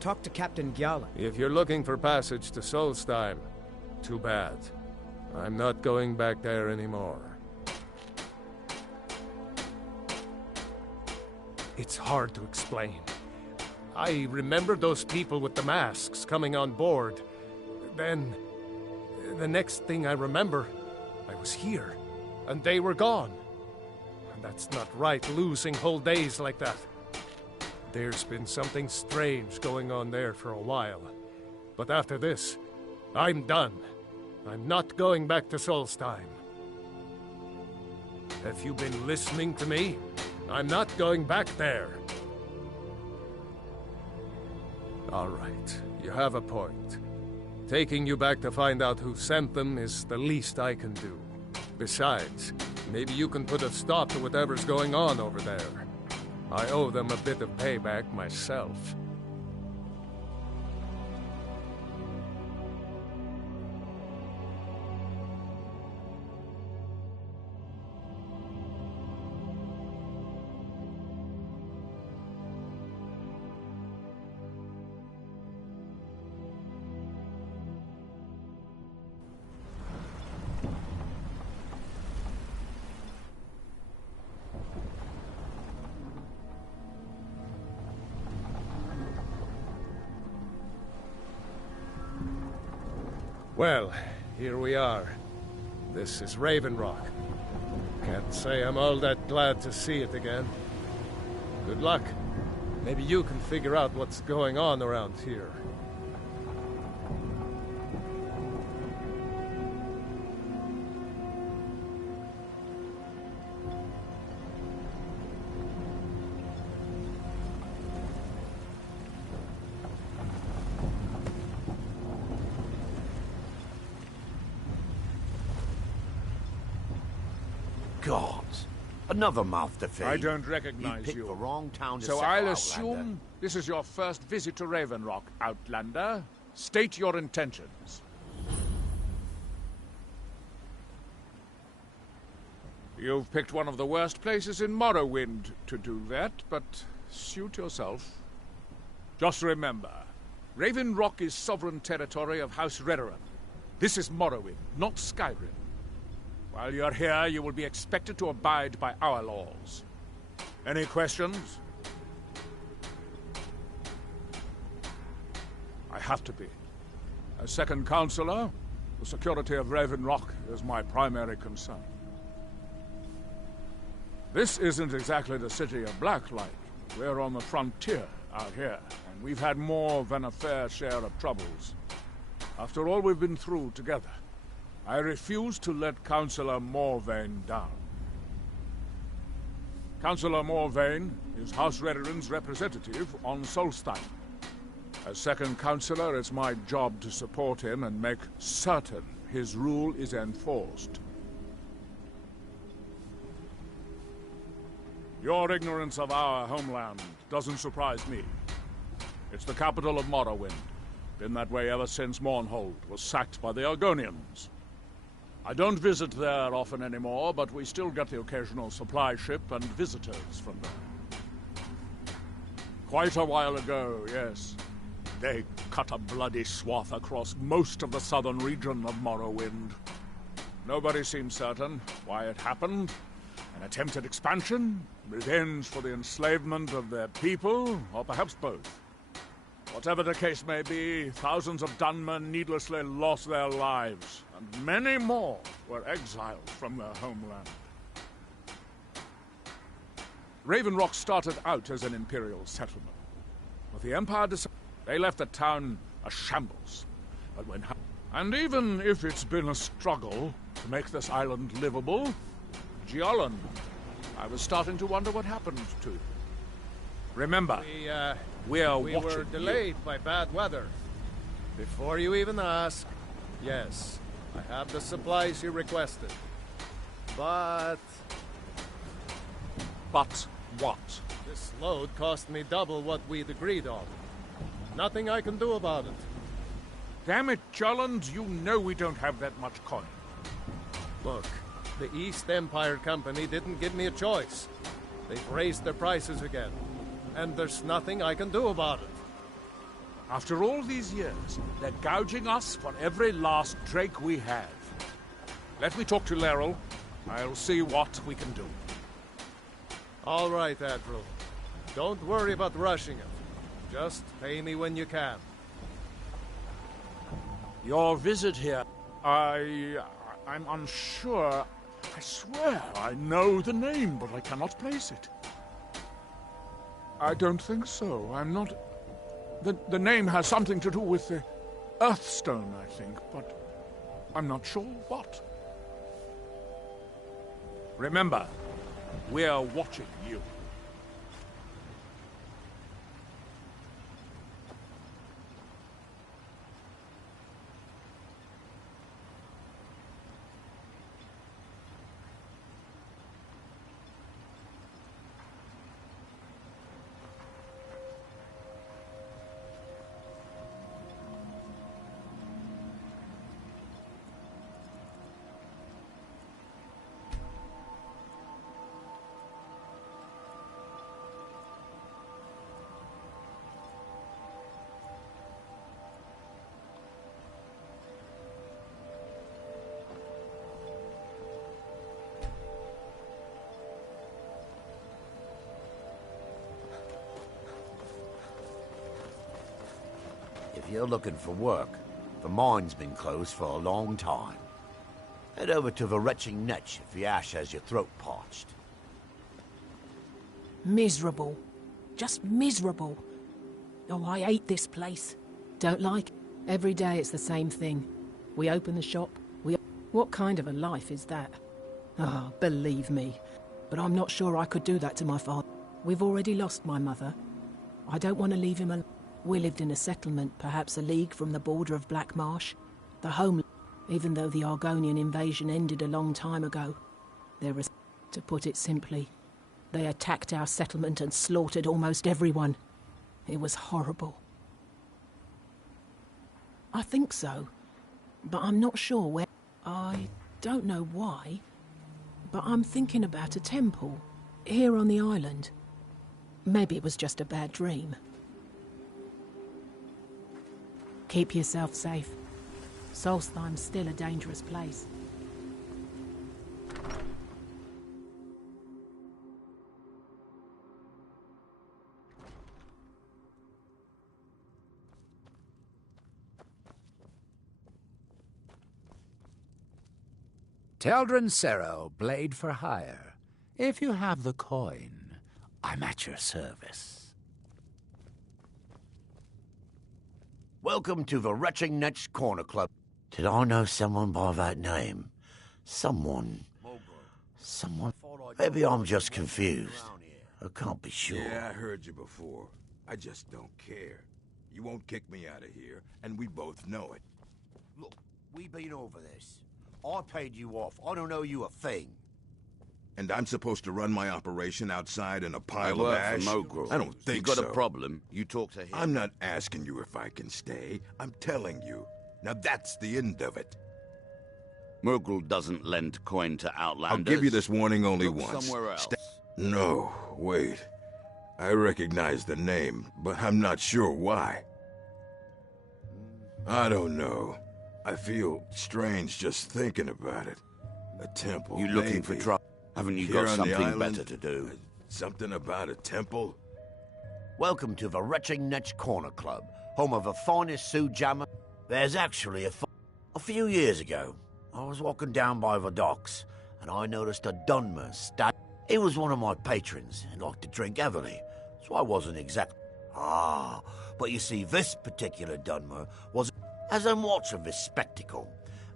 talk to Captain Gyala. If you're looking for passage to Solstheim, too bad. I'm not going back there anymore. It's hard to explain. I remember those people with the masks coming on board. Then, the next thing I remember, I was here, and they were gone. And that's not right, losing whole days like that. There's been something strange going on there for a while. But after this, I'm done. I'm not going back to Solstheim. Have you been listening to me? I'm not going back there. All right, you have a point. Taking you back to find out who sent them is the least I can do. Besides, maybe you can put a stop to whatever's going on over there. I owe them a bit of payback myself. Well, here we are. This is Raven Rock. Can't say I'm all that glad to see it again. Good luck. Maybe you can figure out what's going on around here. Gods, another mouth to feed. I don't recognize you. Picked the wrong town to So settle, I'll Outlander. assume this is your first visit to Raven Rock, Outlander. State your intentions. You've picked one of the worst places in Morrowind to do that, but suit yourself. Just remember, Raven Rock is sovereign territory of House Redoran. This is Morrowind, not Skyrim. While you're here, you will be expected to abide by our laws. Any questions? I have to be. As second counselor, the security of Raven Rock is my primary concern. This isn't exactly the city of Blacklight. We're on the frontier out here, and we've had more than a fair share of troubles. After all we've been through together, I refuse to let Councillor Morvain down. Councillor Morvain is House Redoran's representative on Solstheim. As second councillor, it's my job to support him and make certain his rule is enforced. Your ignorance of our homeland doesn't surprise me. It's the capital of Morrowind. Been that way ever since Mournhold was sacked by the Argonians. I don't visit there often anymore, but we still get the occasional supply ship and visitors from there. Quite a while ago, yes. They cut a bloody swath across most of the southern region of Morrowind. Nobody seems certain why it happened. An attempted expansion? Revenge for the enslavement of their people? Or perhaps both? Whatever the case may be, thousands of Dunmen needlessly lost their lives, and many more were exiled from their homeland. Raven Rock started out as an imperial settlement, but the Empire decided they left the town a shambles. But when and even if it's been a struggle to make this island livable, Giolan, I was starting to wonder what happened to you. Remember, we were delayed by bad weather. Before you even ask, yes, I have the supplies you requested. But what? This load cost me double what we'd agreed on. Nothing I can do about it. Damn it, Jolland, you know we don't have that much coin. Look, the East Empire Company didn't give me a choice. They've raised their prices again. and there's nothing I can do about it. After all these years, they're gouging us for every last drake we have. Let me talk to Laeral. I'll see what we can do. All right, Admiral. Don't worry about rushing it. Just pay me when you can. Your visit here, I'm unsure. I swear I know the name, but I cannot place it. I don't think so. I'm not... The name has something to do with the Earthstone, I think, but I'm not sure what. Remember, we're watching you. If you're looking for work, the mine's been closed for a long time. Head over to the retching Netch if the ash has your throat parched. Miserable. Just miserable. Oh, I hate this place. Don't like it. Every day it's the same thing. We open the shop, What kind of a life is that? Ah, believe me. But I'm not sure I could do that to my father. We've already lost my mother. I don't want to leave him alone. We lived in a settlement, perhaps a league from the border of Black Marsh. The home, even though the Argonian invasion ended a long time ago. There was, to put it simply, they attacked our settlement and slaughtered almost everyone. It was horrible. I think so, but I'm not sure where. I don't know why, but I'm thinking about a temple, here on the island. Maybe it was just a bad dream. Keep yourself safe. Solstheim's still a dangerous place. Teldrin Serro, blade for hire. If you have the coin, I'm at your service. Welcome to the Retching Netch Corner Club. Did I know someone by that name? Someone. Maybe I'm just confused. I can't be sure. Yeah, I heard you before. I just don't care. You won't kick me out of here, and we both know it. Look, we've been over this. I paid you off. I don't owe you a thing. And I'm supposed to run my operation outside in a pile I of work ash? for Mogrove. I don't think you got so. a problem, you talk to him. I'm not asking you if I can stay. I'm telling you. Now that's the end of it. Mogrove doesn't lend coin to outlanders. I'll give you this warning only Look once. somewhere else. No, wait. I recognize the name, but I'm not sure why. I don't know. I feel strange just thinking about it. A temple, You looking maybe. for trouble? Haven't you Here got on the something island, better to do? Something about a temple? Welcome to the Retching Netch Corner Club, home of the finest Sioux jammer. There's actually a few years ago, I was walking down by the docks, and I noticed a Dunmer He was one of my patrons and liked to drink heavily, so I wasn't exactly... but you see, this particular Dunmer was... As I'm watching this spectacle,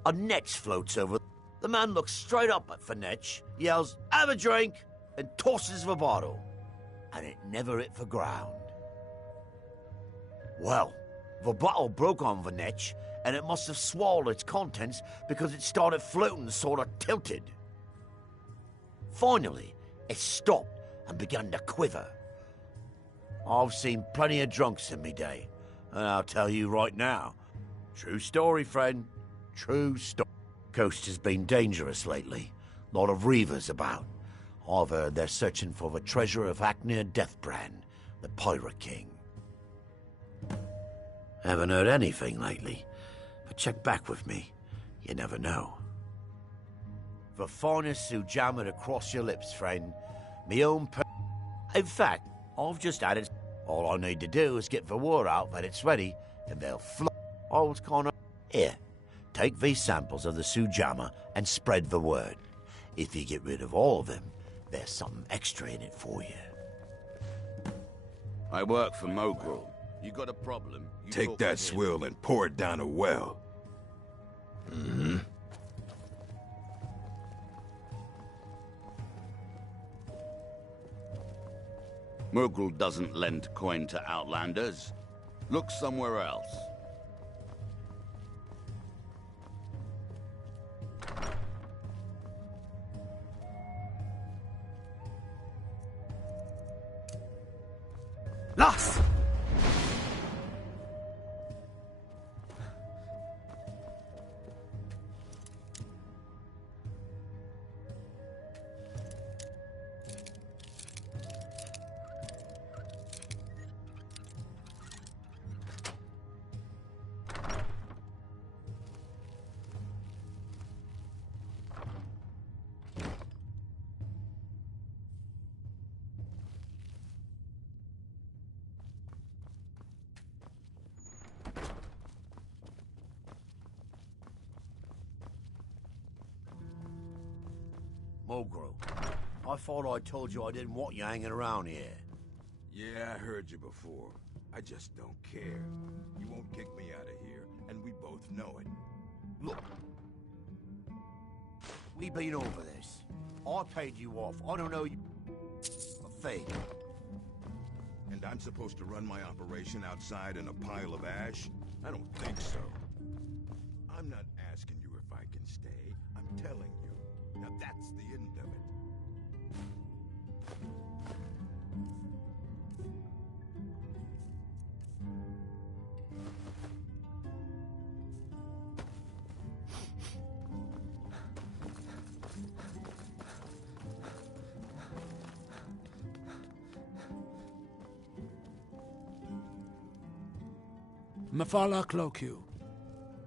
a Netch floats over. The man looks straight up at the Netch, yells, "Have a drink," and tosses the bottle. And it never hit the ground. Well, the bottle broke on the Netch, and it must have swallowed its contents because it started floating sort of tilted. Finally, it stopped and began to quiver. I've seen plenty of drunks in me day, and I'll tell you right now, true story, friend, true story. Coast has been dangerous lately. Lot of reavers about. I've heard they're searching for the treasure of Hackney Deathbrand, the Pirate King. Haven't heard anything lately, but check back with me. You never know. The finest sujamma to cross your lips, friend. Me own In fact, I've just had it. All I need to do is get the word out that it's ready, and they'll fly. I was kinda... Here, take these samples of the sujamma and spread the word. If you get rid of all of them, there's something extra in it for you. I work for Mogrel. You got a problem? Take that swill and pour it down a well. Mm-hmm. Mogrel doesn't lend coin to outlanders. Look somewhere else. Lass! Mogrel, I thought I told you I didn't want you hanging around here. Yeah, I heard you before. I just don't care. You won't kick me out of here, and we both know it. Look, we've been over this. I paid you off. I don't know you a thing. And I'm supposed to run my operation outside in a pile of ash? I don't think so. I'm not asking you if I can stay. I'm telling you. Now that's the end of it. Mafala Clocu.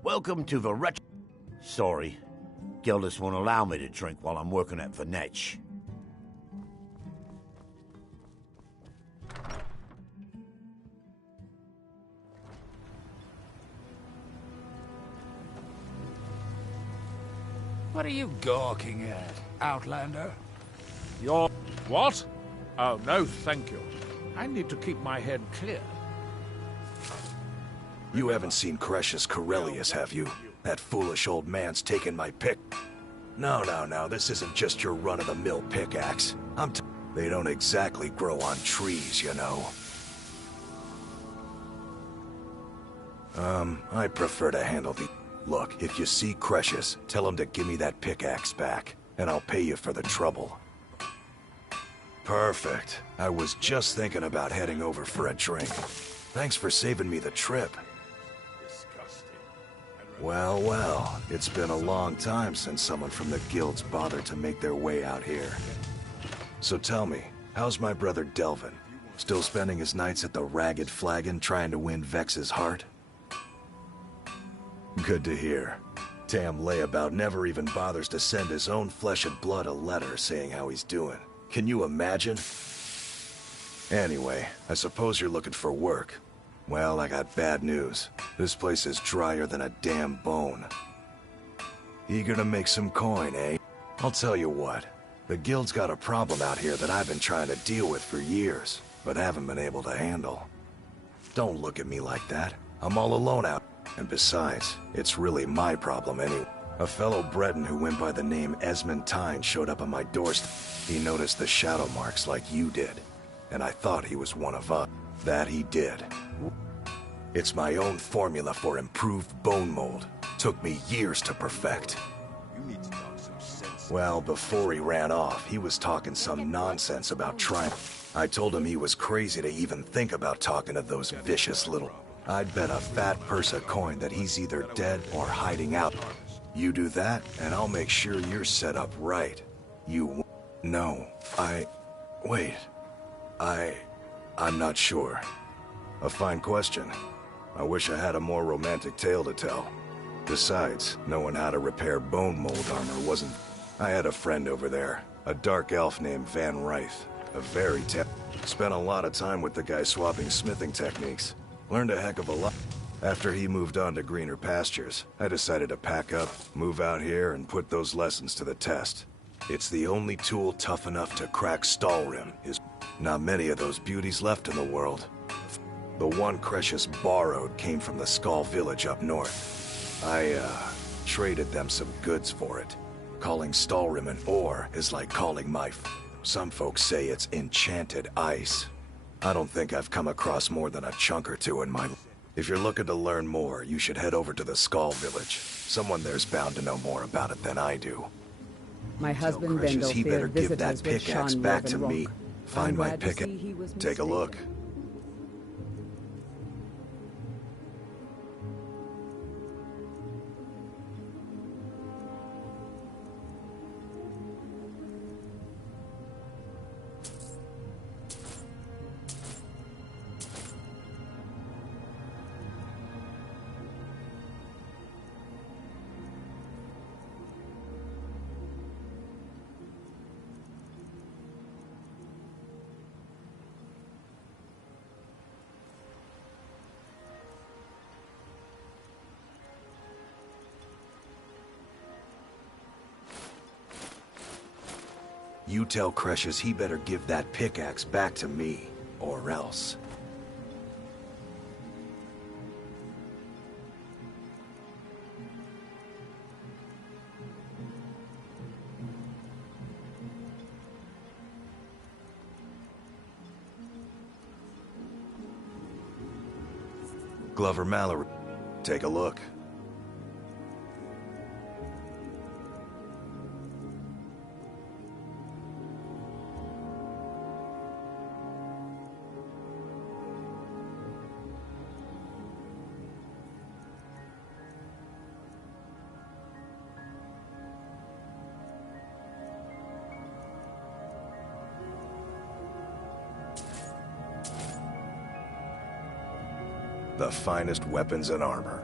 Welcome to the wretch... Sorry. Gildas won't allow me to drink while I'm working at Venetch. What are you gawking at, Outlander? You're... what? Oh, no, thank you. I need to keep my head clear. You haven't seen Crescius Corellius, have you? That foolish old man's taken my pick. No, this isn't just your run-of-the-mill pickaxe. They don't exactly grow on trees, you know. I prefer to handle the... Look, if you see Crescius, tell him to give me that pickaxe back, and I'll pay you for the trouble. Perfect. I was just thinking about heading over for a drink. Thanks for saving me the trip. Well, it's been a long time since someone from the guilds bothered to make their way out here. So tell me, how's my brother Delvin? Still spending his nights at the Ragged Flagon trying to win Vex's heart? Good to hear. Tam Layabout never even bothers to send his own flesh and blood a letter saying how he's doing. Can you imagine? Anyway, I suppose you're looking for work. Well, I got bad news. This place is drier than a damn bone. Eager to make some coin, eh? I'll tell you what. The guild's got a problem out here that I've been trying to deal with for years, but haven't been able to handle. Don't look at me like that. I'm all alone out. And besides, it's really my problem anyway. A fellow Breton who went by the name Esmond Tyne showed up on my doorstep. He noticed the shadow marks like you did, and I thought he was one of us. That he did. It's my own formula for improved bone mold. Took me years to perfect. You need to talk some sense. Well, before he ran off, he was talking some nonsense about trying. I told him he was crazy to even think about talking to those vicious little... I'd bet a fat purse of coin that he's either dead or hiding out. You do that, and I'll make sure you're set up right. You... No, Wait. I'm not sure. A fine question. I wish I had a more romantic tale to tell. Besides, knowing how to repair bone mold armor wasn't... I had a friend over there, a dark elf named Van Ryth. A very spent a lot of time with the guy swapping smithing techniques. Learned a heck of a lot. After he moved on to greener pastures, I decided to pack up, move out here, and put those lessons to the test. It's the only tool tough enough to crack Stalrim. Not many of those beauties left in the world. The one Cretius borrowed came from the Skull village up north. I, traded them some goods for it. Calling Stalrim an ore is like calling my some folks say it's enchanted ice. I don't think I've come across more than a chunk or two in my... If you're looking to learn more, you should head over to the Skull village. Someone there's bound to know more about it than I do. My husband Precious, he better Bendel give that pickaxe back to me. Find my pickaxe. Take a look. You tell Cretius he better give that pickaxe back to me, or else. Glover Mallory, take a look. The finest weapons and armor.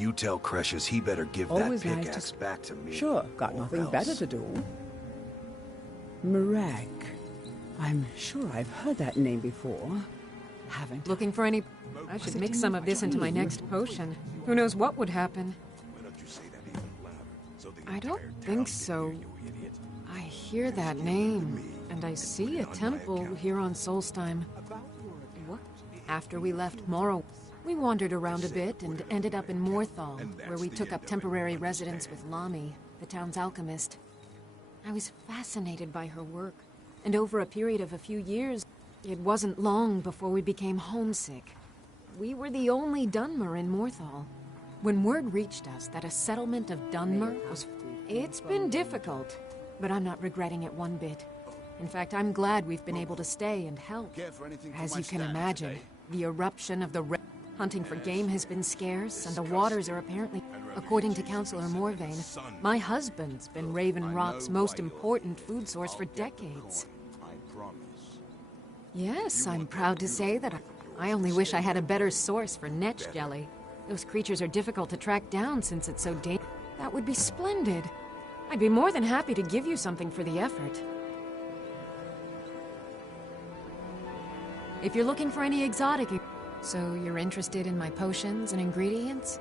You tell Cretius he better give Always that nice pickaxe back to me. Sure, got or nothing else. better to do. Marek. I'm sure I've heard that name before. Haven't. Looking for any... I should mix some of this into my next potion. Who knows what would happen? I don't think so. I hear that name, and I see a temple here on Solstheim. What? After we left Morrow, we wandered around a bit and ended up in Morthal, where we took up temporary residence with Lami, the town's alchemist. I was fascinated by her work, and over a period of a few years, it wasn't long before we became homesick. We were the only Dunmer in Morthal. When word reached us that a settlement of Dunmer was... It's been difficult, but I'm not regretting it one bit. In fact, I'm glad we've been able to stay and help. As you can imagine, the eruption of the... Hunting for game has been scarce, and the waters are apparently... According to Councillor Morvain, my husband's been Raven Rock's most important food source for decades. Yes, I'm proud to say that I only wish I had a better source for netch jelly. Those creatures are difficult to track down since it's so dangerous. That would be splendid. I'd be more than happy to give you something for the effort. If you're looking for any exotic... So you're interested in my potions and ingredients?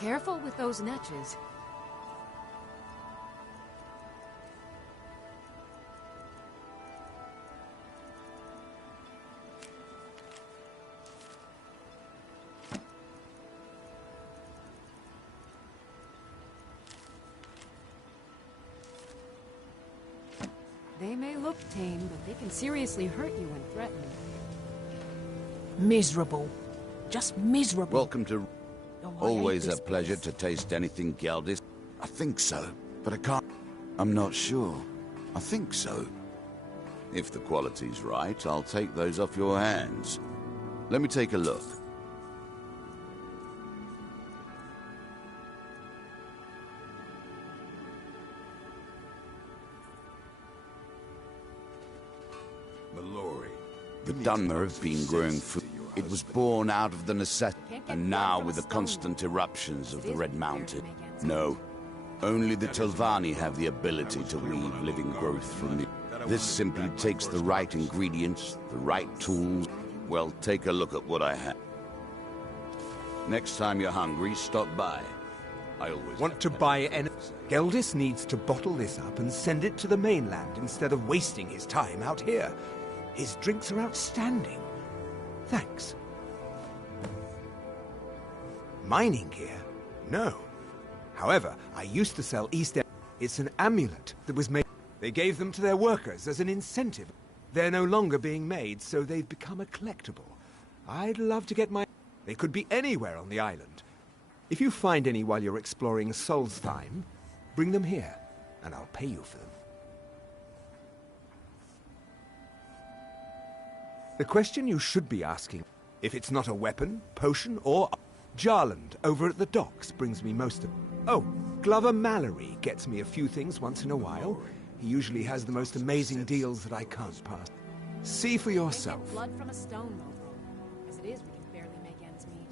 Careful with those netches. They may look tame, but they can seriously hurt you when threatened. Miserable. Just miserable. Welcome to... Always a pleasure to taste anything Geldis. I think so, but I can't... I'm not sure. I think so. If the quality's right, I'll take those off your hands. Let me take a look. Mallory. The Dunmer have been growing food. It was born out of the necessity, and now with the constant eruptions of the Red Mountain. No, only the Telvanni have the ability to weave living growth from the... This simply takes the right ingredients, the right tools. Well, take a look at what I have. Next time you're hungry, stop by. I always want to buy any... Geldis needs to bottle this up and send it to the mainland instead of wasting his time out here. His drinks are outstanding. Thanks. Mining gear? No. However, I used to sell East End. It's an amulet that was made... They gave them to their workers as an incentive. They're no longer being made, so they've become a collectible. I'd love to get my... They could be anywhere on the island. If you find any while you're exploring Solstheim, bring them here, and I'll pay you for them. The question you should be asking, if it's not a weapon, potion, or... Jarland over at the docks brings me most of... Oh, Glover Mallory gets me a few things once in a while. He usually has the most amazing deals that I can't pass. See for yourself. Blood from a stone, Mogrel. As it is, we can barely make ends meet.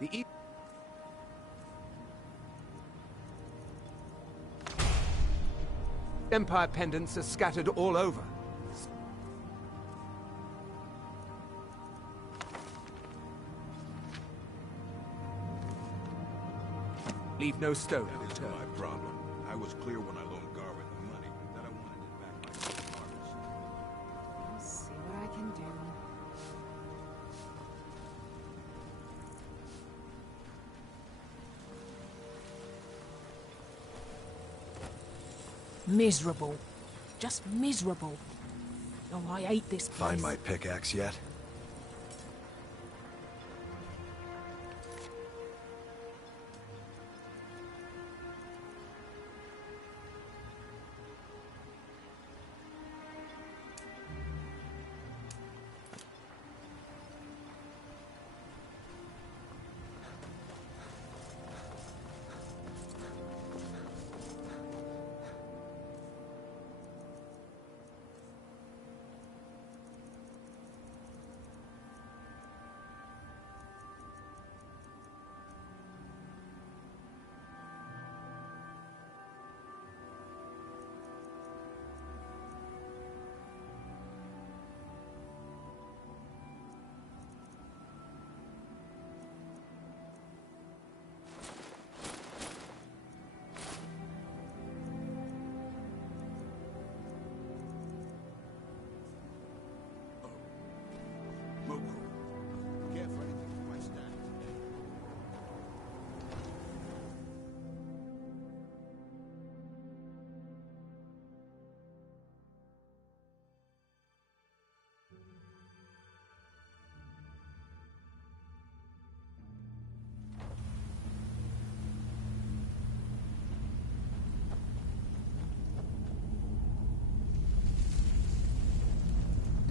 The Empire pendants are scattered all over. Leave no stone unturned. That's my problem. I was clear when I loaned Garvin the money that I wanted it back by harvest. I'll see what I can do. Miserable. Just miserable. Oh, I hate this place. Find my pickaxe yet?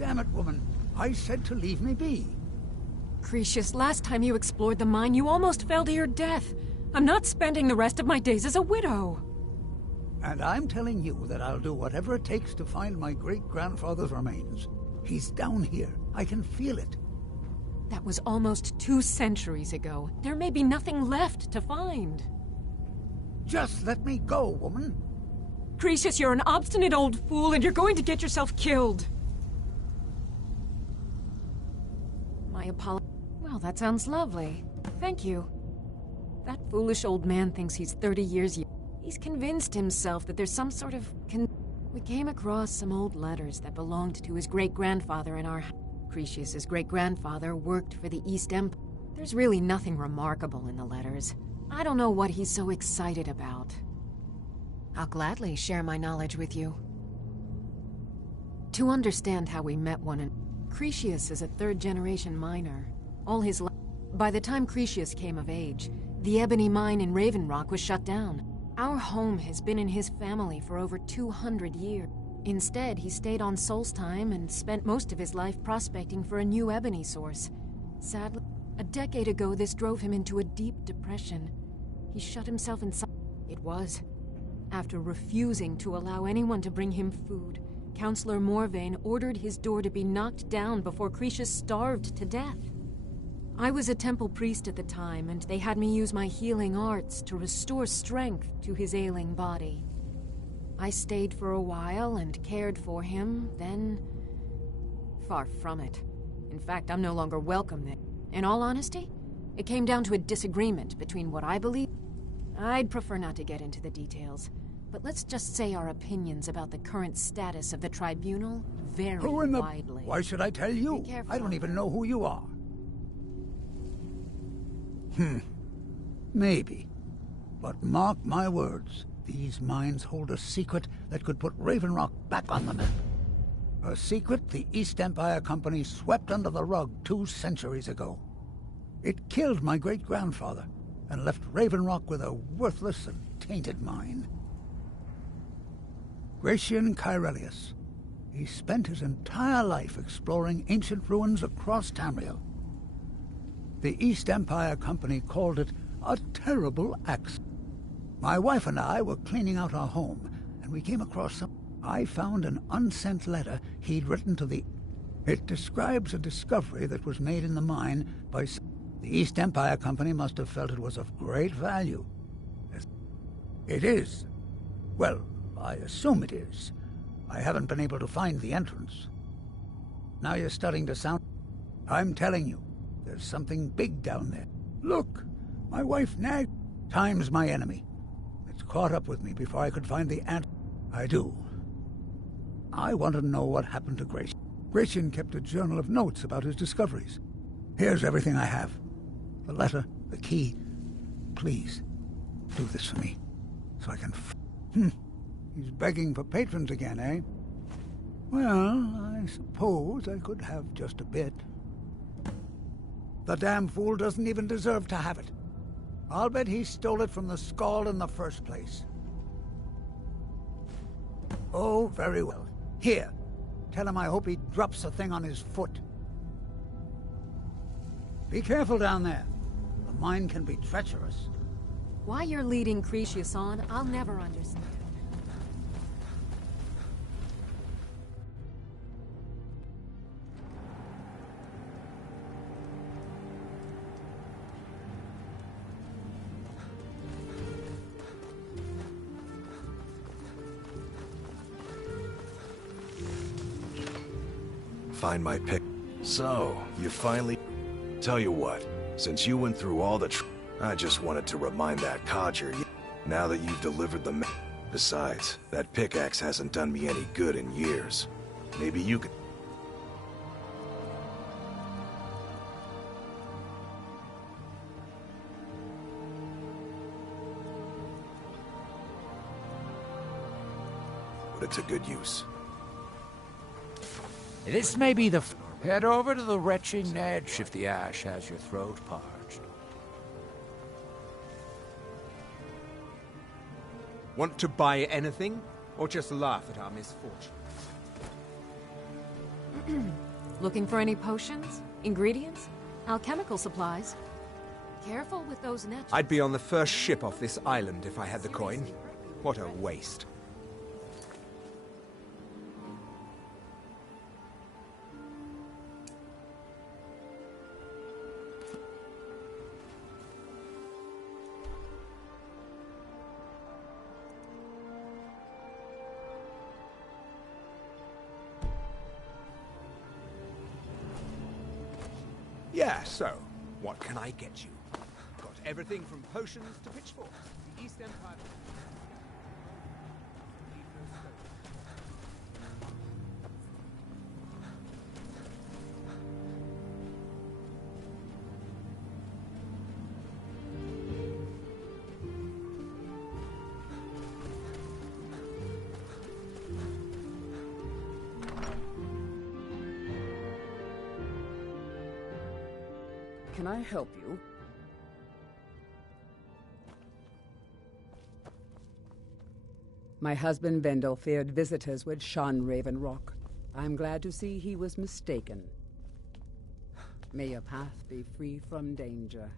Damn it, woman. I said to leave me be. Cretius, last time you explored the mine, you almost fell to your death. I'm not spending the rest of my days as a widow. And I'm telling you that I'll do whatever it takes to find my great-grandfather's remains. He's down here. I can feel it. That was almost 2 centuries ago. There may be nothing left to find. Just let me go, woman. Cretius, you're an obstinate old fool, and you're going to get yourself killed. My apologies. Well, that sounds lovely. Thank you. That foolish old man thinks he's 30 years young. He's convinced himself that there's some sort of We came across some old letters that belonged to his great-grandfather in our... Cretius's great-grandfather worked for the East Empire. There's really nothing remarkable in the letters. I don't know what he's so excited about. I'll gladly share my knowledge with you. To understand how we met one another, Cretius is a third-generation miner. All his life... By the time Cretius came of age, the ebony mine in Raven Rock was shut down. Our home has been in his family for over 200 years. Instead, he stayed on Solstheim and spent most of his life prospecting for a new ebony source. Sadly, a decade ago, this drove him into a deep depression. He shut himself inside. It was. After refusing to allow anyone to bring him food, Counselor Morvain ordered his door to be knocked down before Cretius starved to death. I was a temple priest at the time, and they had me use my healing arts to restore strength to his ailing body. I stayed for a while and cared for him, then... Far from it. In fact, I'm no longer welcome there. In all honesty, it came down to a disagreement between what I believe... I'd prefer not to get into the details, but let's just say our opinions about the current status of the tribunal vary widely. Why should I tell you? I don't even know who you are. Maybe. But mark my words, these mines hold a secret that could put Raven Rock back on the map. A secret the East Empire Company swept under the rug 2 centuries ago. It killed my great-grandfather and left Raven Rock with a worthless and tainted mine. Gratian Kyrelius. He spent his entire life exploring ancient ruins across Tamriel. The East Empire Company called it a terrible accident. My wife and I were cleaning out our home, and we came across some... I found an unsent letter he'd written to the... It describes a discovery that was made in the mine by... The East Empire Company must have felt it was of great value. It is. Well, I assume it is. I haven't been able to find the entrance. Now you're starting to sound... I'm telling you, there's something big down there. Look, my wife nagged. Time's my enemy. It's caught up with me before I could find the answer. I do. I want to know what happened to Gratian. Gratian kept a journal of notes about his discoveries. Here's everything I have. The letter, the key. Please, do this for me, so I can He's begging for patrons again, eh? Well, I suppose I could have just a bit. The damn fool doesn't even deserve to have it. I'll bet he stole it from the Skald in the first place. Oh, very well. Here, tell him I hope he drops the thing on his foot. Be careful down there. The mine can be treacherous. Why you're leading Cretius on, I'll never understand. Find my pick. So, you finally... Tell you what, since you went through all the I just wanted to remind that codger, now that you've delivered the Besides, that pickaxe hasn't done me any good in years. Maybe you could... Put it to good use. This may be the... Head over to the retching edge if the ash has your throat parched. Want to buy anything? Or just laugh at our misfortune? Looking for any potions? Ingredients? Alchemical supplies? Careful with those nets. I'd be on the first ship off this island if I had the coin. What a waste. Yeah, so, what can I get you? Got everything from potions to pitchforks. The East Empire... Can I help you? My husband Vendel feared visitors would shun Raven Rock. I'm glad to see he was mistaken. May your path be free from danger.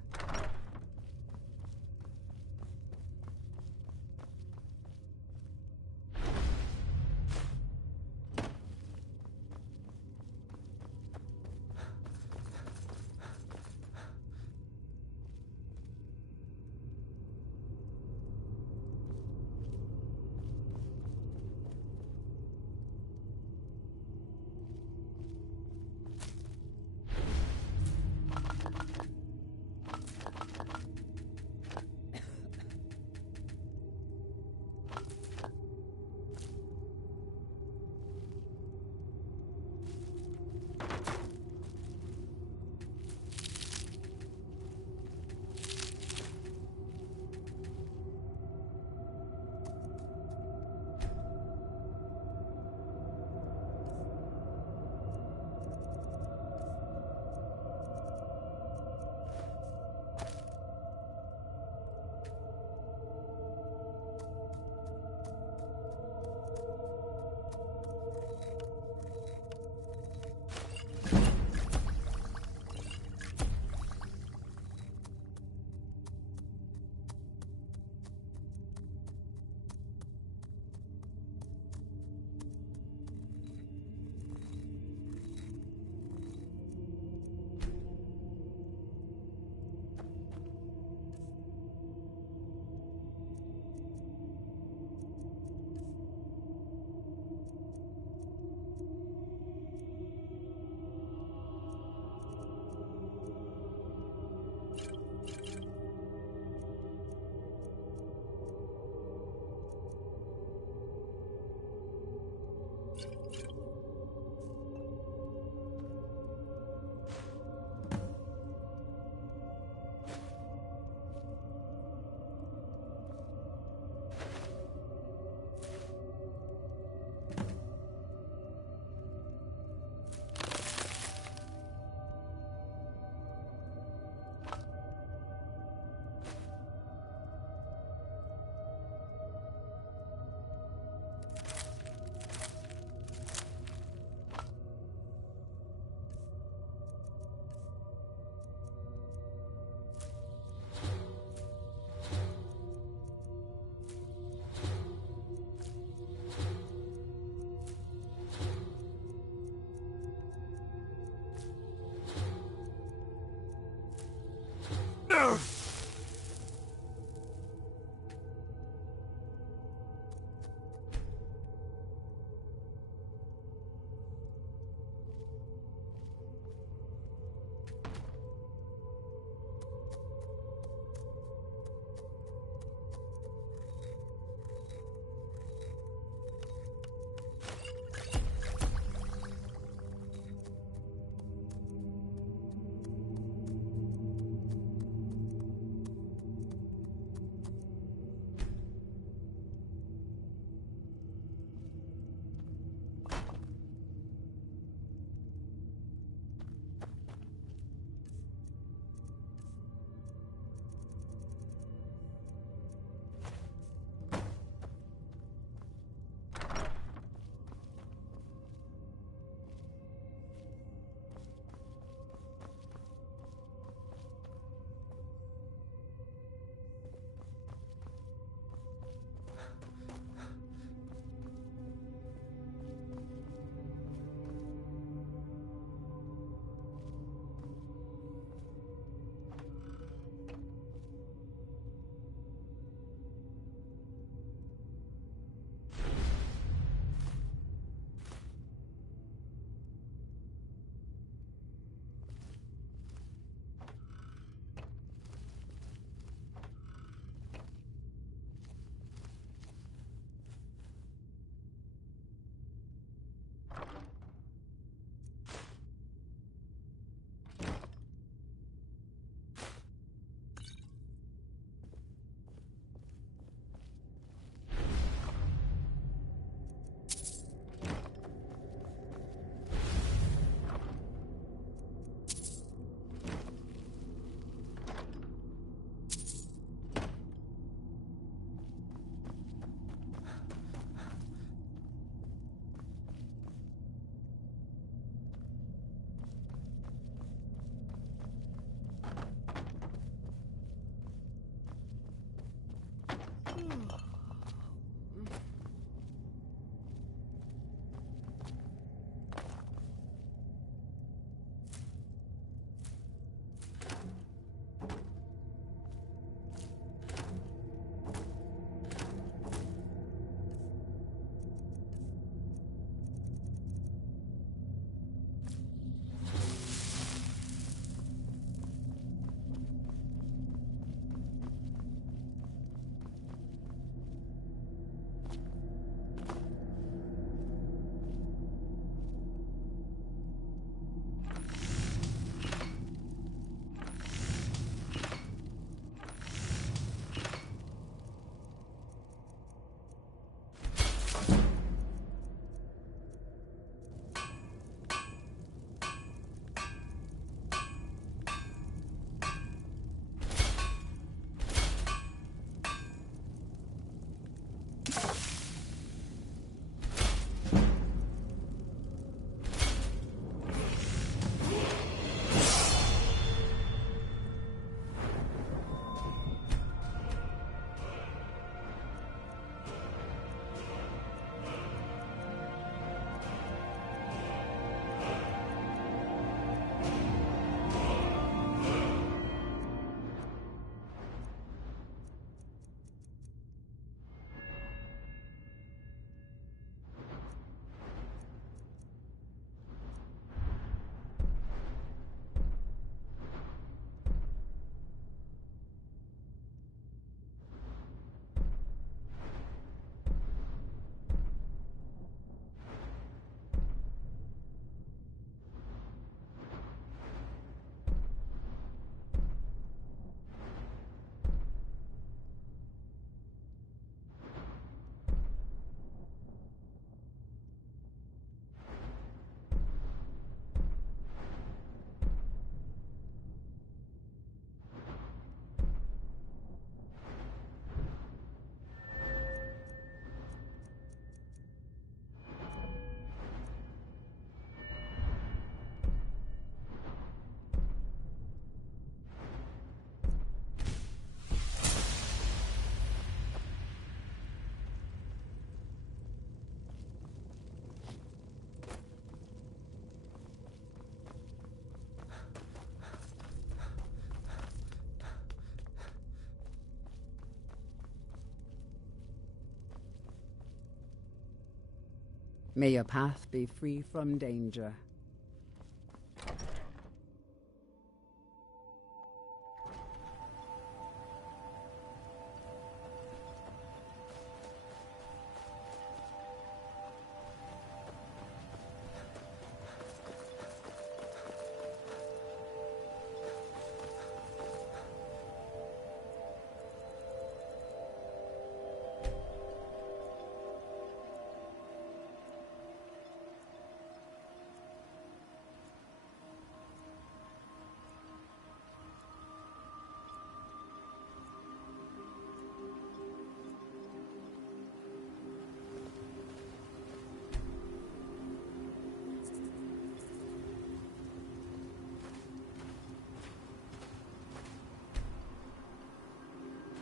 May your path be free from danger.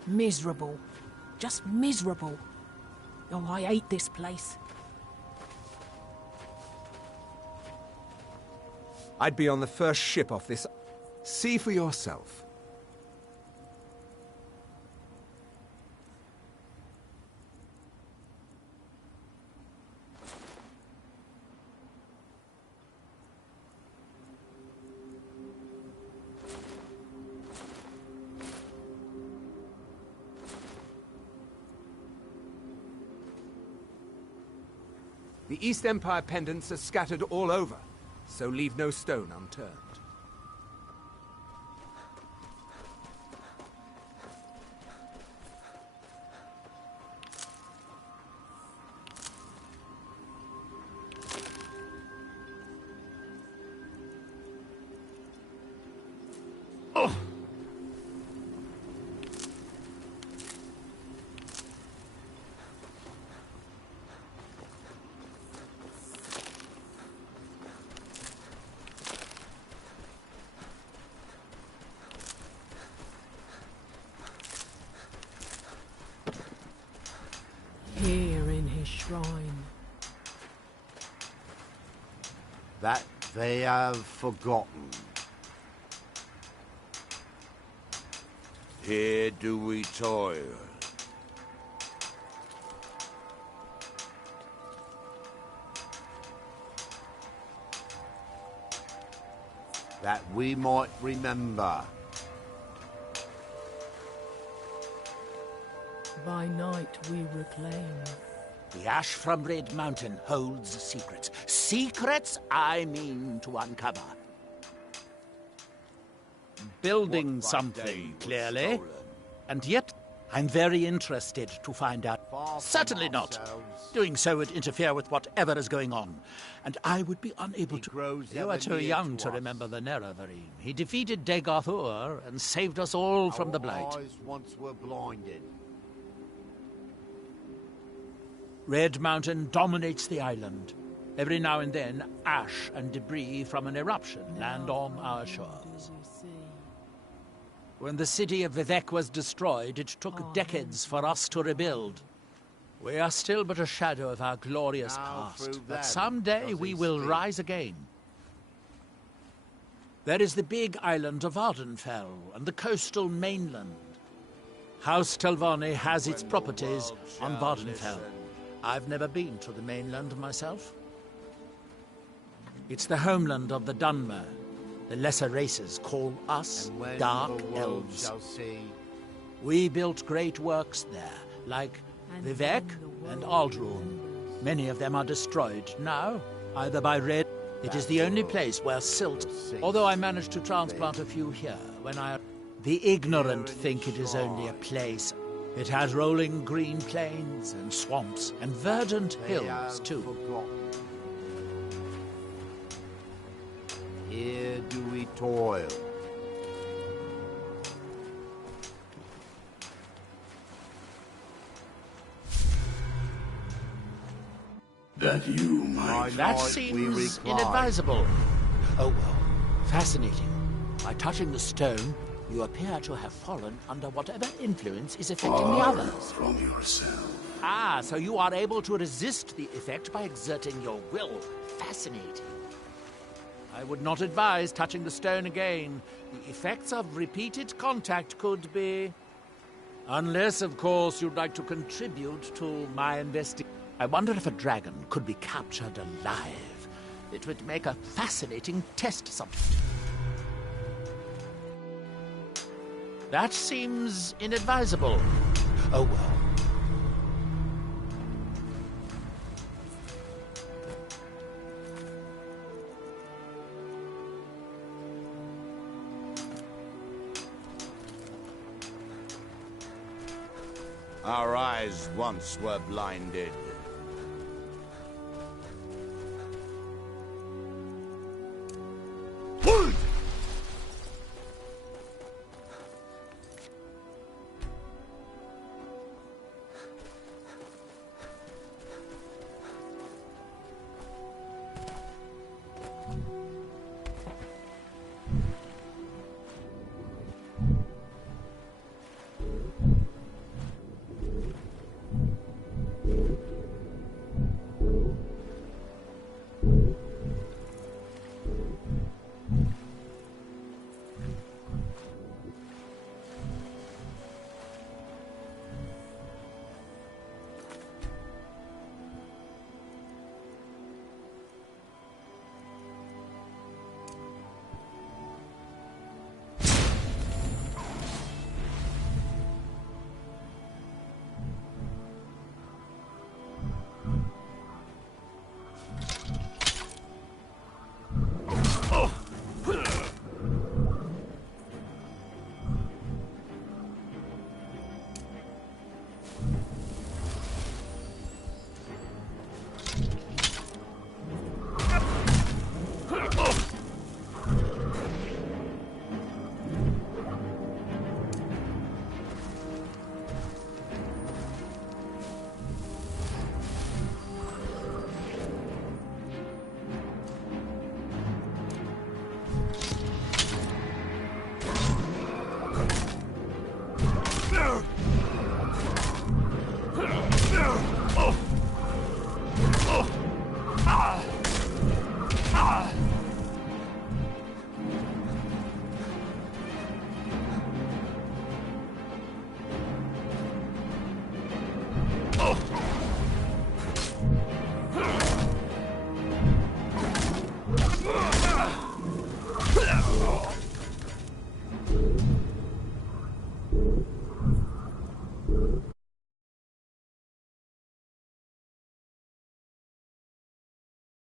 Miserable. Just miserable. Oh, I hate this place. I'd be on the first ship off this. See for yourself. The East Empire pendants are scattered all over, so leave no stone unturned. Here in his shrine. That they have forgotten. Here do we toil. That we might remember. By night we reclaim. The ash from Red Mountain holds secrets. Secrets I mean to uncover. Building something, clearly. And yet, I'm very interested to find out. Certainly not. Doing so would interfere with whatever is going on. And I would be unable to... You are too young to remember the Nerevarine. He defeated Degarthur and saved us all from the Blight. Our eyes once were blinded. Red Mountain dominates the island. Every now and then, ash and debris from an eruption land on our shores. When the city of Vivec was destroyed, it took decades for us to rebuild. We are still but a shadow of our glorious past, but someday we will rise again. There is the big island of Ardenfell and the coastal mainland. House Telvanni has its properties on Vardenfell. I've never been to the mainland myself. It's the homeland of the Dunmer. The lesser races call us Dark Elves. We built great works there, like Vivec and Aldruin. Many of them are destroyed now, either by Red... It is the only place where silt... Although I managed to transplant a few here when I... The ignorant think it is only a place. It has rolling green plains and swamps and verdant hills, too. Here do we toil. That you, my That seems inadvisable. Oh, well, fascinating. By touching the stone, you appear to have fallen under whatever influence is affecting the others. From yourself. Ah, so you are able to resist the effect by exerting your will. Fascinating. I would not advise touching the stone again. The effects of repeated contact could be... Unless, of course, you'd like to contribute to my investigation. I wonder if a dragon could be captured alive. It would make a fascinating test subject. That seems inadvisable. Oh well. Our eyes once were blinded.